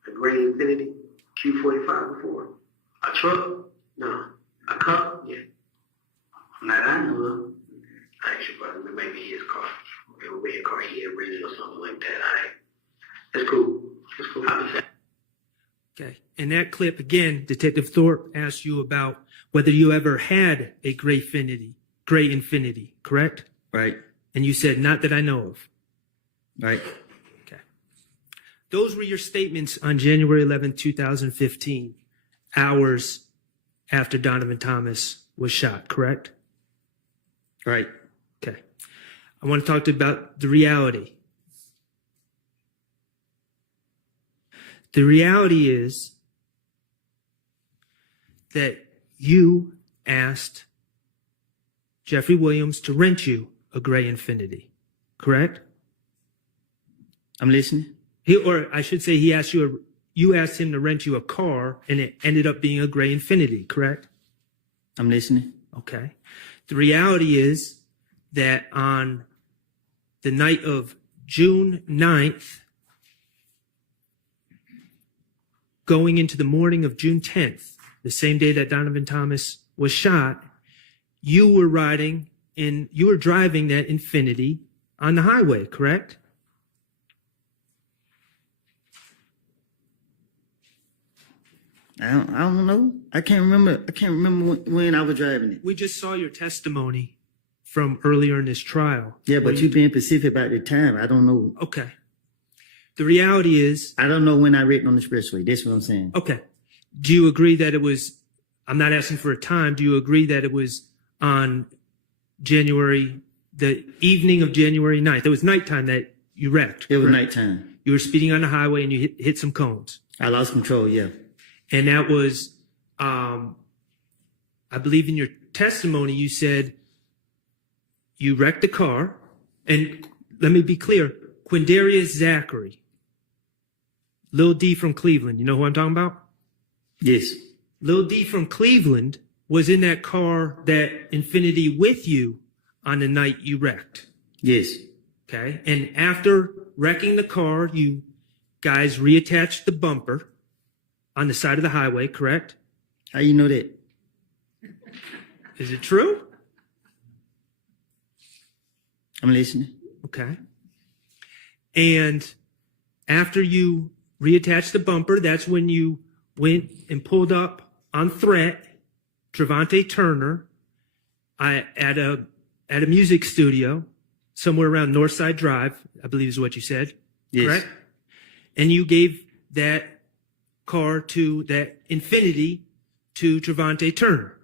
A Gray Infinity Q45 before? A truck? No. A cup? Yeah. Not I know of. I actually brother, maybe his car. Maybe a red car he had rented or something like that. That's cool. That's cool. Okay. In that clip, again, Detective Thorpe asked you about whether you ever had a gray Infinity, correct? Right. And you said, not that I know of. Right. Okay. Those were your statements on January 11th, 2015, hours after Donovan Thomas was shot, correct? Right. Okay. I want to talk to you about the reality. The reality is that you asked Jeffrey Williams to rent you a gray Infiniti, correct? I'm listening. Or I should say you asked him to rent you a car, and it ended up being a gray Infiniti, correct? I'm listening. Okay. The reality is that on the night of June 9th, going into the morning of June 10th, the same day that Donovan Thomas was shot, you were driving that Infiniti on the highway, correct? I don't know. I can't remember when I was driving it. We just saw your testimony from earlier in this trial. Yeah, but you being specific about the time. I don't know. Okay. The reality is, I don't know when I wrecked on the expressway. That's what I'm saying. okay. Do you agree that it was, I'm not asking for a time, do you agree that it was on the evening of January 9th? It was nighttime that you wrecked. It was correct? nighttime. You were speeding on the highway and you hit some cones. I lost control, yeah. And that was, I believe in your testimony, you said you wrecked the car. And let me be clear, Quindarius Zachary, Lil D from Cleveland, you know who I'm talking about? Yes. Lil D from Cleveland was in that car, that Infiniti, with you on the night you wrecked. Yes. Okay. And after wrecking the car, you guys reattached the bumper on the side of the highway, correct? How you know that? Is it true? I'm listening. Okay. And after you reattached the bumper, that's when you went and pulled up on threat Trevante Turner at a music studio somewhere around Northside Drive, I believe is what you said. Yes. Correct? And you gave that car to that Infiniti to Trevante Turner.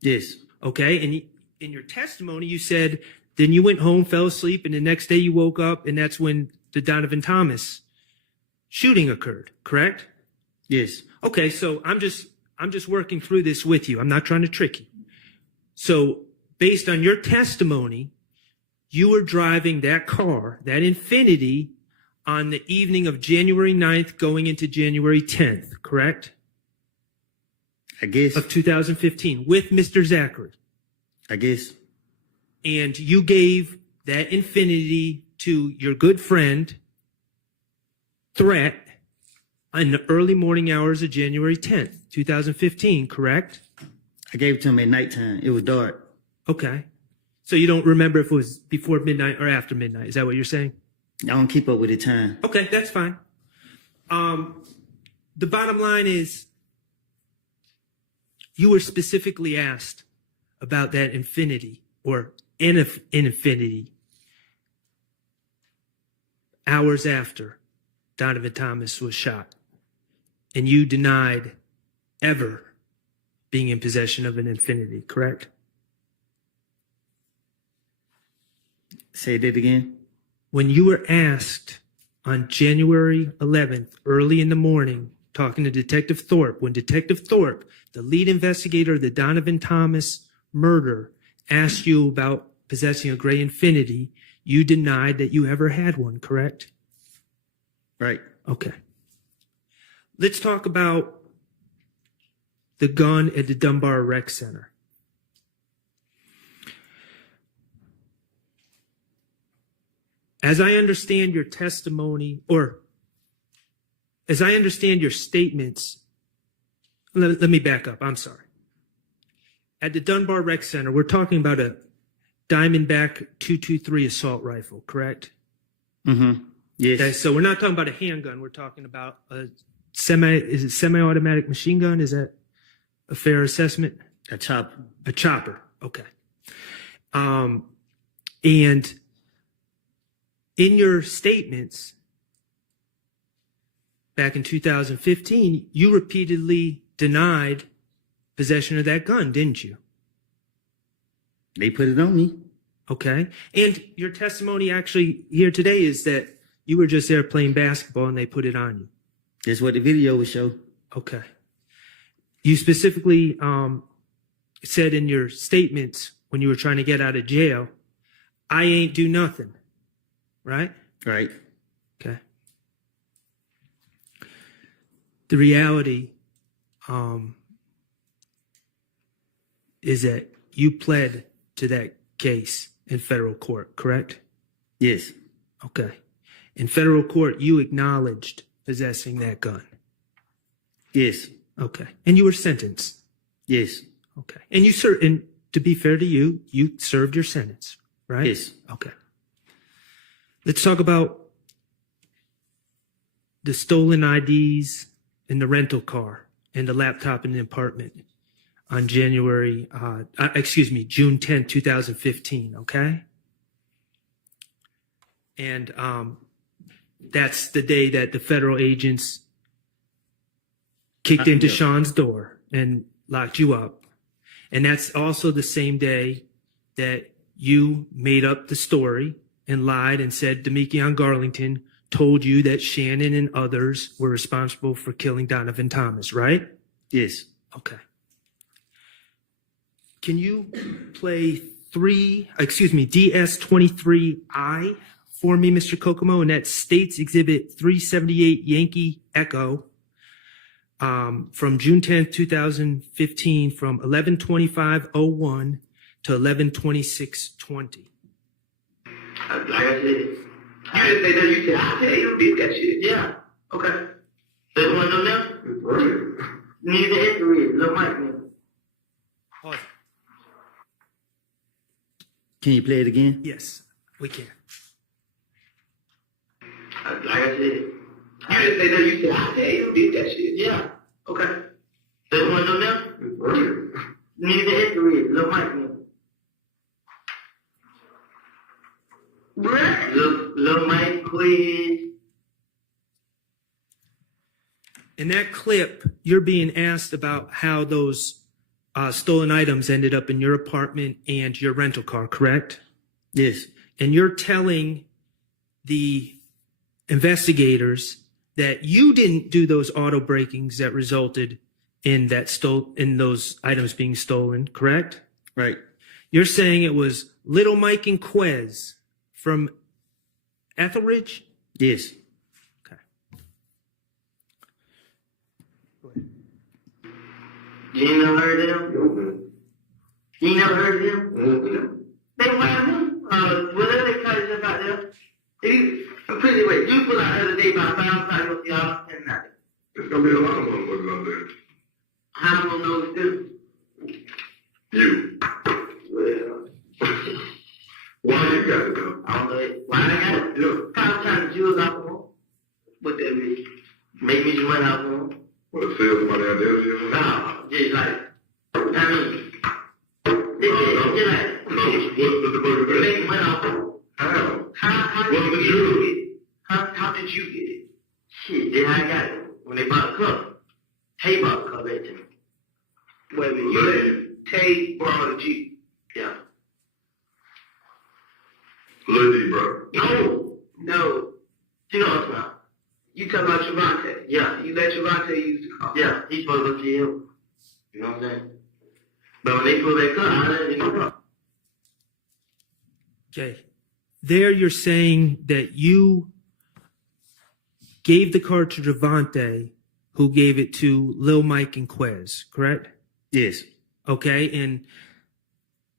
Yes. Okay. And in your testimony, you said then you went home, fell asleep, and the next day you woke up, and that's when the Donovan Thomas shooting occurred. Correct? Yes. Okay. So I'm just working through this with you. I'm not trying to trick you. So based on your testimony, you were driving that car, that Infiniti, on the evening of January 9th going into January 10th, correct? I guess. Of 2015 with Mr. Zachary. I guess. And you gave that Infiniti to your good friend, Threat, in the early morning hours of January 10th, 2015, correct? I gave it to him at nighttime. It was dark. Okay. So you don't remember if it was before midnight or after midnight. Is that what you're saying? I don't keep up with the time. Okay, that's fine. The bottom line is you were specifically asked about that Infiniti or an Infiniti hours after Donovan Thomas was shot. And you denied ever being in possession of an Infiniti, correct? Say that again. When you were asked on January 11th, early in the morning, talking to Detective Thorpe, when Detective Thorpe, the lead investigator of the Donovan Thomas murder, asked you about possessing a gray Infiniti, you denied that you ever had one, correct? Right. Okay. Let's talk about the gun at the Dunbar Rec Center. As I understand your testimony, or as I understand your statements, let me back up. I'm sorry. At the Dunbar Rec Center, we're talking about a Diamondback 223 assault rifle, correct? Mm-hmm. Yes. Okay, so we're not talking about a handgun. We're talking about a semi-automatic machine gun? Is that a fair assessment? A chopper. A chopper. Okay. And in your statements back in 2015, you repeatedly denied possession of that gun, didn't you? They put it on me. Okay. And your testimony actually here today is that you were just there playing basketball and they put it on you. That's what the video would show. Okay. You specifically said in your statements when you were trying to get out of jail, I ain't do nothing. Right? Right. Okay. The reality is that you pled to that case in federal court, correct? Yes. Okay. In federal court, you acknowledged possessing that gun. Yes. Okay. And you were sentenced. Yes. Okay. And you served, and to be fair to you, you served your sentence, right? Yes. Okay. Let's talk about the stolen IDs in the rental car and the laptop in the apartment on June 10th, 2015, okay? And that's the day that the federal agents kicked into Sean's door and locked you up. And that's also the same day that you made up the story and lied and said Demekion Garlington told you that Shannon and others were responsible for killing Donovan Thomas, right? Yes. Okay. Can you play DS23I for me, Mr. Kokomo? And that's States Exhibit 378 Yankee Echo from June 10th, 2015, from 11:25:01 to 11:26:20. Like I said, you didn't say that. You said, I'll tell you, did that shit. Yeah. Okay. There's one of them now? Neither is real. Little Mike now. Pause. Can you play it again? Yes, we can. Like I said, you didn't say that. You said, I'll tell you, did that shit. Yeah. Okay. There's one of them now? Neither is real. Little Mike now. Little Mike, please. In that clip, you're being asked about how those stolen items ended up in your apartment and your rental car, correct? Yes. And you're telling the investigators that you didn't do those auto breakings that resulted in those items being stolen, correct? Right. You're saying it was Little Mike and Quez from Etheridge? Yes. Okay. You never heard of him? You never heard of him? They want him. Whatever they call it about them. I'm pretty wait. You pull out the other day about 5 of y'all and nothing. There's gonna be a lot of motherfuckers out there. How am I gonna know it's them? You. Well. Why you got it though? I don't know it. Why I got it? Look, I'm trying to jewels out for him. What that mean? Make me just run out for him. What, sell somebody out there? No, just like, I mean, it's like, What's the burger make me run out for him. How did you get it? How did you get it? Shit, then I got it. When they bought the cup, Tay bought the cup back to me. Wait a minute, you let Tay borrow the Jeep. Yeah. Lil D, bro. No. You know what I'm talking about. You talking about Trevante. Yeah, you let Trevante use the car. Yeah, he's supposed to go to jail. You know what I'm saying? But when they pull that car, I let you know. Okay. There you're saying that you gave the car to Trevante, who gave it to Lil Mike and Quez, correct? Yes. Okay, and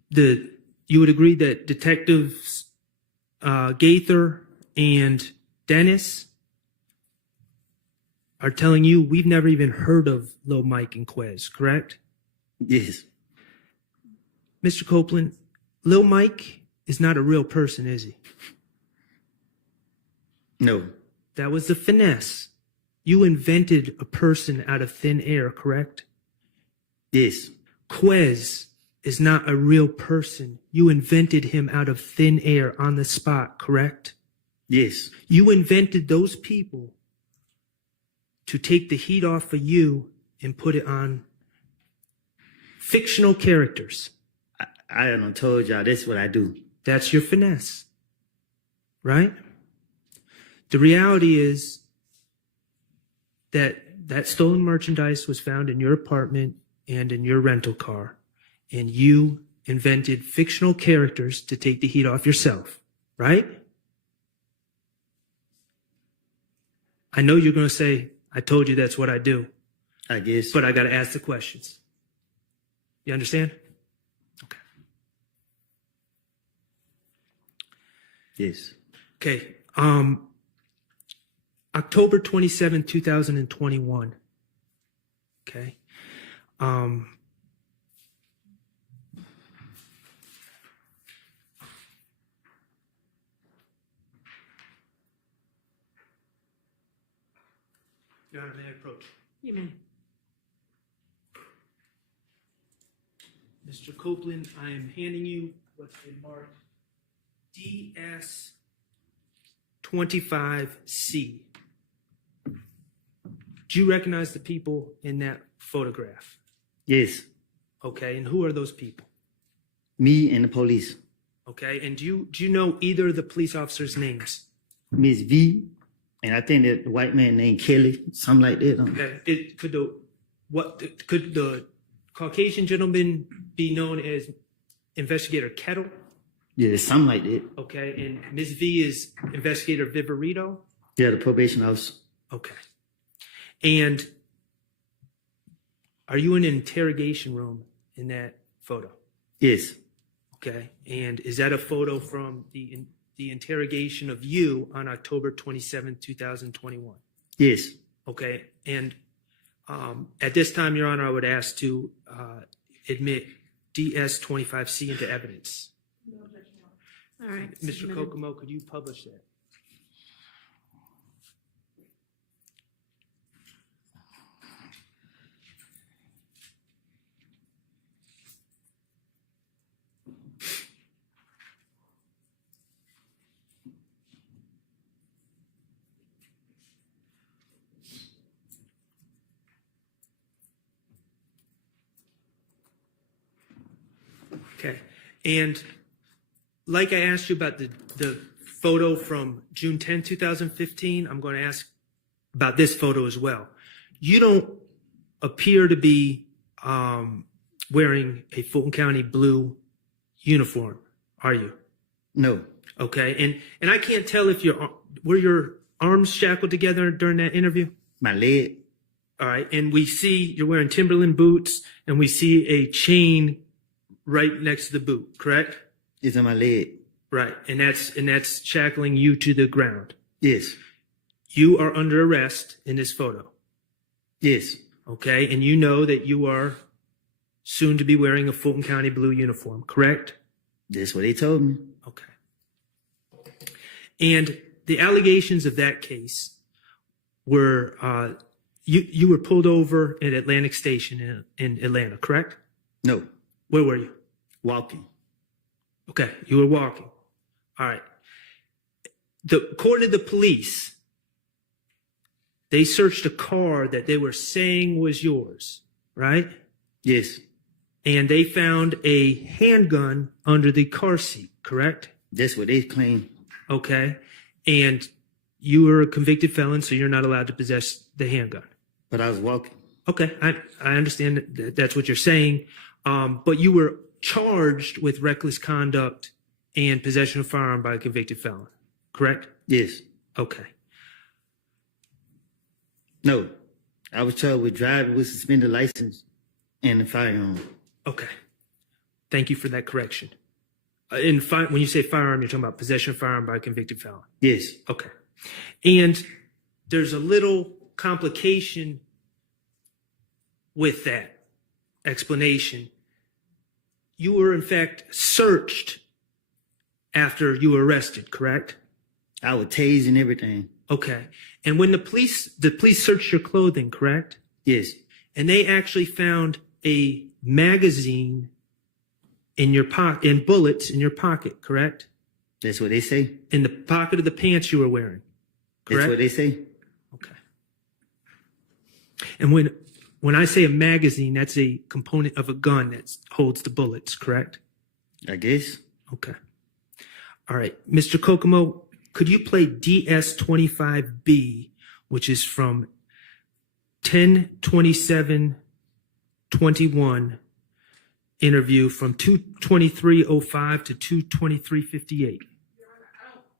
you would agree that Detectives Gaither and Dennis are telling you we've never even heard of Lil Mike and Quez, correct? Yes. Mr. Copeland, Lil Mike is not a real person, is he? No. That was the finesse. You invented a person out of thin air, correct? Yes. Quez is not a real person. You invented him out of thin air on the spot, correct? Yes. You invented those people to take the heat off of you and put it on fictional characters. I done told y'all that's what I do. That's your finesse, right? The reality is that that stolen merchandise was found in your apartment and in your rental car, and you invented fictional characters to take the heat off yourself, right? I know you're going to say, I told you that's what I do. I guess. But I got to ask the questions. You understand? Okay. Yes. Okay. October 27, 2021. Okay. Your Honor, may I approach? You may. Mr. Copeland, I am handing you what's been marked DS25C. Do you recognize the people in that photograph? Yes. Okay, and who are those people? Me and the police. Okay, and do you know either of the police officers' names? Miss V, and I think that the white man named Kelly, something like that. Okay, could the Caucasian gentleman be known as Investigator Kettle? Yeah, something like that. Okay, and Ms. V is Investigator Viverito? Yeah, the probation officer. Okay. And are you in an interrogation room in that photo? Yes. Okay, and is that a photo from the interrogation of you on October 27, 2021? Yes. Okay, and at this time, Your Honor, I would ask to admit DS25C into evidence. All right. Mr. Kokomo, could you publish that? Okay, and like I asked you about the photo from June 10, 2015, I'm going to ask about this photo as well. You don't appear to be wearing a Fulton County blue uniform, are you? No. Okay, and I can't tell if were your arms shackled together during that interview? My leg. All right, and we see you're wearing Timberland boots, and we see a chain right next to the boot, correct? It's on my leg. Right, and that's shackling you to the ground. Yes. You are under arrest in this photo. Yes. Okay, and you know that you are soon to be wearing a Fulton County blue uniform, correct? That's what they told me. Okay. And the allegations of that case were you were pulled over at Atlantic Station in Atlanta, correct? No. Where were you? Walking. Okay, you were walking. All right. According to the police, they searched a car that they were saying was yours, right? Yes. And they found a handgun under the car seat, correct? That's what they claim. Okay. And you were a convicted felon, so you're not allowed to possess the handgun. But I was walking. Okay, I understand that that's what you're saying. But you were charged with reckless conduct and possession of a firearm by a convicted felon, correct? Yes. Okay. No. I was charged with driving with suspended license and a firearm. Okay. Thank you for that correction. When you say firearm, you're talking about possession of a firearm by a convicted felon? Yes. Okay. And there's a little complication with that explanation. You were, in fact, searched after you were arrested, correct? I was tased and everything. Okay. And when the police searched your clothing, correct? Yes. And they actually found a magazine in your pocket, and bullets in your pocket, correct? That's what they say. In the pocket of the pants you were wearing. Correct? That's what they say. Okay. And when I say a magazine, that's a component of a gun that holds the bullets, correct? I guess. Okay. All right. Mr. Kokomo, could you play DS25B, which is from 10/27/21 interview from 2/23/05 to 2/23/58? I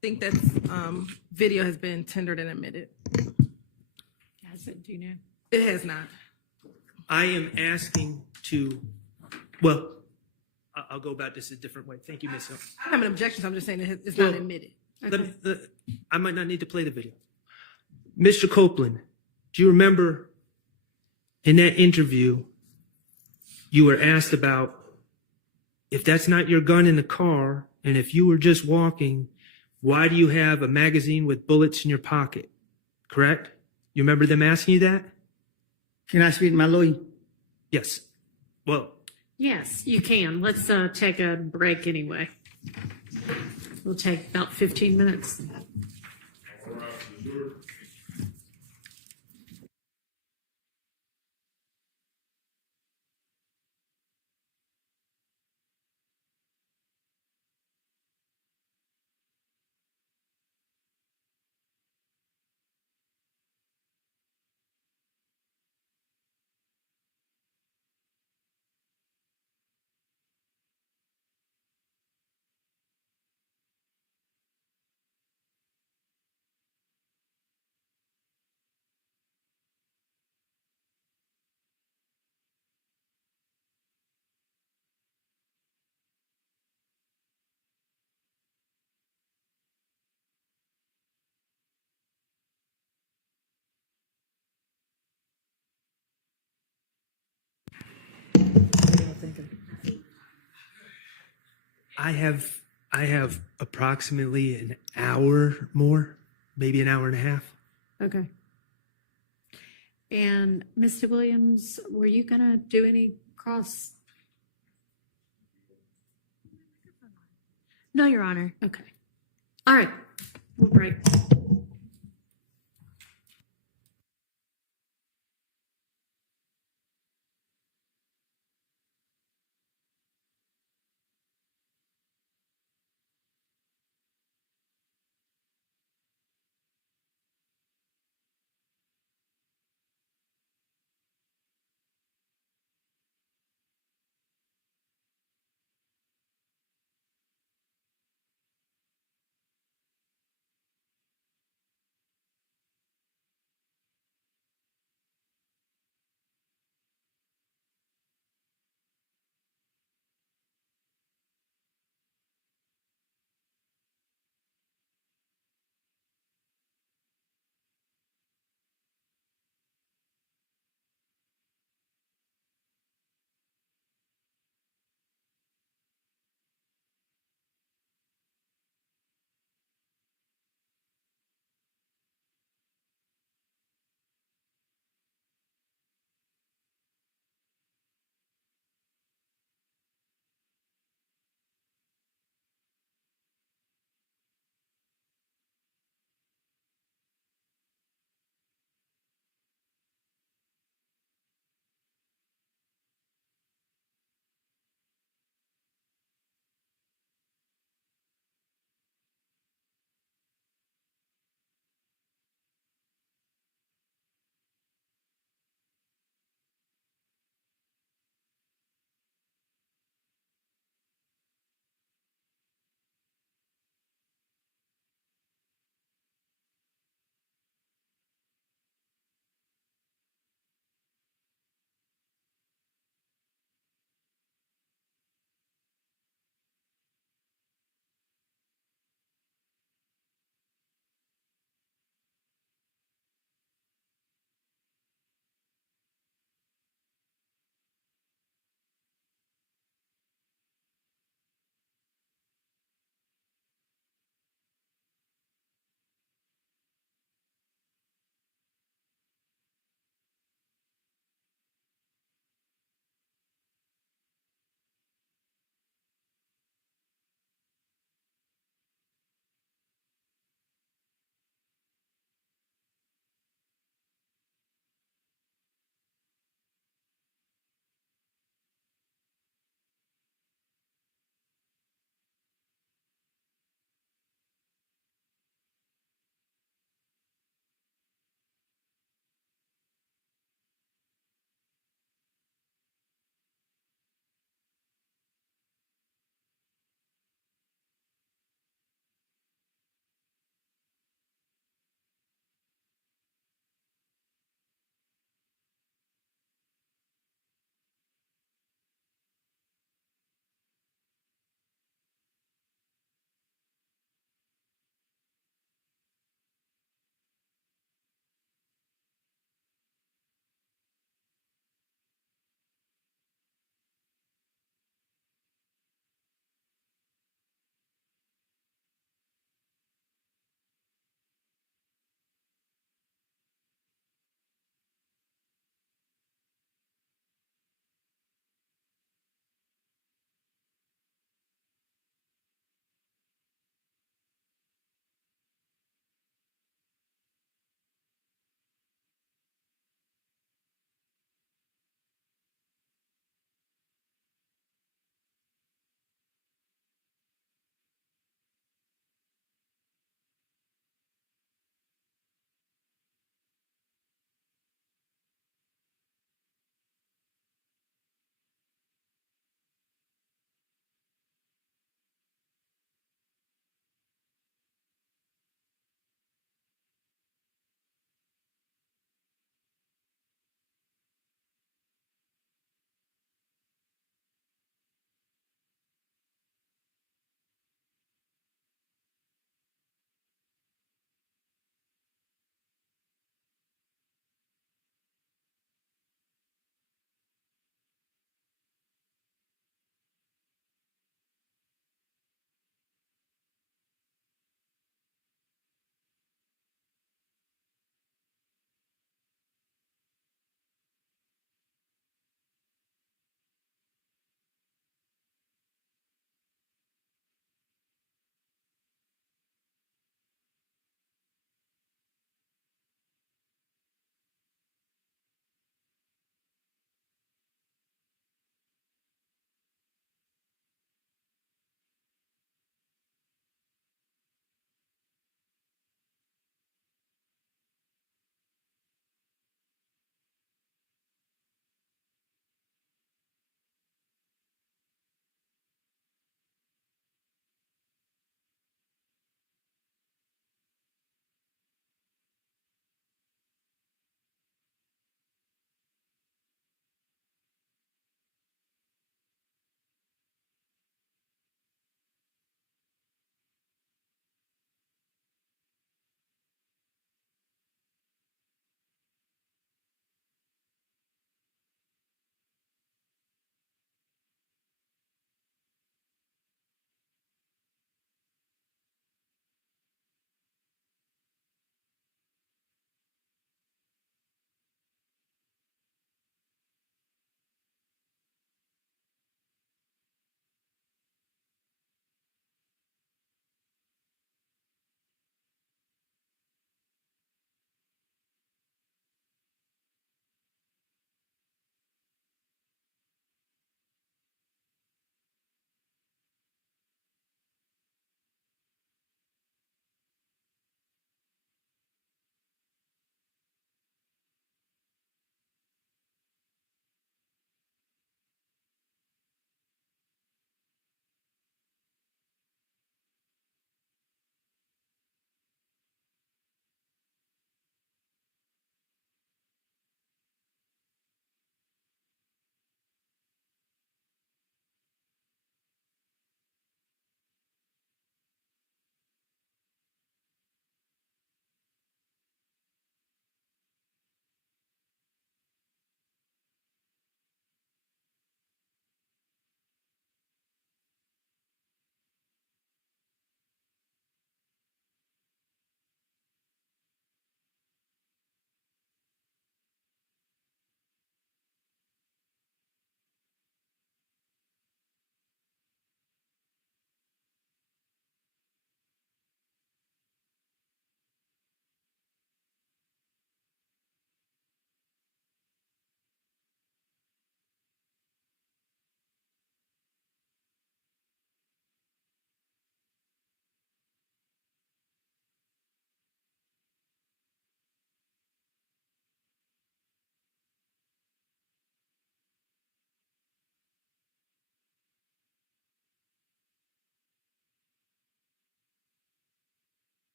think that video has been tendered and admitted. Has it? Do you know? It has not. I am asking to, well, I'll go about this a different way. Thank you, Ms. Hill. I don't have an objection, so I'm just saying that it's not admitted. I might not need to play the video. Mr. Copeland, do you remember in that interview, you were asked about if that's not your gun in the car, and if you were just walking, why do you have a magazine with bullets in your pocket? Correct? You remember them asking you that? Can I speak to my lawyer? Yes. Well, Yes, you can. Let's take a break anyway. We'll take about 15 minutes. I have approximately an hour more, maybe an hour and a half. Okay. And Mr. Williams, were you going to do any cross? No, Your Honor. Okay. All right. We'll break.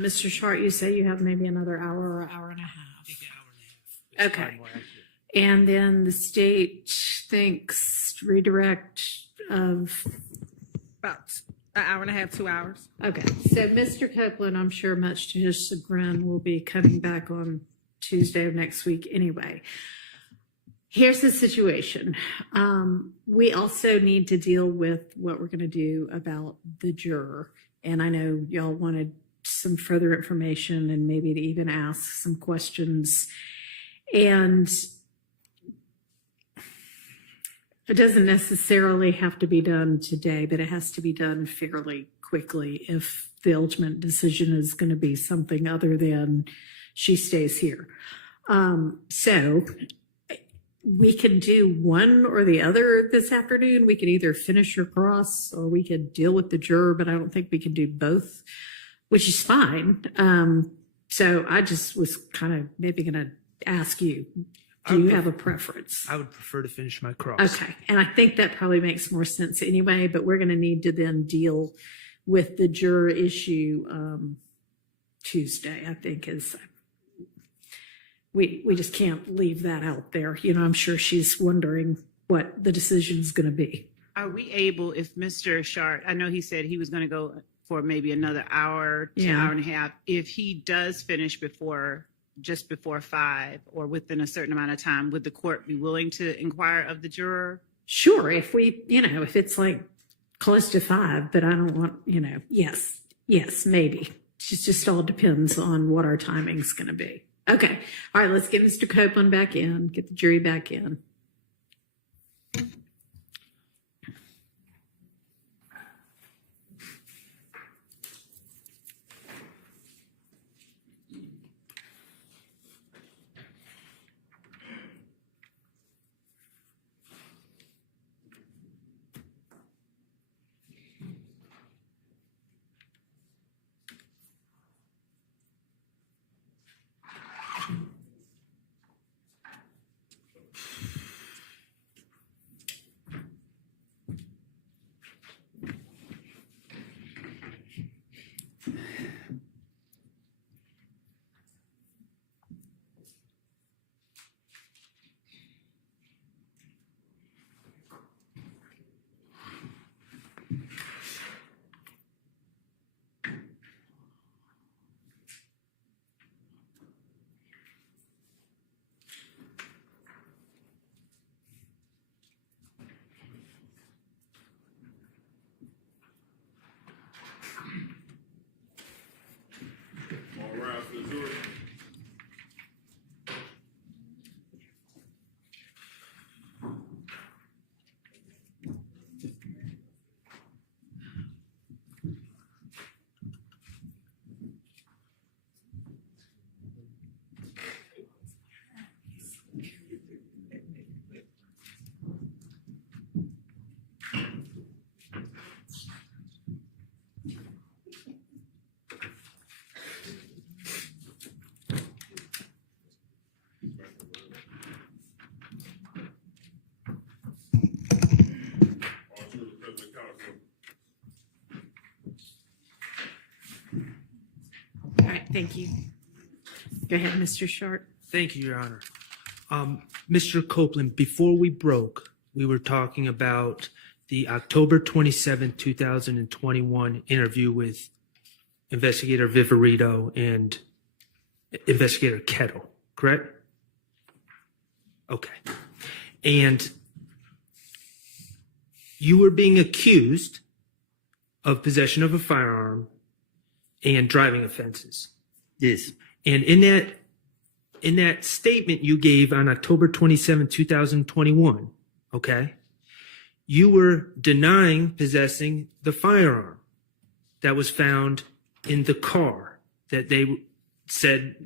Mr. Short, you say you have maybe another hour or hour and a half. Okay. And then the state thinks redirect of, About an hour and a half, 2 hours. okay. So Mr. Copeland, I'm sure much to his chagrin, will be coming back on Tuesday of next week anyway. Here's the situation. We also need to deal with what we're going to do about the juror. And I know y'all wanted some further information and maybe to even ask some questions. And it doesn't necessarily have to be done today, but it has to be done fairly quickly if the ultimate decision is going to be something other than she stays here. So we can do one or the other this afternoon. We could either finish her cross or we could deal with the juror, but I don't think we can do both, which is fine. So I just was kind of maybe going to ask you, do you have a preference? I would prefer to finish my cross. Okay. And I think that probably makes more sense anyway, but we're going to need to then deal with the juror issue Tuesday, I think is, we just can't leave that out there. You know, I'm sure she's wondering what the decision is going to be. Are we able, if Mr. Sharp, I know he said he was going to go for maybe another hour to hour and a half. If he does finish just before 5 or within a certain amount of time, would the court be willing to inquire of the juror? Sure. If we, if it's like close to 5, but I don't want, yes, maybe. It just all depends on what our timing's going to be. Okay. All right. Let's get Mr. Copeland back in, get the jury back in. All right, thank you. Go ahead, Mr. Sharp. Thank you, Your Honor. Mr. Copeland, before we broke, we were talking about the October 27, 2021 interview with Investigator Viverito and Investigator Kettle, correct? Okay. And you were being accused of possession of a firearm and driving offenses. Yes. And in that statement you gave on October 27, 2021, okay, you were denying possessing the firearm that was found in the car that they said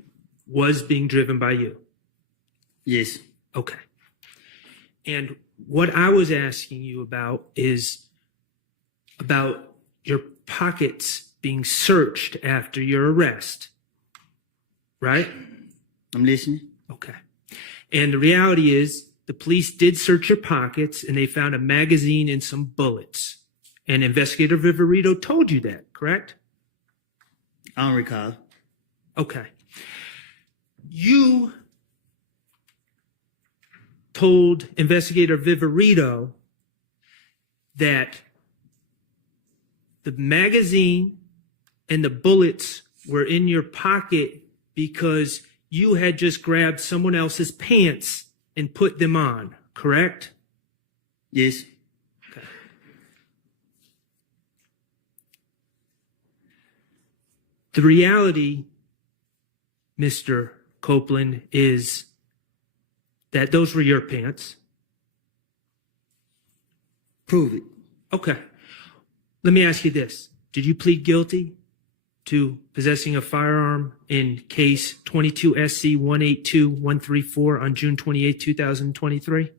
was being driven by you. Yes. Okay. And what I was asking you about is about your pockets being searched after your arrest, right? I'm listening. Okay. And the reality is the police did search your pockets and they found a magazine and some bullets. And Investigator Viverito told you that, correct? I don't recall. Okay. You told investigator Viverito that the magazine and the bullets were in your pocket because you had just grabbed someone else's pants and put them on, correct? Yes. Okay. The reality, Mr. Copeland, is that those were your pants. Prove it. Okay. Let me ask you this. Did you plead guilty to possessing a firearm in case 22 SC 182134 on June 28, 2023?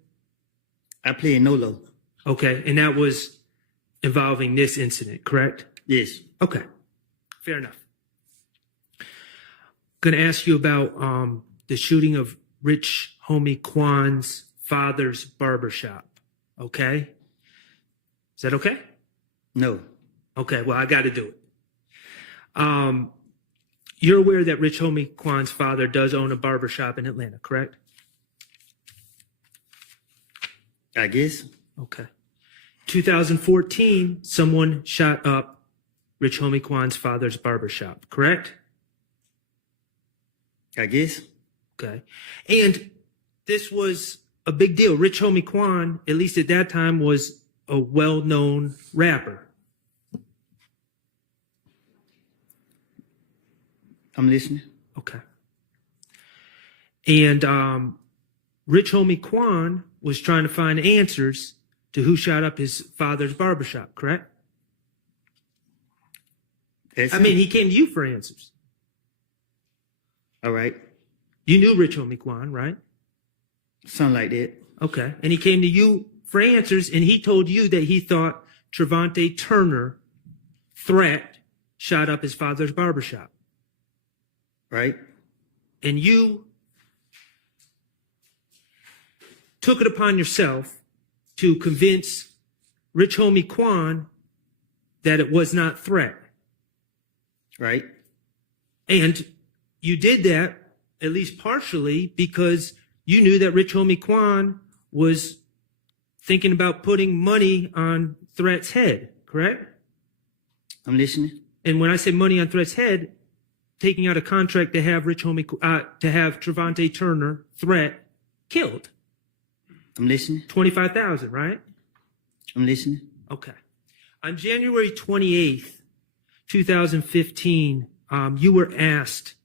I played NOLO. Okay. And that was involving this incident, correct? Yes. Okay. Fair enough. Going to ask you about the shooting of Rich Homie Kwan's father's barbershop. Okay? Is that okay? No. Okay, well, I got to do it. You're aware that Rich Homie Kwan's father does own a barbershop in Atlanta, correct? I guess. Okay. 2014, someone shot up Rich Homie Kwan's father's barbershop, correct? I guess. Okay. And this was a big deal. Rich Homie Kwan, at least at that time, was a well-known rapper. I'm listening. Okay. And Rich Homie Kwan was trying to find answers to who shot up his father's barbershop, correct? I mean, he came to you for answers. All right. You knew Rich Homie Kwan, right? Something like that. Okay. And he came to you for answers, and he told you that he thought Trevante Turner threat shot up his father's barbershop. Right. And you took it upon yourself to convince Rich Homie Kwan that it was not threat. Right. And you did that, at least partially, because you knew that Rich Homie Kwan was thinking about putting money on Threat's head, correct? I'm listening. And when I say money on Threat's head, taking out a contract to have to have Trevante Turner, Threat, killed. I'm listening. 25,000, right? I'm listening. Okay. On January 28th, 2015, you were asked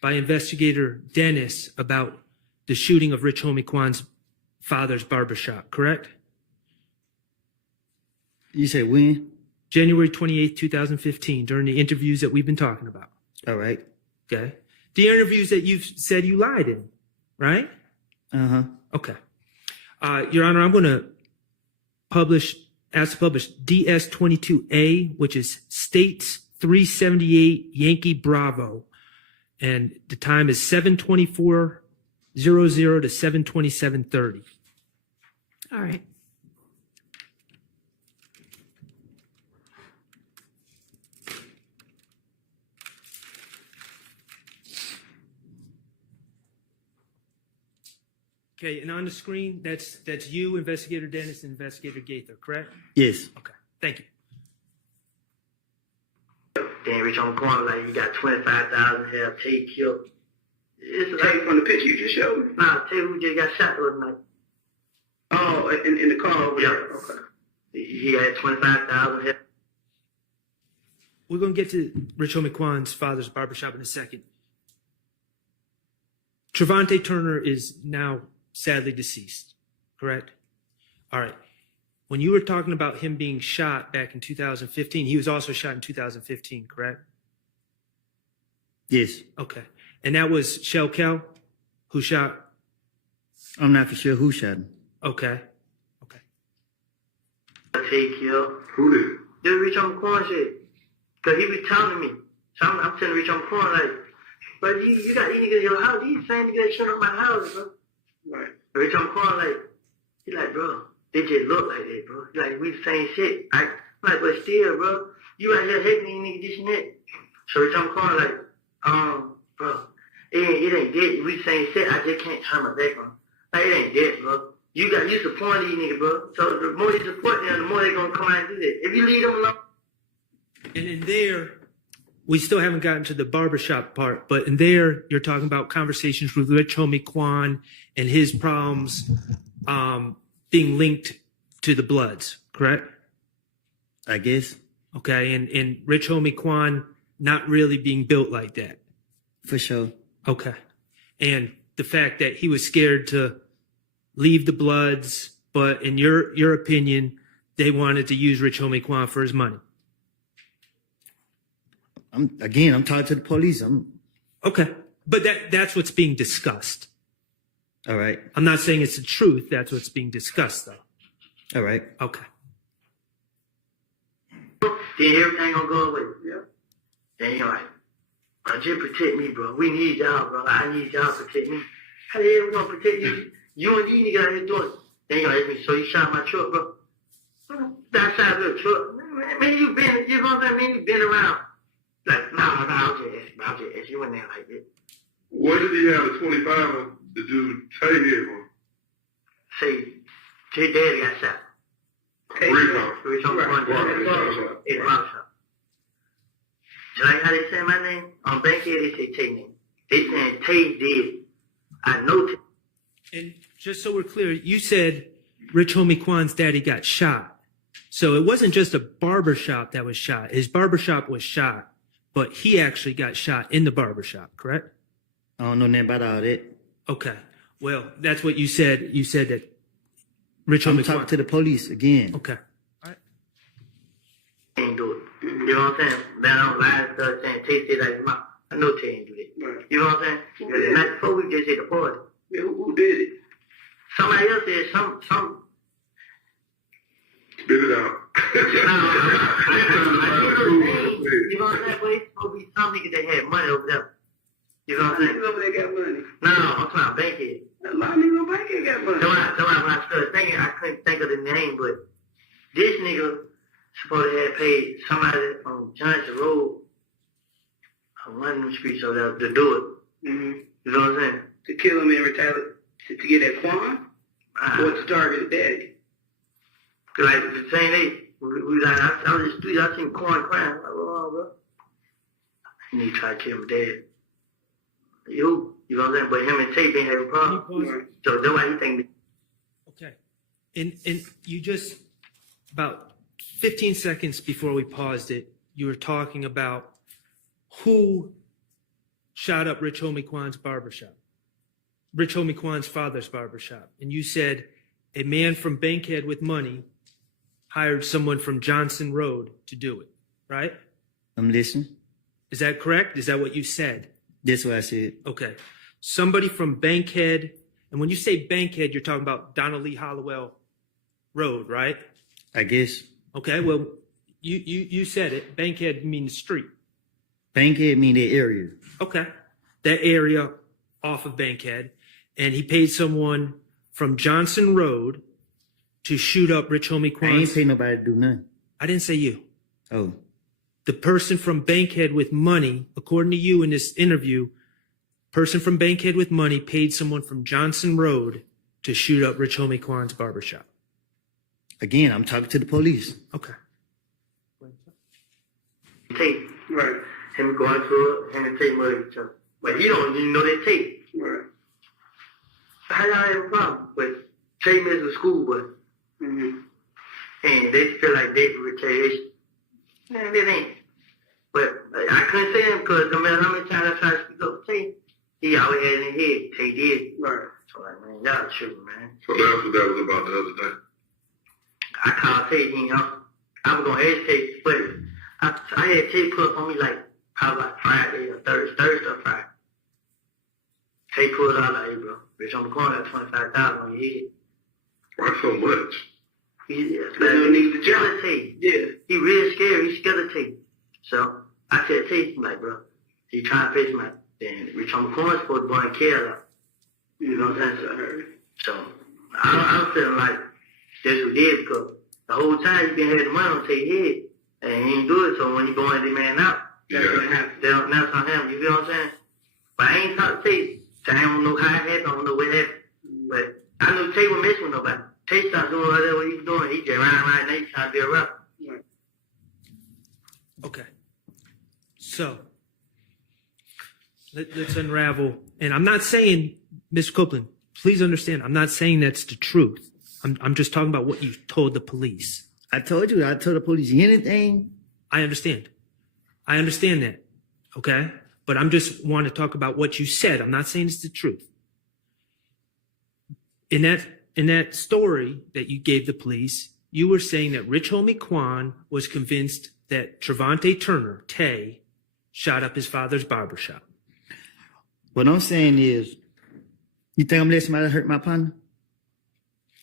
by investigator Dennis about the shooting of Rich Homie Kwan's father's barbershop, correct? You say when? January 28th, 2015, during the interviews that we've been talking about. All right. Okay. The interviews that you've said you lied in, right? Uh-huh. Okay. Your Honor, I'm going to ask to publish DS-22A, which is States 378 Yankee Bravo. And the time is 7:24:00 to 7:27:30. All right. Okay, and on the screen, that's you, Investigator Dennis, and Investigator Gaither, correct? Yes. Okay, thank you. Then Rich on the corner, like, you got 25,000 have Tate killed. It's like from the picture you just showed me? Nah, Tate who just got shot the other night. Oh, in the car over there? Okay. He had 25,000 have. We're going to get to Rich Homie Kwan's father's barbershop in a second. Trevante Turner is now sadly deceased, correct? All right. When you were talking about him being shot back in 2015, he was also shot in 2015, correct? Yes. Okay. And that was Shell Kel who shot? I'm not for sure who shot him. Okay. Tate killed. Who did? Just Rich on the corner shit. Because he be telling me. So I'm telling Rich on the corner, like, but you got these niggas in your house. These same niggas shooting up my house, bro. Right. Rich on the corner, like, he like, bro, they just look like that, bro. He like, we the same shit. I'm like, but still, bro, you out here hating these niggas, this and that. So Rich Homie Quan like, bro, it ain't dead. We saying shit, I just can't turn my back on. Like, it ain't dead, bro. You support these niggas, bro. So the more you support them, the more they gonna come out and do that. If you leave them alone. And in there, we still haven't gotten to the barbershop part, but in there, you're talking about conversations with Rich Homie Quan and his problems being linked to the Bloods, correct? I guess. Okay, and Rich Homie Quan not really being built like that. For sure. Okay. And the fact that he was scared to leave the Bloods, but in your opinion, they wanted to use Rich Homie Quan for his money. I'm talking to the police. Okay. But that's what's being discussed. All right. I'm not saying it's the truth. That's what's being discussed, though. All right. Okay. Then everything gonna go away. Yeah. Then you're like, bro, just protect me, bro. We need y'all, bro. I need y'all to protect me. How the hell we gonna protect you? You and these niggas out here doing it. Then you're like, so you shot my truck, bro. That side of the truck. Man, you been, you know what I mean? You been around. Like, no, I'll just ask you in there like this. What did he have a 25 to do? Say here, bro. Say, his daddy got shot. Rico. Rich Homie Quan. It's barbershop. So like how they say my name? On Bankhead, they say Tay name. They saying Tay dead. I know Tay. And just so we're clear, you said Rich Homie Quan's daddy got shot. So it wasn't just a barbershop that was shot. His barbershop was shot, but he actually got shot in the barbershop, correct? I don't know nothing about all that. Okay. Well, that's what you said. You said that Rich Homie I'm talking Quan. to the police again. Okay. Ain't do it. You know what I'm saying? Then I don't lie and start saying Tay said like mom. I know Tay ain't do that. Right. You know what I'm saying? Because the night before we just hit the party. Yeah, who did it? Somebody else did some. Spit it out. You know what I'm saying? But it's supposed to be some nigga that had money over there. You know what I'm saying? Niggas over there got money. No, I'm talking about Bankhead. A lot of niggas over Bankhead got money. So when I started thinking, I couldn't think of the name, but this nigga supposed to have paid somebody on Johnson Road on one of them streets over there to do it. Mm-hmm. You know what I'm saying? To kill him and retaliate to get that Quan? Or to target his daddy? Cause like the same day, we like, I was in the street, I seen Quan crying. I'm like, oh, bro. And he tried to kill my dad. You know what I'm saying? But him and Tay been having problems. So that's why he think. Okay. And you just, about 15 seconds before we paused it, you were talking about who shot up Rich Homie Quan's barbershop. Rich Homie Quan's father's barbershop. And you said a man from Bankhead with money hired someone from Johnson Road to do it, right? I'm listening. Is that correct? Is that what you said? That's what I said. Okay. Somebody from Bankhead, and when you say Bankhead, you're talking about Donnelly Hollowell Road, right? I guess. Okay, well, you said it. Bankhead means street. Bankhead mean that area. Okay. That area off of Bankhead. And he paid someone from Johnson Road to shoot up Rich Homie Quan. I ain't pay nobody to do nothing. I didn't say you. Oh. The person from Bankhead with money, according to you in this interview, person from Bankhead with money paid someone from Johnson Road to shoot up Rich Homie Quan's barbershop. Again, I'm talking to the police. Okay. Tay, right? Him going to it, him and Tay murder each other. But he don't even know that Tay. Right. How y'all have a problem? But Tay missed with school, but and they feel like they for retaliation. Man, it ain't. But I couldn't say him because no matter how many times I tried to speak up to Tay, he always had in his head. Tay did. Right. So like, man, y'all tripping, man. So that's what that was about the other day. I called Tay, you know. I was gonna ask Tay, but I had Tay put up on me like probably like Friday or Thursday or Friday. Tay pulled out like, hey, bro, Rich Homie Quan got 25,000 on your head. Why so much? He's jealous Tay. Yeah. He real scared. He's scared of Tay. So I said, Tay, I'm like, bro, he trying to face my then Rich Homie Quan's supposed to go and care about. You know what I'm saying? So I'm feeling like that's what he did because the whole time he been having the money on Tay's head and he ain't do it. So when he going to the man out, That's what happened. That's on him. You feel what I'm saying? But I ain't talked to Tate. So I don't know how it happened. I don't know what happened. But I know Tate was messing with nobody. Tate stopped doing whatever he was doing. He just riding, and he trying to be a rapper. Okay. So let's unravel. And I'm not saying, Mr. Copeland, please understand, I'm not saying that's the truth. I'm just talking about what you told the police. I told you, I told the police anything. I understand. I understand that. Okay? But I'm just want to talk about what you said. I'm not saying it's the truth. In that story that you gave the police, you were saying that Rich Homie Quan was convinced that Trevante Turner, Tay, shot up his father's barbershop. What I'm saying is, you think I'm letting somebody hurt my partner?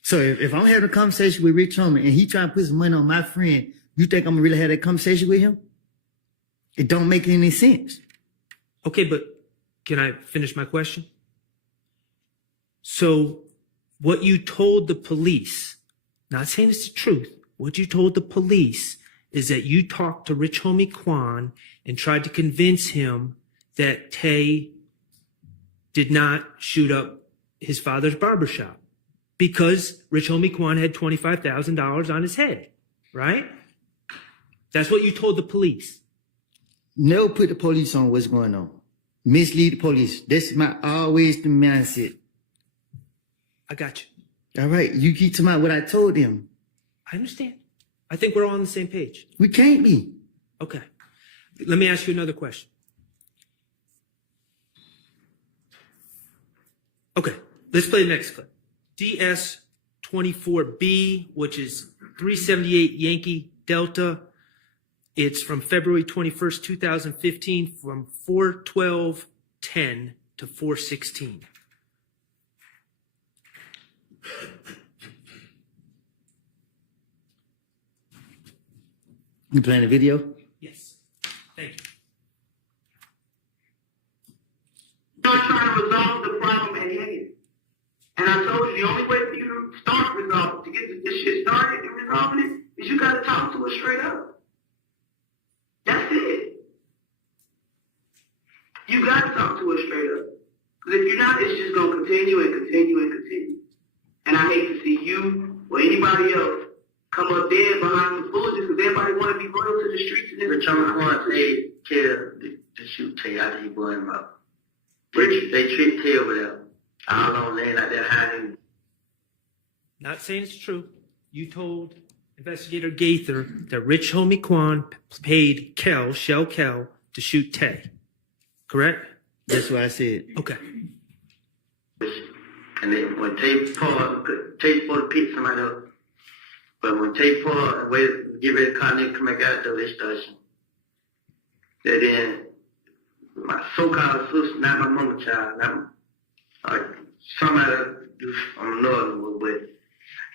So if I'm having a conversation with Rich Homie and he trying to put some money on my friend, you think I'm gonna really have that conversation with him? It don't make any sense. Okay, but can I finish my question? So what you told the police, not saying it's the truth, what you told the police is that you talked to Rich Homie Quan and tried to convince him that Tay did not shoot up his father's barbershop because Rich Homie Quan had $25,000 on his head, right? That's what you told the police. Never put the police on what's going on. Mislead the police. That's always the mindset. I got you. All right, you keep talking about what I told them. I understand. I think we're all on the same page. We can't be. Okay. Let me ask you another question. Okay, let's play the next clip. DS24B, which is 378 Yankee Delta. It's from February 21st, 2015, from 4/12/10 to 4/16. You playing the video? Yes. Thank you. You're trying to resolve the problem at hand. And I told you the only way for you to start resolving, to get this shit started and resolving it, is you gotta talk to us straight up. That's it. You gotta talk to us straight up. Because if you're not, it's just gonna continue and continue and continue. And I hate to see you or anybody else come up dead behind the foolishness because everybody want to be loyal to the streets. And Rich Homie Quan paid Taylor to shoot Tay after he blew him up. They treat Tay over there. I don't know, laying out there hiding. Not saying it's true. You told Investigator Gaither that Rich Homie Quan paid Shell Kel, to shoot Tay. Correct? That's what I said. Okay. And then when Tay pulled to pick somebody up. But when Tay pulled and get ready to come in, come back out there, they started shooting. And then my so-called sister, not my mama child, somebody, I don't know, but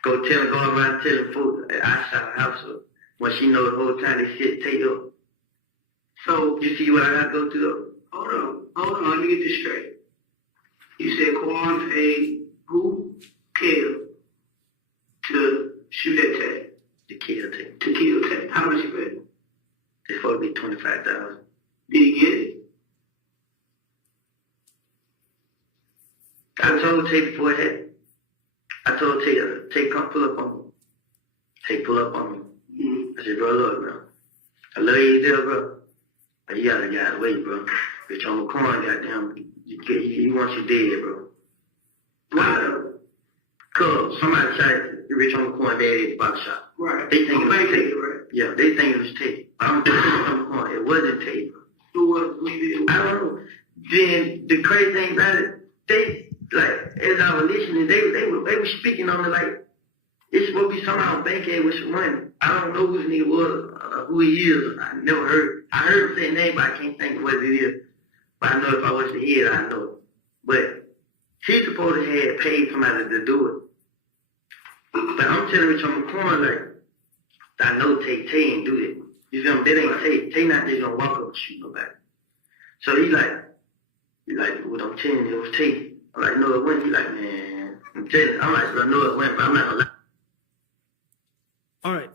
go around telling folks that I shot her house up. When she know the whole time they shit Tay up. So, you see what I got to go through? Hold on, let me get this straight. You said Quan paid who? Kel to shoot at Tay. To kill Tay. To kill Tay. How much you paid? It's supposed to be $25,000. Did he get it? I told Tay before it happened. I told Tay, come pull up on me. Tay pull up on me. I said, bro, look, bro. I love you there, bro. But you gotta get out of the way, bro. Rich Homie Quan, goddamn, you want you dead, bro. Why? Cause somebody shot Rich Homie Quan dead at the box shop. Right. They think it was Tay, right? Yeah, they think it was Tay. I don't think Rich Homie Quan. It wasn't Tay, bro. Who was it? I don't know. Then the crazy thing about it, they, like, as I was listening, they were speaking on it like, it's supposed to be somehow bankhead with some money. I don't know who this nigga was, who he is. I never heard. I heard him say a name, but I can't think of what it is. But I know if I was to hear it, I know. But he's supposed to have paid somebody to do it. But I'm telling Rich Homie Quan, like, I know Tay ain't do it. You feel me? That ain't Tay. Tay not just gonna walk up and shoot nobody. So he like, well, I'm telling you, it was Tay. I'm like, no, it wasn't. He like, man. I'm like, I know it went, but I'm not gonna lie. All right.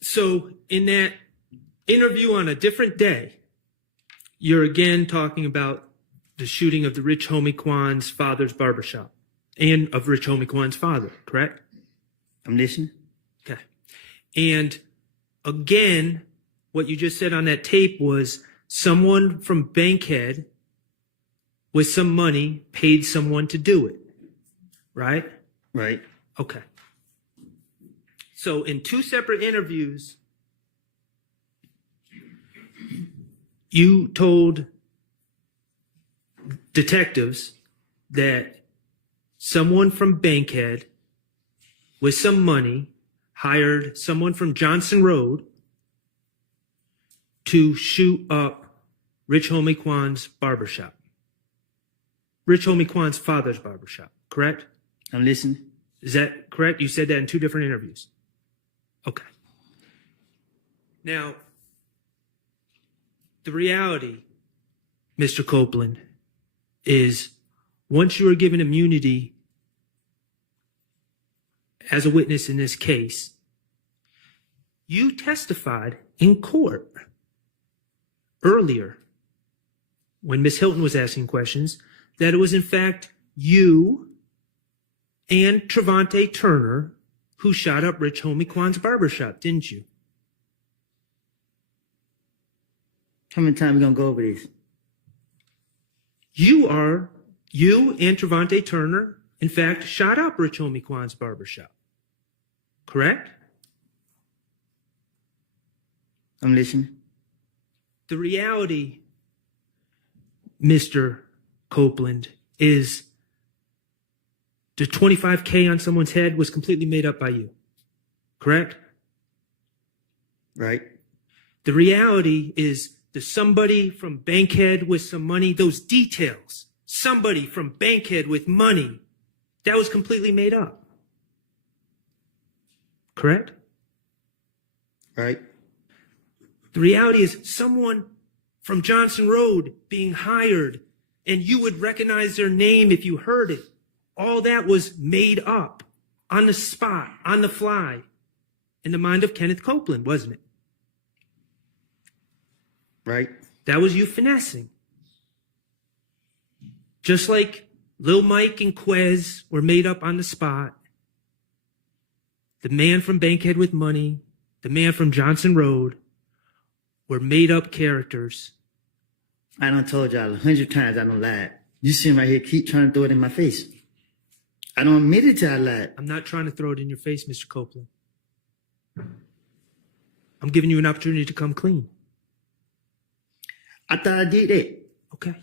So in that interview on a different day, You're again talking about the shooting of the Rich Homie Kwan's father's barbershop and of Rich Homie Kwan's father, correct? I'm listening. Okay. And again, what you just said on that tape was someone from Bankhead with some money paid someone to do it, right? Right. Okay. So in two separate interviews, you told detectives that someone from Bankhead with some money hired someone from Johnson Road to shoot up Rich Homie Kwan's barbershop. Rich Homie Kwan's father's barbershop, correct? I'm listening. Is that correct? You said that in two different interviews. Okay. Now, the reality, Mr. Copeland, is once you are given immunity as a witness in this case, you testified in court earlier when Ms. Hilton was asking questions that it was in fact you and Trevante Turner who shot up Rich Homie Kwan's barbershop, didn't you? How many times we gonna go over this? You and Trevante Turner, in fact, shot up Rich Homie Kwan's barbershop. Correct? I'm listening. The reality, Mr. Copeland, is the $25K on someone's head was completely made up by you. Correct? Right. The reality is the somebody from Bankhead with some money, those details, somebody from Bankhead with money, that was completely made up. Correct? Right. The reality is someone from Johnson Road being hired and you would recognize their name if you heard it. All that was made up on the spot, on the fly, in the mind of Kenneth Copeland, wasn't it? Right. That was you finessing. Just like Lil Mike and Quez were made up on the spot. The man from Bankhead with money, the man from Johnson Road were made up characters. I done told y'all 100 times I don't lie. You see him right here keep trying to throw it in my face. I don't admit it till I lied. I'm not trying to throw it in your face, Mr. Copeland. I'm giving you an opportunity to come clean. I thought I did that. Okay.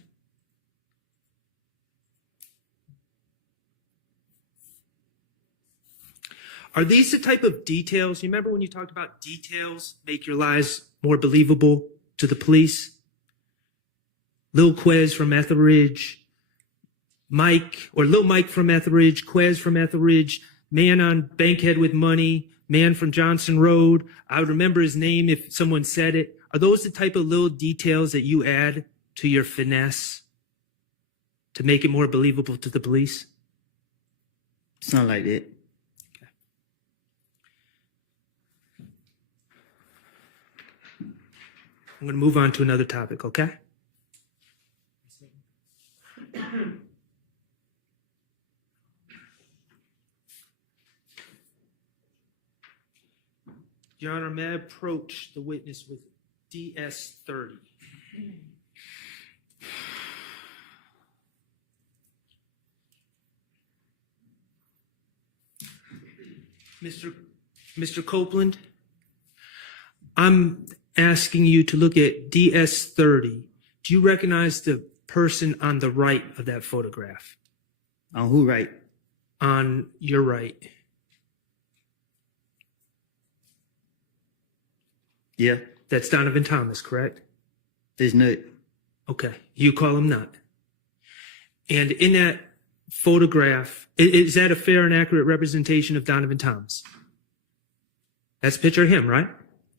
Are these the type of details? You remember when you talked about details make your lies more believable to the police? Lil Quez from Etheridge, Mike, or Lil Mike from Etheridge, Quez from Etheridge, man on Bankhead with money, man from Johnson Road. I would remember his name if someone said it. Are those the type of little details that you add to your finesse to make it more believable to the police? Something like that. Okay. I'm going to move on to another topic, okay? Your Honor, may I approach the witness with DS-30? Mr. Copeland, I'm asking you to look at DS-30. Do you recognize the person on the right of that photograph? On who right? On your right. Yeah. That's Donovan Thomas, correct? There's no. Okay. You call him not. And in that photograph, is that a fair and accurate representation of Donovan Thomas? That's a picture of him, right?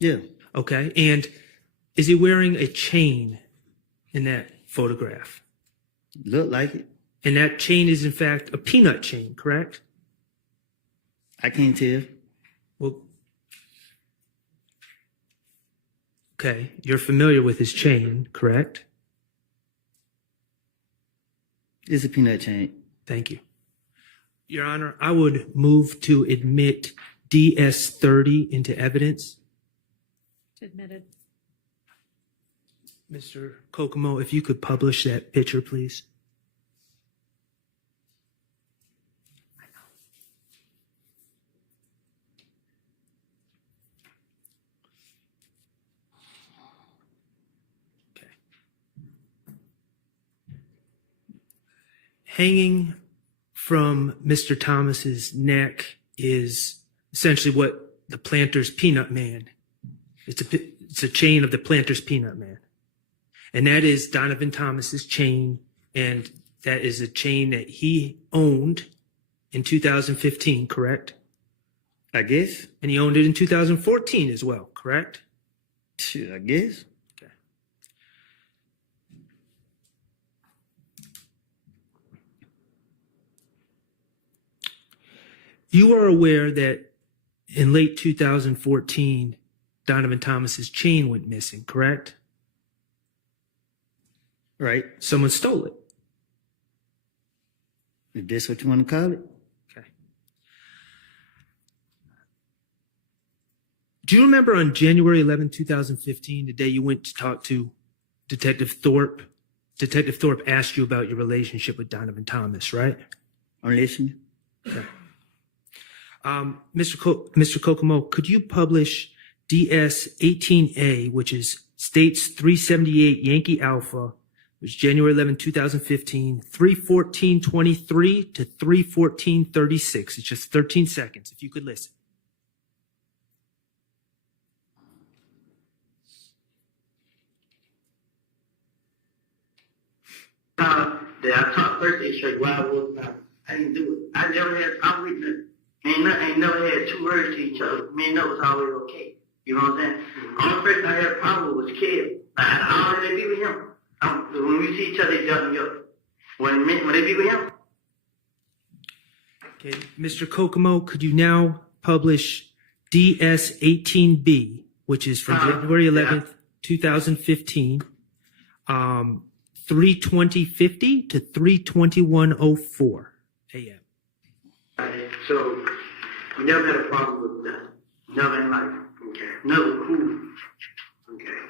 Yeah. Okay. And is he wearing a chain in that photograph? Look like it. And that chain is, in fact, a peanut chain, correct? I can't tell. Well, okay. You're familiar with his chain, correct? It's a peanut chain. Thank you. Your Honor, I would move to admit DS30 into evidence. Admitted. Mr. Kokomo, if you could publish that picture, please. Okay. Hanging from Mr. Thomas's neck is essentially what the Planter's Peanut Man. It's a chain of the Planter's Peanut Man. And that is Donovan Thomas's chain, and that is a chain that he owned in 2015, correct? I guess. And he owned it in 2014 as well, correct? Shit, I guess. Okay. You are aware that in late 2014, Donovan Thomas's chain went missing, correct? Right. Someone stole it. If that's what you want to call it. Okay. Do you remember on January 11, 2015, the day you went to talk to Detective Thorpe? Detective Thorpe asked you about your relationship with Donovan Thomas, right? I'm listening. Okay. Mr. Kokomo, could you publish DS 18A, which is States 378 Yankee Alpha, which is January 11, 2015, 3:14:23 to 3:14:36. It's just 13 seconds, if you could listen. I talked Thursday straight while I was about. I didn't do it. I never had a problem with it. Ain't never had two words to each other. Me and that was always okay. You know what I'm saying? Only person I had a problem with was Kev. I already be with him. When we see each other, they jump me up. When they be with him. Okay, Mr. Kokomo, could you now publish DS 18B, which is from January 11th, 2015, 3:20:50 to 3:21:04 a.m. So, we never had a problem with that. Never in life. Okay. Never cool. Okay.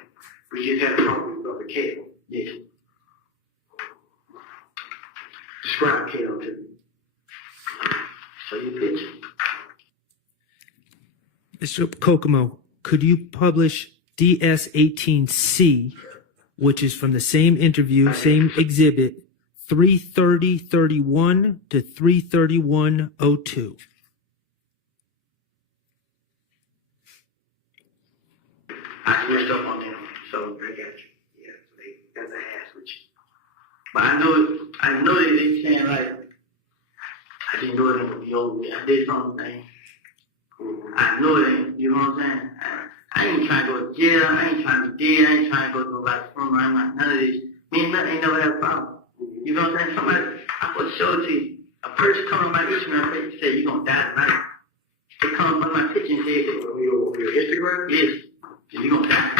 We just had a problem with Brother Kale. Yes. Describe Kale to me. Show you a picture. Mr. Kokomo, could you publish DS 18C, which is from the same interview, same exhibit, 3:30:31 to 3:31:02? I switched up on them, so I got you. Yeah, so they got the ass with you. But I know that they saying like, I didn't do it and it would be over with. I did something. I know it ain't, you know what I'm saying? I ain't trying to go to jail, I ain't trying to be dead, I ain't trying to go to nobody's funeral, I'm not none of this. Me and nothing ain't never had a problem. You know what I'm saying? Somebody, I put show it to you. A person come on my Instagram page and say, you're gonna die tonight. They come on my picture and say, your Instagram? Yes. You're gonna die.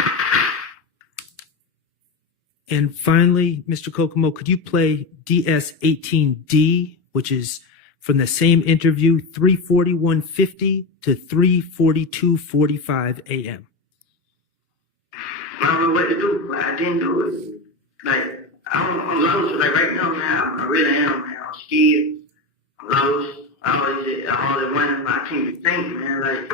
And finally, Mr. Kokomo, could you play DS 18D, which is from the same interview, 3:41:50 to 3:42:45 a.m. I don't know what to do. Like, I didn't do it. Like, I'm lost. Like, right now, man, I really am, man. I'm scared. I'm lost. I always wondering, I can't even think, man. Like,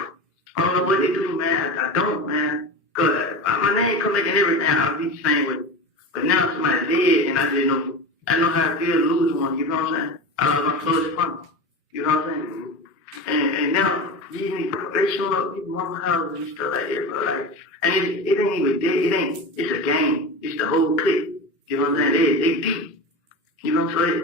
I don't know what to do, man. I don't, man. Because my name come making everything. I'll be the same with. But now somebody's dead, and I didn't know. I know how it feels to lose one. You know what I'm saying? I was my closest friend. You know what I'm saying? And now these niggas, they showing up people's mama houses and stuff like that. But like, and it ain't even dead. It ain't. It's a game. It's the whole clip. You know what I'm saying? They deep. You know what I'm saying?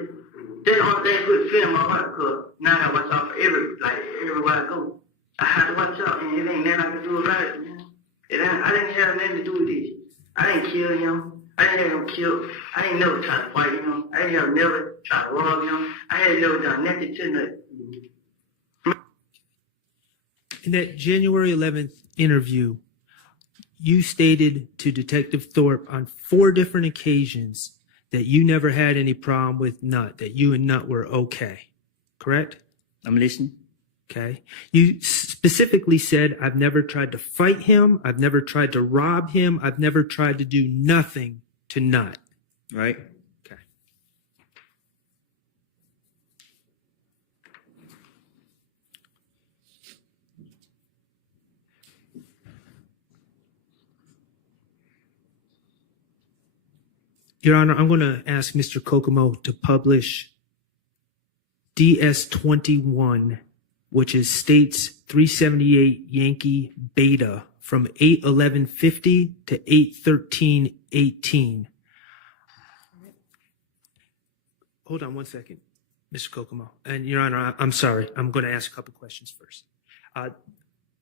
That's the only thing put fear in my heart. Cause now I gotta watch out for everywhere I go. I have to watch out, and it ain't nothing I can do about it, man. I didn't have nothing to do with this. I didn't kill him. I didn't have him killed. I didn't never try to fight him. I didn't never try to rob him. I had never done nothing to nothing. In that January 11th interview, you stated to Detective Thorpe on 4 different occasions that you never had any problem with Nut, that you and Nut were okay, correct? I'm listening. Okay. You specifically said, I've never tried to fight him. I've never tried to rob him. I've never tried to do nothing to Nut. Right. Okay. Your Honor, I'm going to ask Mr. Kokomo to publish DS21, which is States 378 Yankee Beta from 8/11/50 to 8/13/18. Hold on one second, Mr. Kokomo. And Your Honor, I'm sorry. I'm going to ask a couple questions first.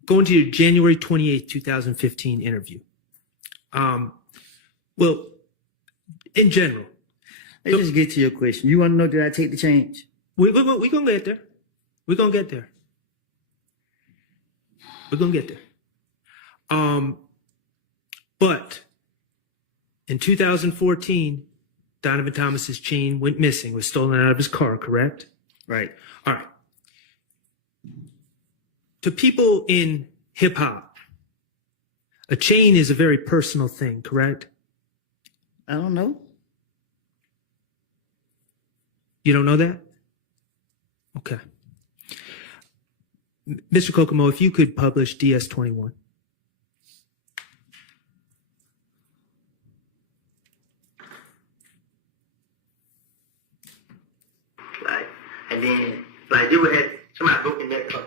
Going to your January 28th, 2015 interview. Well, in general. Let's just get to your question. You want to know, did I take the change? We're going to get there. We're going to get there. We're going to get there. But in 2014, Donovan Thomas's chain went missing, was stolen out of his car, correct? Right. All right. To people in hip hop, a chain is a very personal thing, correct? I don't know. You don't know that? Okay. Mr. Kokomo, if you could publish DS21. Like, and then, like, you had somebody broke in that car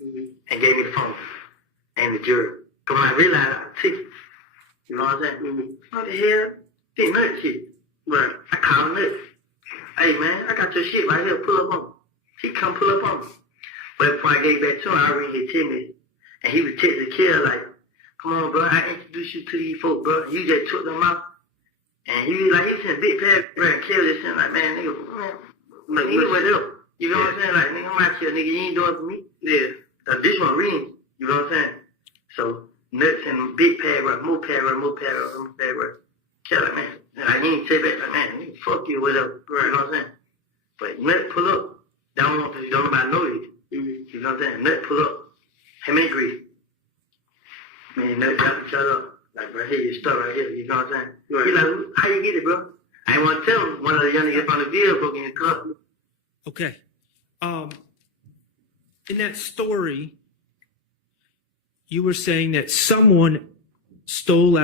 and gave me the phone and the jury. Because when I realized I was ticked, you know what I'm saying? What the hell? This nut shit. Right. I called him nuts. Hey, man, I got your shit right here. Pull up on me. He come pull up on me. But before I gave back to him, I already hit 10 minutes. And he was texting Kill like, come on, bro, I introduced you to these folks, bro. You just took them out. And he was like, he sent big paragraph and Kill just sent like, man, nigga, like, nigga, what up? You know what I'm saying? Like, nigga, I'm out here, nigga, you ain't doing it for me. Yeah. This one reading. You know what I'm saying? So, nuts and big paragraph, more paragraph, more paragraph, more paragraph. Kill like, man. And like, he ain't say back, like, man, nigga, fuck you, whatever. You know what I'm saying? But nut pull up. Don't nobody know you. You know what I'm saying? Nut pull up. Him and Grease. Man, nut drop each other up. Like, bro, here, your stuff right here. You know what I'm saying? Right. He like, how you get it, bro? I ain't want to tell him. One of the young niggas on the vehicle broke in the car. Okay. In that story, you were saying that someone stole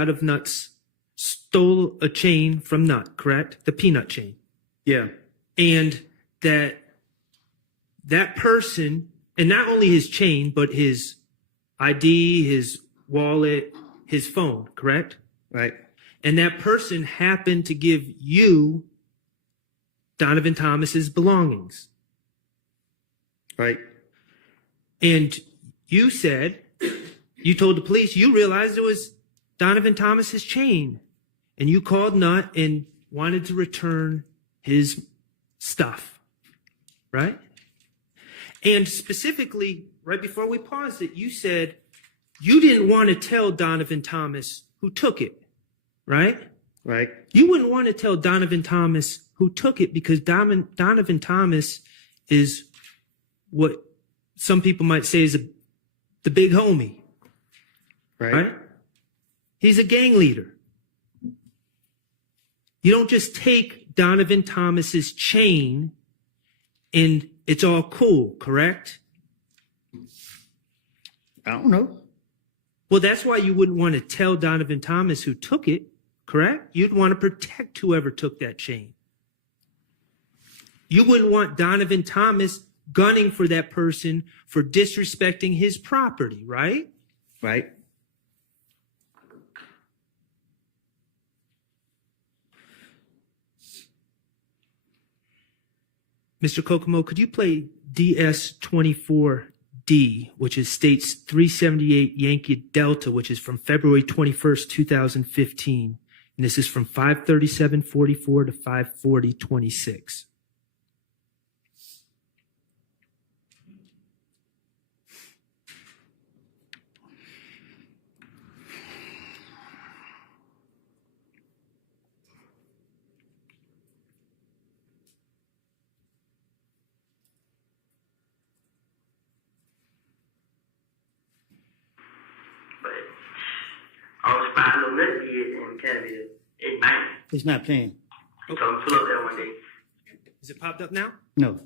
a chain from Nut, correct? The peanut chain. Yeah. And that person, and not only his chain, but his ID, his wallet, his phone, correct? Right. And that person happened to give you Donovan Thomas's belongings. Right. And you said, you told the police, you realized it was Donovan Thomas's chain. And you called Nut and wanted to return his stuff. Right? And specifically, right before we paused it, you said you didn't want to tell Donovan Thomas who took it. Right? Right. You wouldn't want to tell Donovan Thomas who took it because Donovan Thomas is what some people might say is the big homie. Right? He's a gang leader. You don't just take Donovan Thomas's chain and it's all cool, correct? I don't know. Well, that's why you wouldn't want to tell Donovan Thomas who took it, correct? You'd want to protect whoever took that chain. You wouldn't want Donovan Thomas gunning for that person for disrespecting his property, right? Right. Mr. Kokomo, could you play DS24D, which is States 378 Yankee Delta, which is from February 21st, 2015. And this is from 5:37:44 to 5:40:26. little nut kid in Canada at night. It's not playing. He told me to pull up there one day. Is it popped up now? No.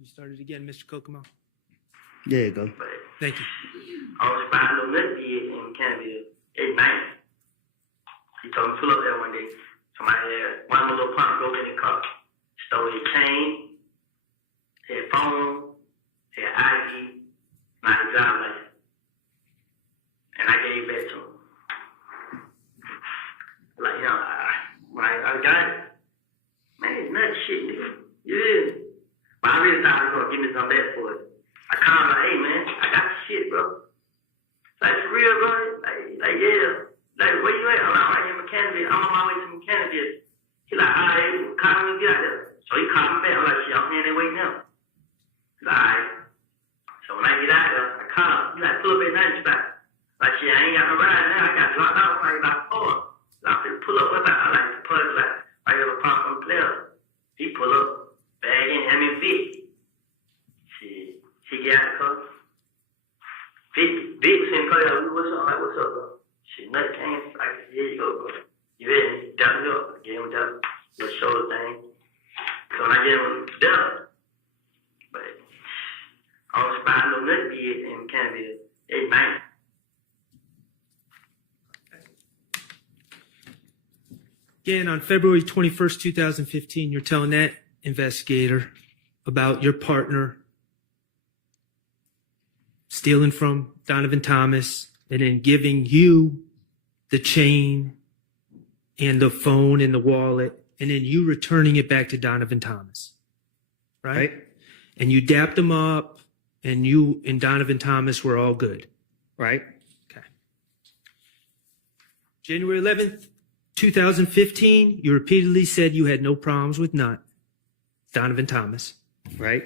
You started again, Mr. Kokomo. There you go. Thank you. I was by a little nut kid in Canada at night. He told me to pull up there one day. Somebody had one of the little punk broke in the car, stole his chain, his phone, his ID, my driver's license. And I gave it back to him. Like, you know, I got it. Man, it's not shit, nigga. You is. But I really thought he was going to give me some back for it. I called him like, hey, man, I got the shit, bro. Like, for real, bro? Like, yeah. Like, where you at? I'm like, right here in Mechanicsville. I'm on my way to Mechanicsville. He like, all right, call me when you get out there. So he called me back. I'm like, shit, I'm here, they waiting now. He's like, all right. So when I get out there, I call him. He like, pull up at nothing spot. Like, shit, I ain't got no ride now. I got dropped out like about 4. So I'm finna pull up with that. I like to pull like, right here, pop on the player. He pull up, bag in, hand me a fit. She get out the car. Big was in the car, what's up? I'm like, what's up, bro? She nut came, like, here you go, bro. You ready? Dap it up. I gave him that little shoulder thing. So when I gave him done, but I was spying no nut kid in Canada at night. Again, on February 21st, 2015, you're telling that investigator about your partner stealing from Donovan Thomas and then giving you the chain and the phone and the wallet, and then you returning it back to Donovan Thomas, right? And you dapped him up, and you and Donovan Thomas were all good, right? Okay. January 11th, 2015, you repeatedly said you had no problems with Donovan Thomas, right?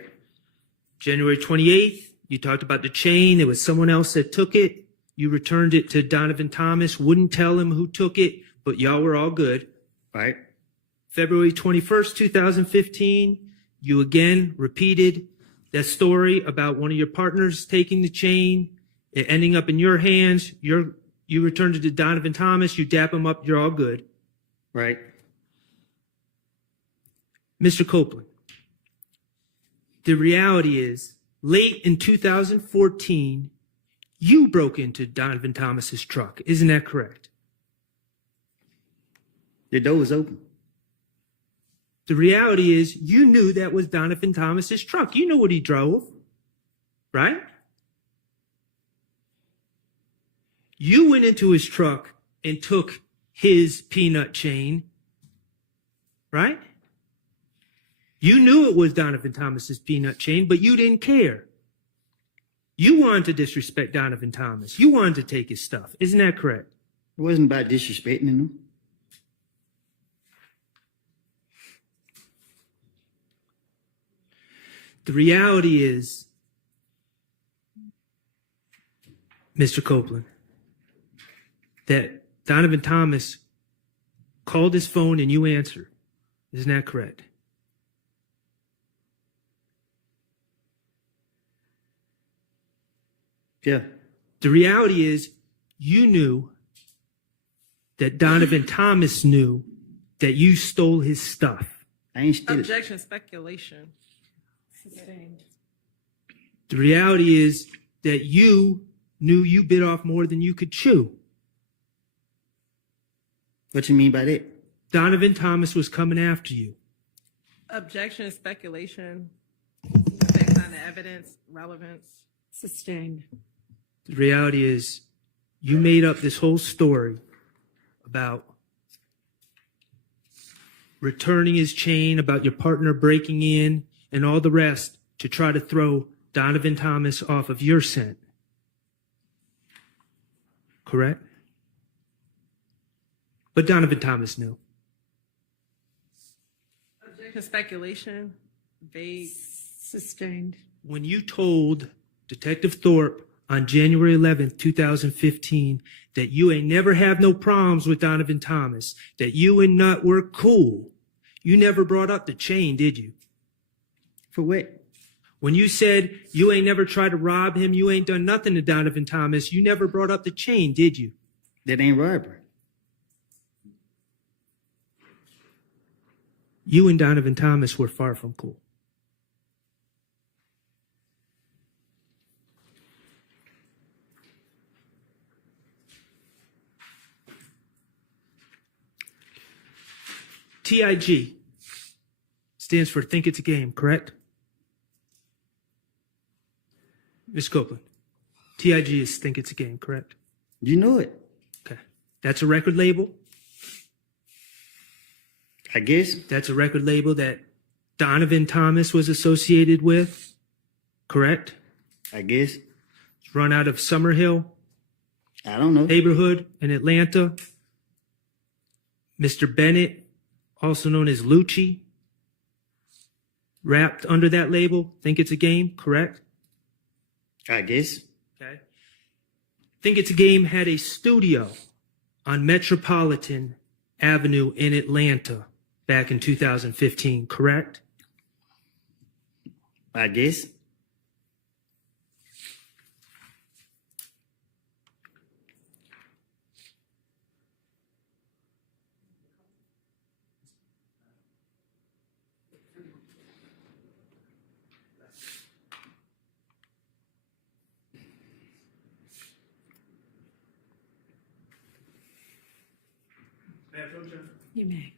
January 28th, you talked about the chain. It was someone else that took it. You returned it to Donovan Thomas, wouldn't tell him who took it, but y'all were all good, right? February 21st, 2015, you again repeated that story about one of your partners taking the chain, it ending up in your hands. You returned it to Donovan Thomas, you dap him up, you're all good, right? Mr. Copeland, the reality is, late in 2014, you broke into Donovan Thomas's truck. Isn't that correct? The door was open. The reality is, you knew that was Donovan Thomas's truck. You know what he drove, right? You went into his truck and took his peanut chain, right? You knew it was Donovan Thomas's peanut chain, but you didn't care. You wanted to disrespect Donovan Thomas. You wanted to take his stuff. Isn't that correct? It wasn't about disrespecting him. The reality is, Mr. Copeland, that Donovan Thomas called his phone and you answered. Isn't that correct? Yeah. The reality is, you knew that Donovan Thomas knew that you stole his stuff. I ain't steal it. Objection, speculation. Sustained. The reality is that you knew you bit off more than you could chew. What you mean by that? Donovan Thomas was coming after you. Objection, speculation. Based on the evidence, relevance. Sustained. The reality is, you made up this whole story about returning his chain, about your partner breaking in, and all the rest to try to throw Donovan Thomas off of your scent. Correct? But Donovan Thomas knew. Objection, speculation. Vague. Sustained. When you told Detective Thorpe on January 11th, 2015, that you ain't never have no problems with Donovan Thomas, that you and Nut were cool, you never brought up the chain, did you? For what? When you said you ain't never tried to rob him, you ain't done nothing to Donovan Thomas, you never brought up the chain, did you? That ain't robbery. You and Donovan Thomas were far from cool. TIG stands for Think It's a Game, correct? Ms. Copeland, TIG is Think It's a Game, correct? You know it. Okay. That's a record label? I guess. That's a record label that Donovan Thomas was associated with, correct? I guess. It's run out of Summerhill I don't know. neighborhood in Atlanta. Mr. Bennett, also known as Lucci, rapped under that label. Think It's a Game, correct? I guess. Okay. Think It's a Game had a studio on Metropolitan Avenue in Atlanta back in 2015, correct? I guess. You may.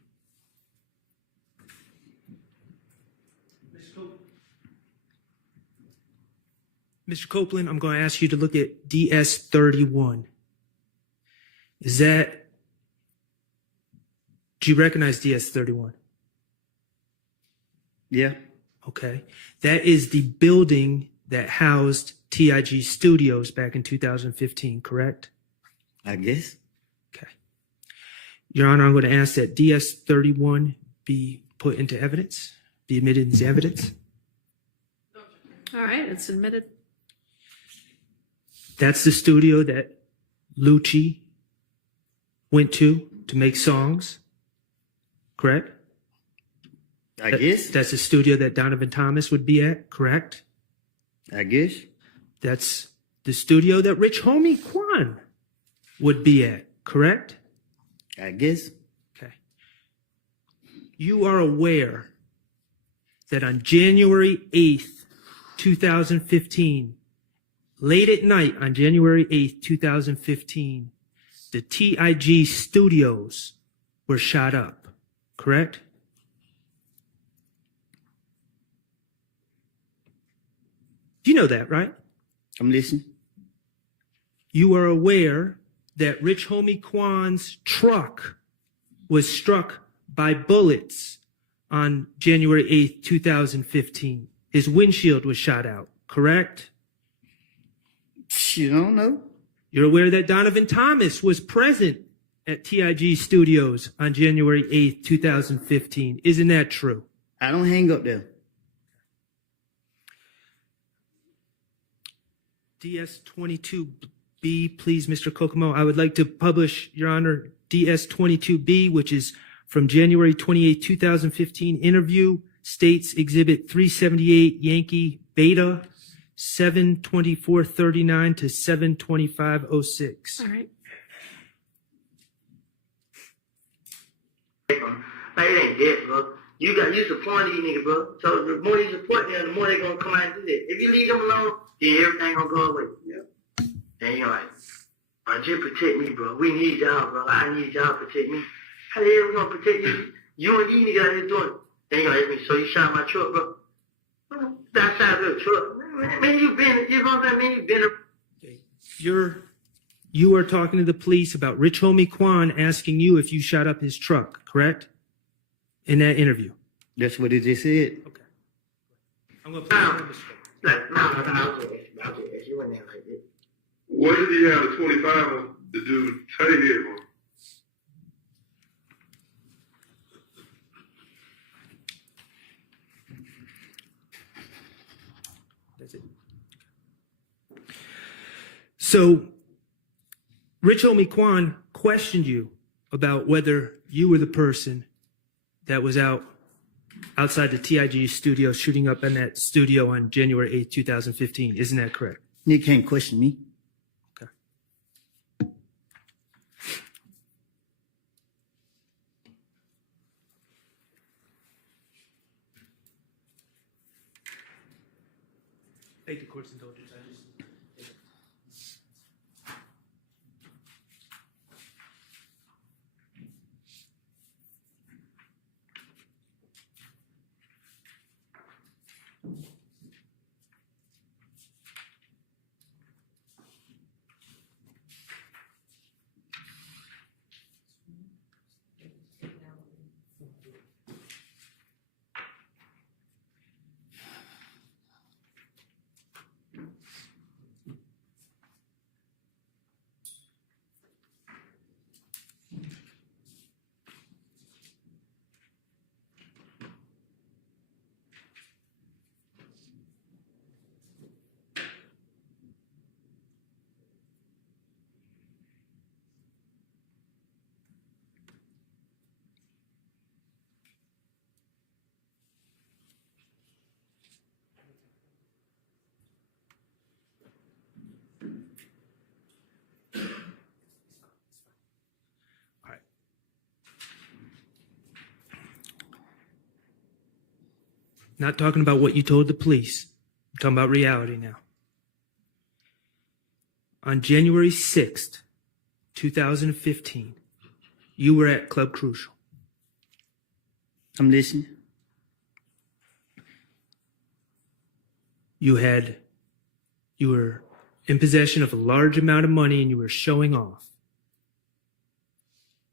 Mr. Copeland, I'm going to ask you to look at DS31. Do you recognize DS31? Yeah. Okay. That is the building that housed TIG Studios back in 2015, correct? I guess. Okay. Your Honor, I'm going to ask that DS31 be put into evidence, be admitted as evidence. All right, it's admitted. That's the studio that Lucci went to make songs, correct? I guess. That's the studio that Donovan Thomas would be at, correct? I guess. That's the studio that Rich Homie Quan would be at, correct? I guess. Okay. You are aware that on January 8th, 2015, late at night on January 8th, 2015, the TIG studios were shot up, correct? You know that, right? I'm listening. You are aware that Rich Homie Quan's truck was struck by bullets on January 8th, 2015. His windshield was shot out, correct? You don't know. You're aware that Donovan Thomas was present at TIG Studios on January 8th, 2015. Isn't that true? I don't hang up there. DS22B, please, Mr. Kokomo. I would like to publish, Your Honor, DS22B, which is from January 28, 2015 interview, states Exhibit 378 Yankee Beta, 7/24/39 to 7/25/06. All right. Like, it ain't dead, bro. You supporting these niggas, bro. So the more you support them, the more they gonna come out and do that. If you leave them alone, then everything gonna go away. Yeah. And you're like, just protect me, bro. We need y'all, bro. I need y'all to protect me. How the hell we gonna protect you? You and you niggas out here doing it. Then you're like, so you shot my truck, bro. That side of the truck. Man, you been, you know what I mean? You been You are talking to the police about Rich Homie Quan asking you if you shot up his truck, correct? In that interview. That's what it just said. Okay. I'm going to put it on the screen. You went there like this. What did he have a 25 to do? Tell you it. That's it. So, Rich Homie Quan questioned you about whether you were the person that was outside the TIG studio shooting up in that studio on January 8th, 2015. Isn't that correct? You can't question me. Okay. beg the court's indulgence. Not talking about what you told the police. I'm talking about reality now. On January 6th, 2015, you were at Club Crucial. I'm listening. You were in possession of a large amount of money and you were showing off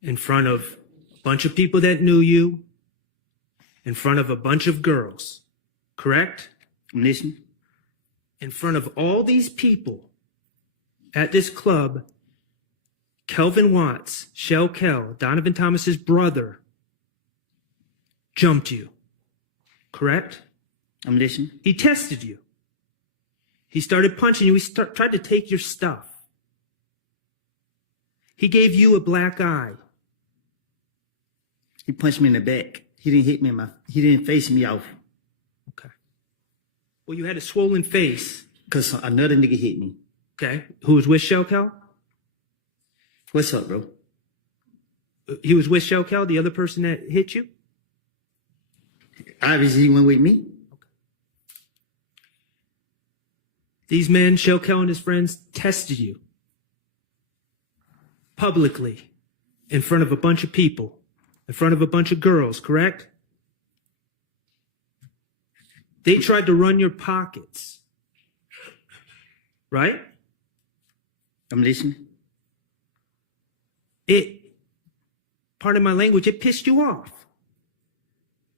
in front of a bunch of people that knew you, in front of a bunch of girls, correct? I'm listening. In front of all these people at this club, Kelvin Watts, Shell Kell, Donovan Thomas's brother, jumped you, correct? I'm listening. He tested you. He started punching you. He tried to take your stuff. He gave you a black eye. He punched me in the back. He didn't hit me he didn't face me off. Okay. Well, you had a swollen face. Because another nigga hit me. Okay. Who was with Shell Kell? What's up, bro? He was with Shell Kell, the other person that hit you? Obviously, he went with me. These men, Shell Kell and his friends, tested you. Publicly. In front of a bunch of people. In front of a bunch of girls, correct? They tried to run your pockets. Right? I'm listening. Pardon my language, it pissed you off.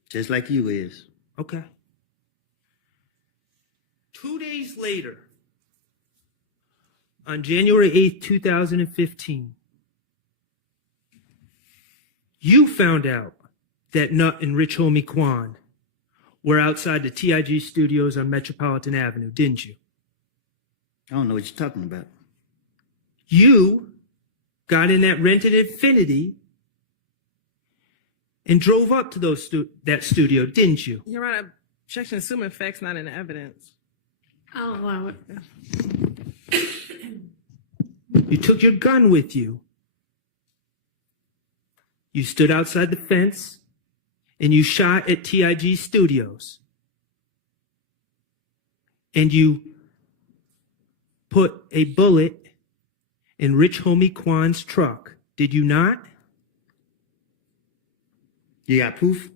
Just like you is. Okay. 2 days later, on January 8th, 2015, you found out that Nut and Rich Homie Quan were outside the TIG studios on Metropolitan Avenue, didn't you? I don't know what you're talking about. You got in that rented Infiniti and drove up to that studio, didn't you? Your Honor, objection assuming facts not in the evidence. I'll allow it. You took your gun with you. You stood outside the fence and you shot at TIG Studios. And you put a bullet in Rich Homie Quan's truck. Did you not? You got proof?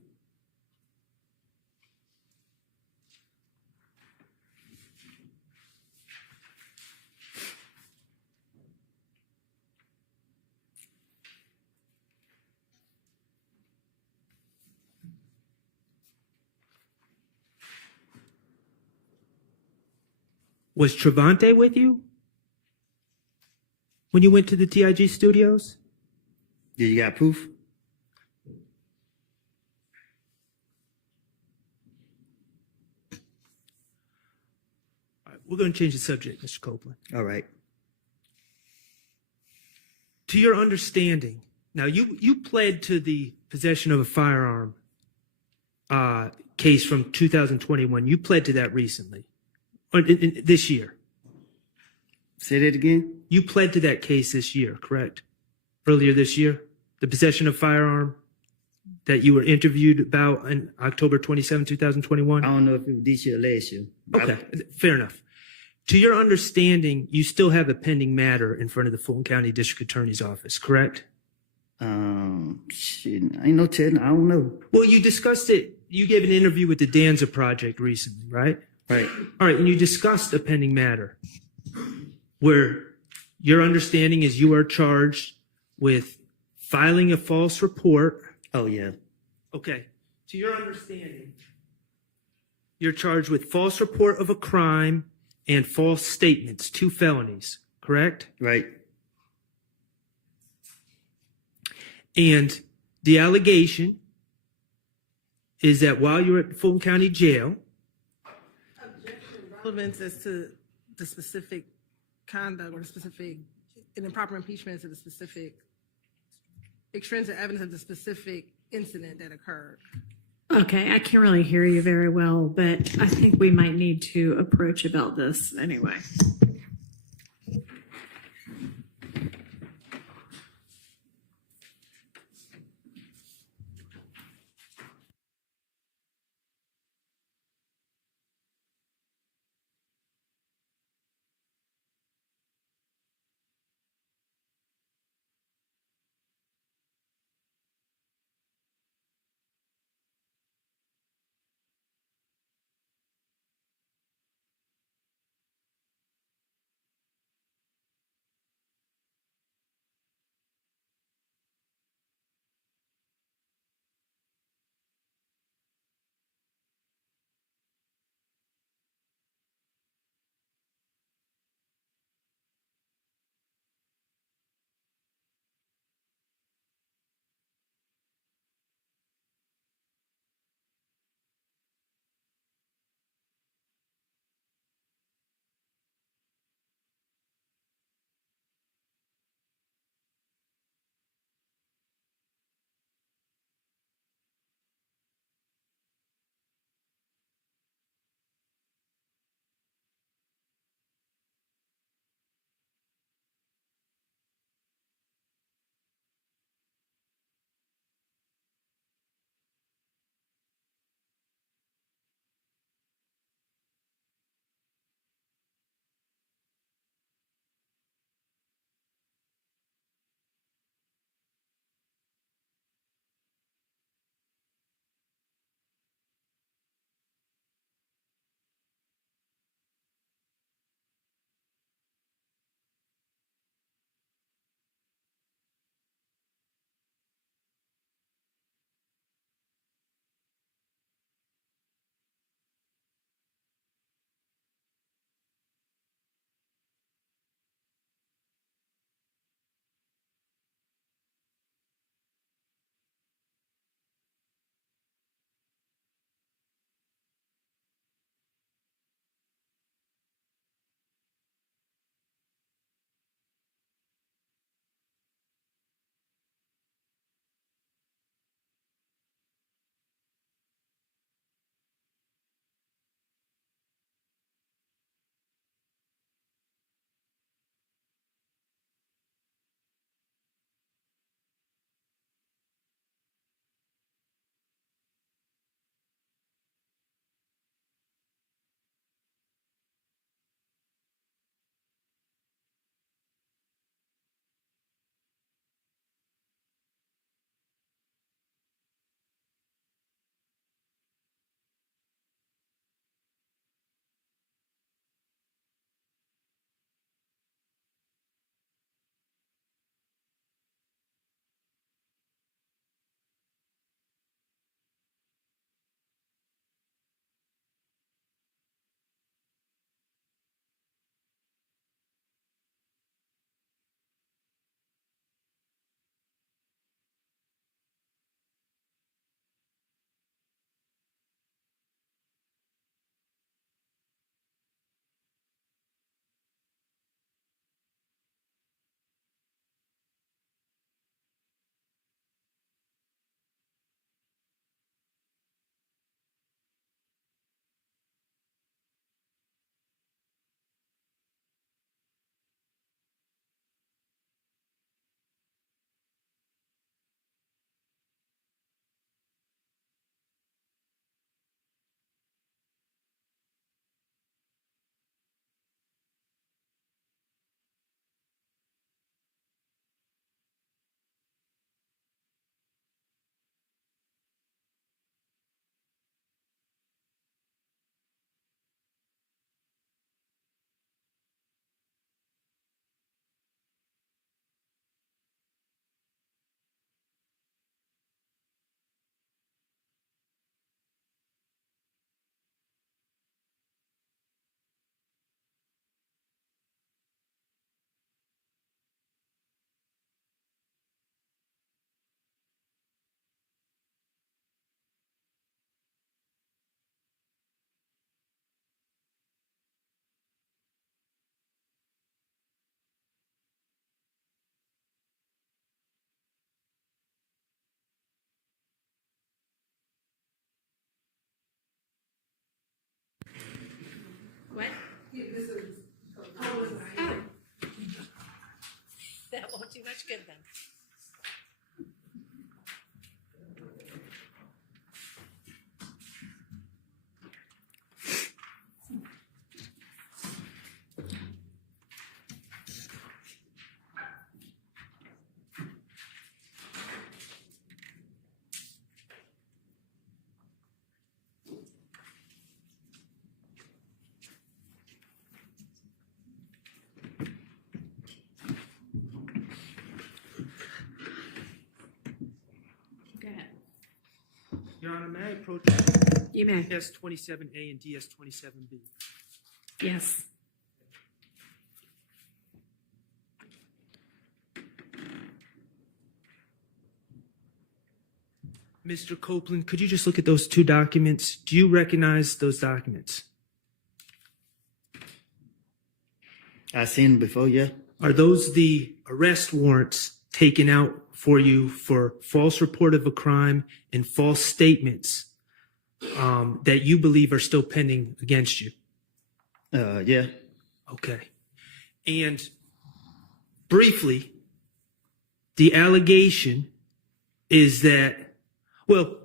Was Trevante with you when you went to the TIG studios? Yeah, you got proof? All right, we're going to change the subject, Mr. Copeland. All right. To your understanding, now you pled to the possession of a firearm case from 2021. You pled to that recently. Or this year. Say that again? You pled to that case this year, correct? Earlier this year? The possession of firearm that you were interviewed about on October 27, 2021? I don't know if it was this year or last year. Okay, fair enough. To your understanding, you still have a pending matter in front of the Fulton County District Attorney's Office, correct? Shit, I ain't no telling. I don't know. Well, you discussed it. You gave an interview with the Danza Project recently, right? Right. All right, and you discussed a pending matter where your understanding is you are charged with filing a false report. Oh, yeah. Okay. To your understanding, you're charged with false report of a crime and false statements, 2 felonies, correct? Right. And the allegation is that while you're at Fulton County Jail, Relevance as to the specific conduct or the specific, an improper impeachment as to the specific extrinsic evidence of the specific incident that occurred. Okay, I can't really hear you very well, but I think we might need to approach about this anyway. Much good then. Go ahead. Your Honor, may I approach You may. DS-27A and DS-27B? Yes. Mr. Copeland, could you just look at those two documents? Do you recognize those documents? I seen them before, yeah. Are those the arrest warrants taken out for you for false report of a crime and false statements that you believe are still pending against you? Yeah. Okay. And briefly, the allegation is that, well,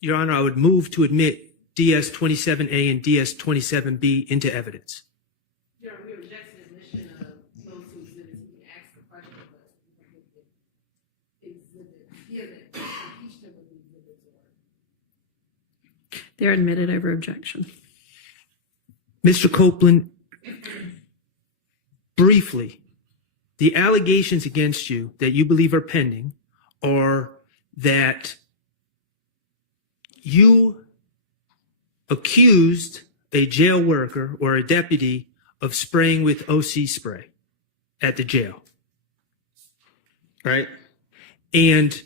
Your Honor, I would move to admit DS-27A and DS-27B into evidence. Your Honor, we object to the admission of those two exhibits. You can ask the question, but the exhibit, he hasn't impeached him with the exhibits or. They're admitted over objection. Mr. Copeland, briefly, the allegations against you that you believe are pending are that you accused a jail worker or a deputy of spraying with OC spray at the jail. Right. And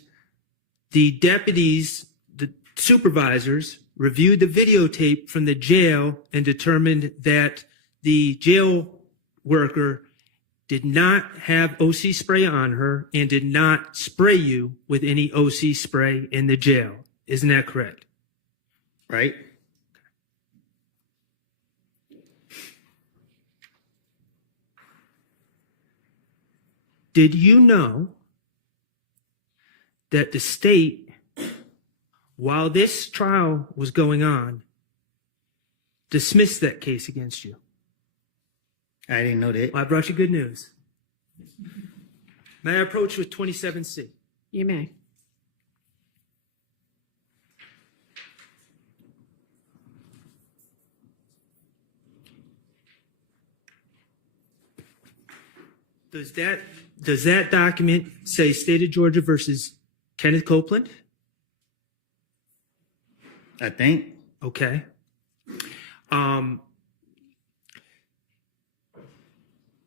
the deputies, the supervisors, reviewed the videotape from the jail and determined that the jail worker did not have OC spray on her and did not spray you with any OC spray in the jail. Isn't that correct? Right. Did you know that the state, while this trial was going on, dismissed that case against you? I didn't know that. Well, I brought you good news. May I approach with 27C? You may. Does that document say State of Georgia versus Kenneth Copeland? I think. Okay.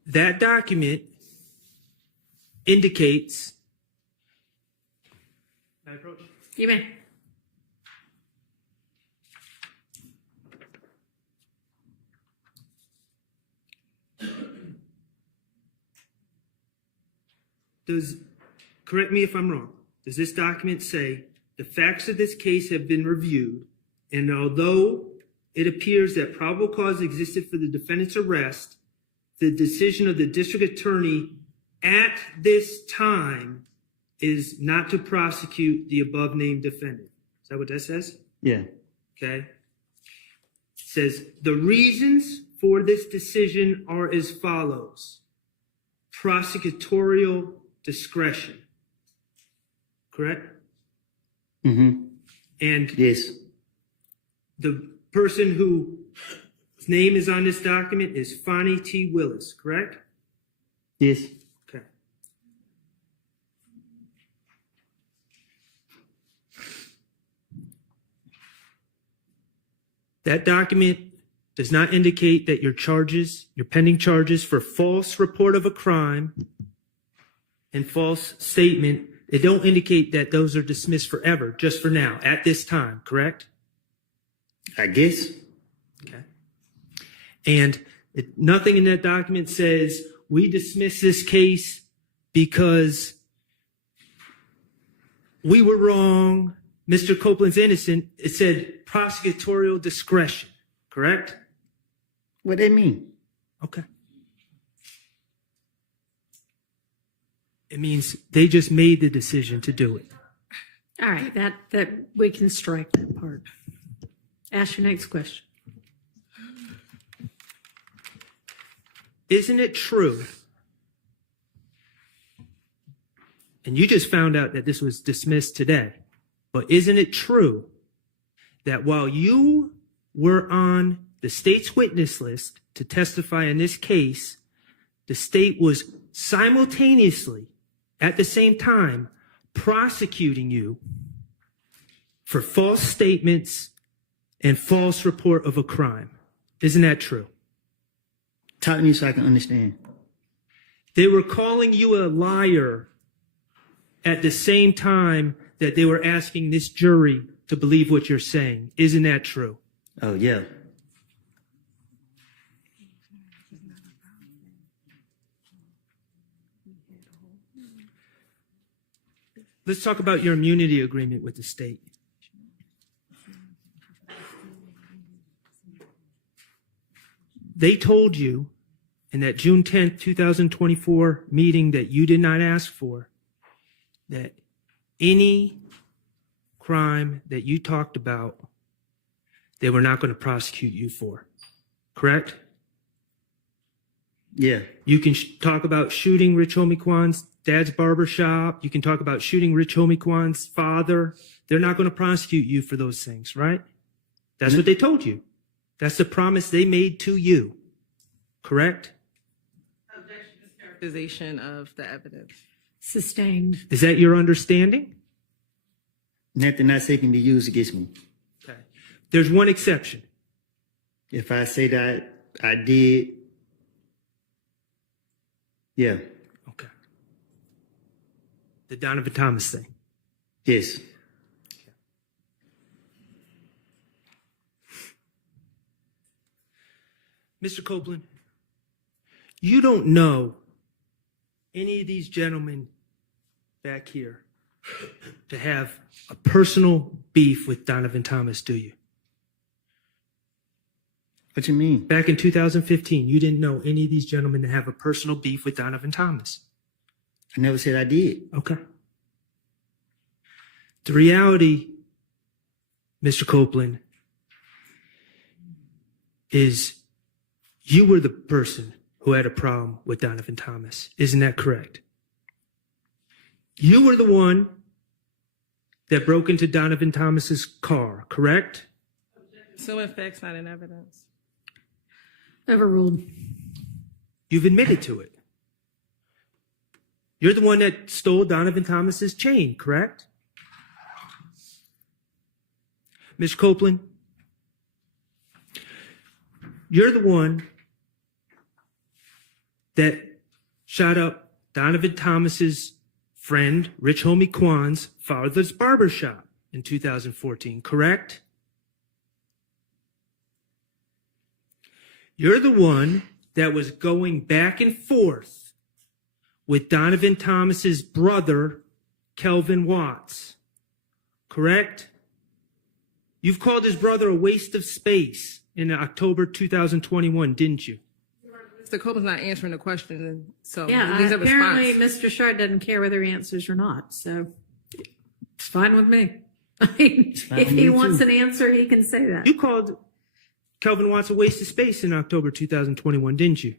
That document indicates. May I approach? You may. Correct me if I'm wrong, does this document say the facts of this case have been reviewed, and although it appears that probable cause existed for the defendant's arrest, the decision of the district attorney at this time is not to prosecute the above named defendant? Is that what that says? Yeah. Okay. It says the reasons for this decision are as follows: prosecutorial discretion. Correct? Mm-hmm. And yes, the person whose name is on this document is Fonnie T. Willis, correct? Yes. Okay. That document does not indicate that your pending charges for false report of a crime and false statement, they don't indicate that those are dismissed forever, just for now, at this time, correct? I guess. Okay. And nothing in that document says we dismiss this case because we were wrong, Mr. Copeland's innocent. It said prosecutorial discretion, correct? What they mean? Okay. It means they just made the decision to do it. All right, that we can strike that part. Ask your next question. Isn't it true? And you just found out that this was dismissed today, but isn't it true that while you were on the state's witness list to testify in this case, the state was simultaneously, at the same time, prosecuting you for false statements and false report of a crime? Isn't that true? Talk to me so I can understand. They were calling you a liar at the same time that they were asking this jury to believe what you're saying. Isn't that true? Oh, yeah. Let's talk about your immunity agreement with the state. They told you in that June 10th, 2024 meeting that you did not ask for, that any crime that you talked about, they were not going to prosecute you for. Correct? Yeah. You can talk about shooting Rich Homie Kwan's dad's barbershop. You can talk about shooting Rich Homie Kwan's father. They're not going to prosecute you for those things, right? That's what they told you. That's the promise they made to you. Correct? Characterization of the evidence. Sustained. Is that your understanding? Nothing I say can be used against me. Okay. There's one exception. If I say that I did, yeah. Okay. The Donovan Thomas thing. Yes. Mr. Copeland, you don't know any of these gentlemen back here to have a personal beef with Donovan Thomas, do you? What you mean? Back in 2015, you didn't know any of these gentlemen to have a personal beef with Donovan Thomas. I never said I did. Okay. The reality, Mr. Copeland, is you were the person who had a problem with Donovan Thomas. Isn't that correct? You were the one that broke into Donovan Thomas's car, correct? Assuming facts not in evidence. Overruled. You've admitted to it. You're the one that stole Donovan Thomas's chain, correct? Ms. Copeland, you're the one that shot up Donovan Thomas's friend, Rich Homie Kwan's father's barbershop in 2014, correct? You're the one that was going back and forth with Donovan Thomas's brother, Kelvin Watts, correct? You've called his brother a waste of space in October 2021, didn't you? Mr. Copeland's not answering the question, and so Yeah, he needs a apparently response. Mr. Shard doesn't care whether he answers or not, so it's fine with me. I mean, if he wants an answer, he can say that. You called Kelvin Watts a waste of space in October 2021, didn't you?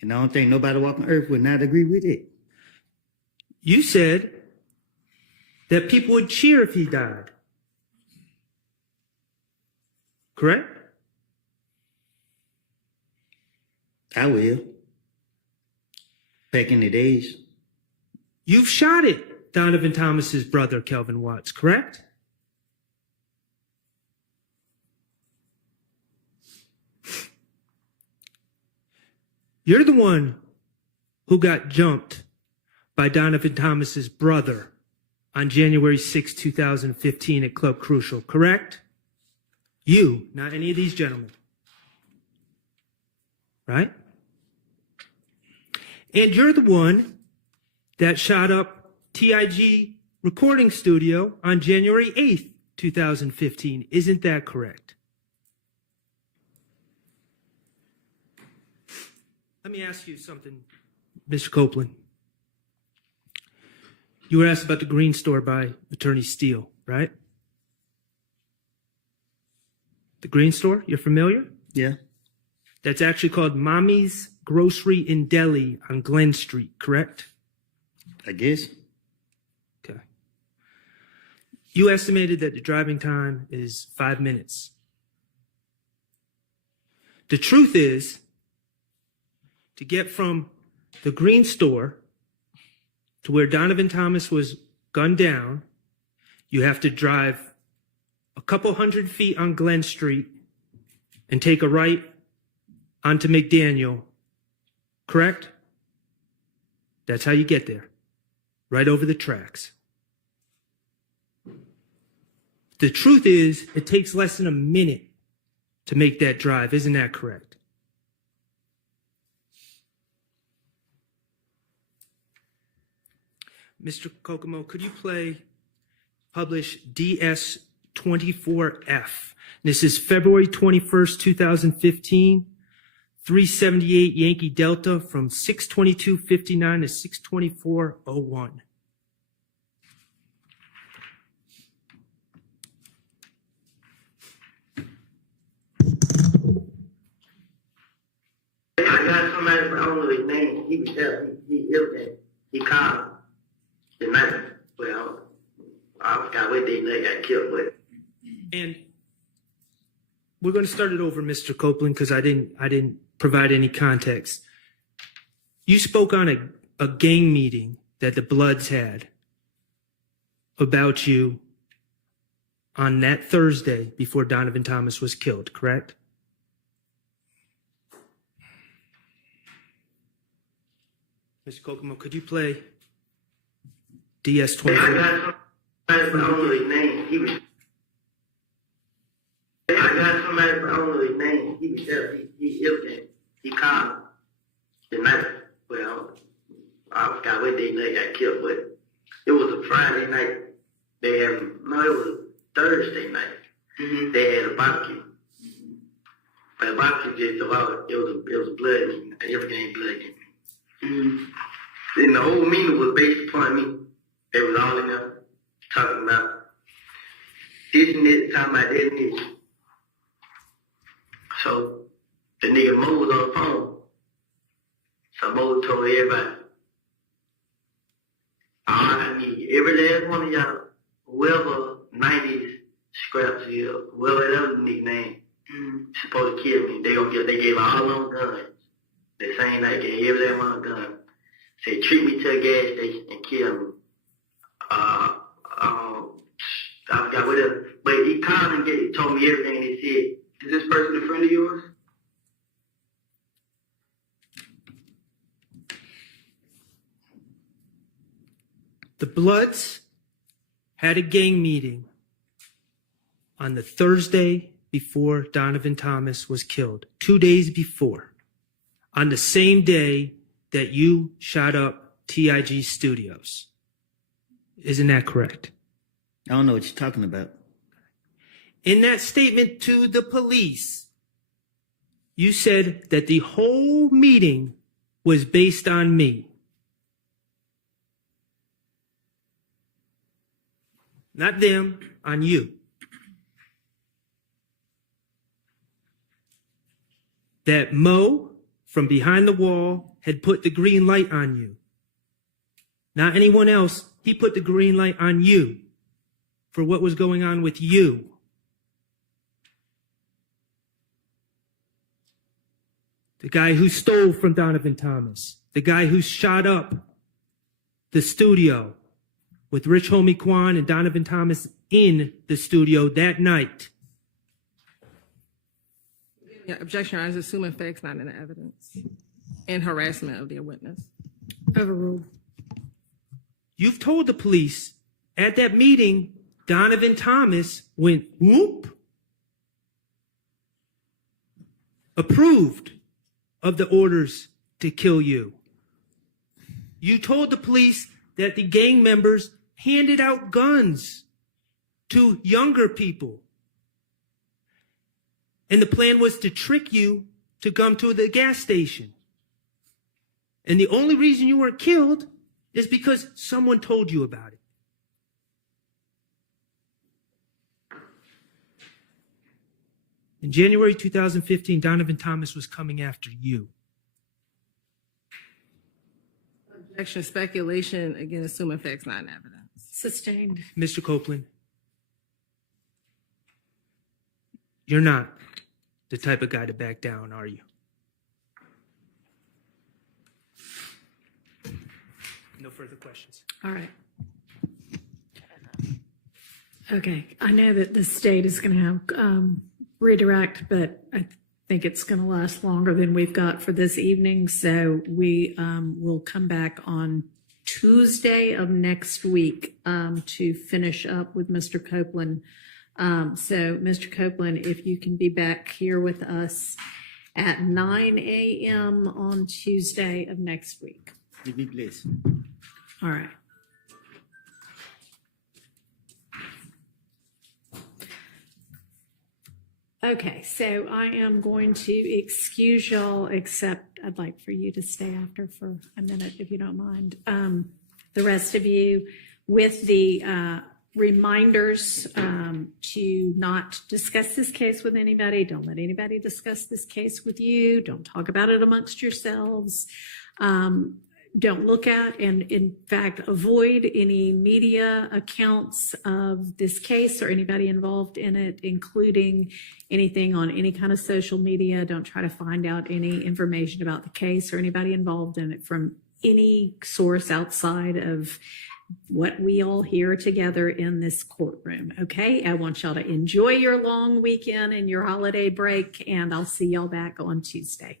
And I don't think nobody walking earth would not agree with it. You said that people would cheer if he died. Correct? I will. Back in the days. You've shot at Donovan Thomas's brother, Kelvin Watts, correct? You're the one who got jumped by Donovan Thomas's brother on January 6, 2015 at Club Crucial, correct? You, not any of these gentlemen. Right? And you're the one that shot up TIG Recording Studio on January 8th, 2015. Isn't that correct? Let me ask you something, Mr. Copeland. You were asked about the Green Store by Attorney Steele, right? The Green Store, you're familiar? Yeah. That's actually called Mommy's Grocery in Delhi on Glen Street, correct? I guess. Okay. You estimated that the driving time is 5 minutes. The truth is, to get from the Green Store to where Donovan Thomas was gunned down, you have to drive a couple 100 feet on Glen Street and take a right onto McDaniel, correct? That's how you get there, right over the tracks. The truth is, it takes less than a minute to make that drive. Isn't that correct? Mr. Kokomo, could you publish DS24F? This is February 21st, 2015, 378 Yankee Delta from 622.59 to 624.01. I got somebody, but I don't know his name. He was there. He called the night. Well, I forgot what day they got killed with. And we're going to start it over, Mr. Copeland, because I didn't provide any context. You spoke on a gang meeting that the Bloods had about you on that Thursday before Donovan Thomas was killed, correct? Mr. Kokomo, could you play DS24? I got somebody, but I don't know his name. He was there. He called the night. Well, I forgot what day they got killed, but it was a Friday night. It was Thursday night. Mm-hmm. They had a barbecue. But a barbecue just about it was a blood meeting. Everything blood meeting. Mm-hmm. And the whole meeting was based upon me. They was all in there talking about this and this, talking about that and this. So the nigga Mo was on the phone. So Mo told everybody, I need every last one of y'all, whoever 90s scraps here, whoever that other nickname, supposed to kill me. They gave all them guns. The same night, gave every last one a gun. Said, treat me to a gas station and kill me. I forgot what else. But he called and told me everything, and he said, is this person a friend of yours? The Bloods had a gang meeting on the Thursday before Donovan Thomas was killed, 2 days before, on the same day that you shot up TIG Studios. Isn't that correct? I don't know what you're talking about. In that statement to the police, you said that the whole meeting was based on me. Not them, on you. That Mo, from behind the wall, had put the green light on you. Not anyone else. He put the green light on you for what was going on with you. The guy who stole from Donovan Thomas. The guy who shot up the studio with Rich Homie Quan and Donovan Thomas in the studio that night. Yeah, objection, I was assuming facts not in the evidence and harassment of the witness. Overruled. You've told the police at that meeting, Donovan Thomas went whoop, approved of the orders to kill you. You told the police that the gang members handed out guns to younger people. And the plan was to trick you to come to the gas station. And the only reason you weren't killed It's because someone told you about it. In January 2015, Donovan Thomas was coming after you. Objection, speculation, again, assuming facts, not in evidence. Sustained. Mr. Copeland, you're not the type of guy to back down, are you? No further questions. All right. Okay, I know that the state is going to have redirect, but I think it's going to last longer than we've got for this evening. So we will come back on Tuesday of next week to finish up with Mr. Copeland. So Mr. Copeland, if you can be back here with us at 9 a.m. on Tuesday of next week. Give me please. All right. Okay, so I am going to excuse y'all, except I'd like for you to stay after for a minute, if you don't mind. The rest of you, with the reminders to not discuss this case with anybody. Don't let anybody discuss this case with you. Don't talk about it amongst yourselves. Don't look at and, in fact, avoid any media accounts of this case or anybody involved in it, including anything on any kind of social media. Don't try to find out any information about the case or anybody involved in it from any source outside of what we all hear together in this courtroom. Okay, I want y'all to enjoy your long weekend and your holiday break, and I'll see y'all back on Tuesday.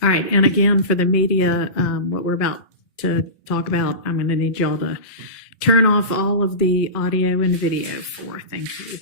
All right, and again, for the media, what we're about to talk about, I'm going to need y'all to turn off all of the audio and video for. Thank you.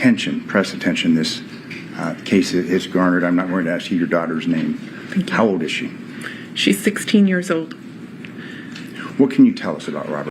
attention, press attention this case has garnered. I'm not going to ask you your daughter's name. How old is she? She's 16 years old. What can you tell us about Robert?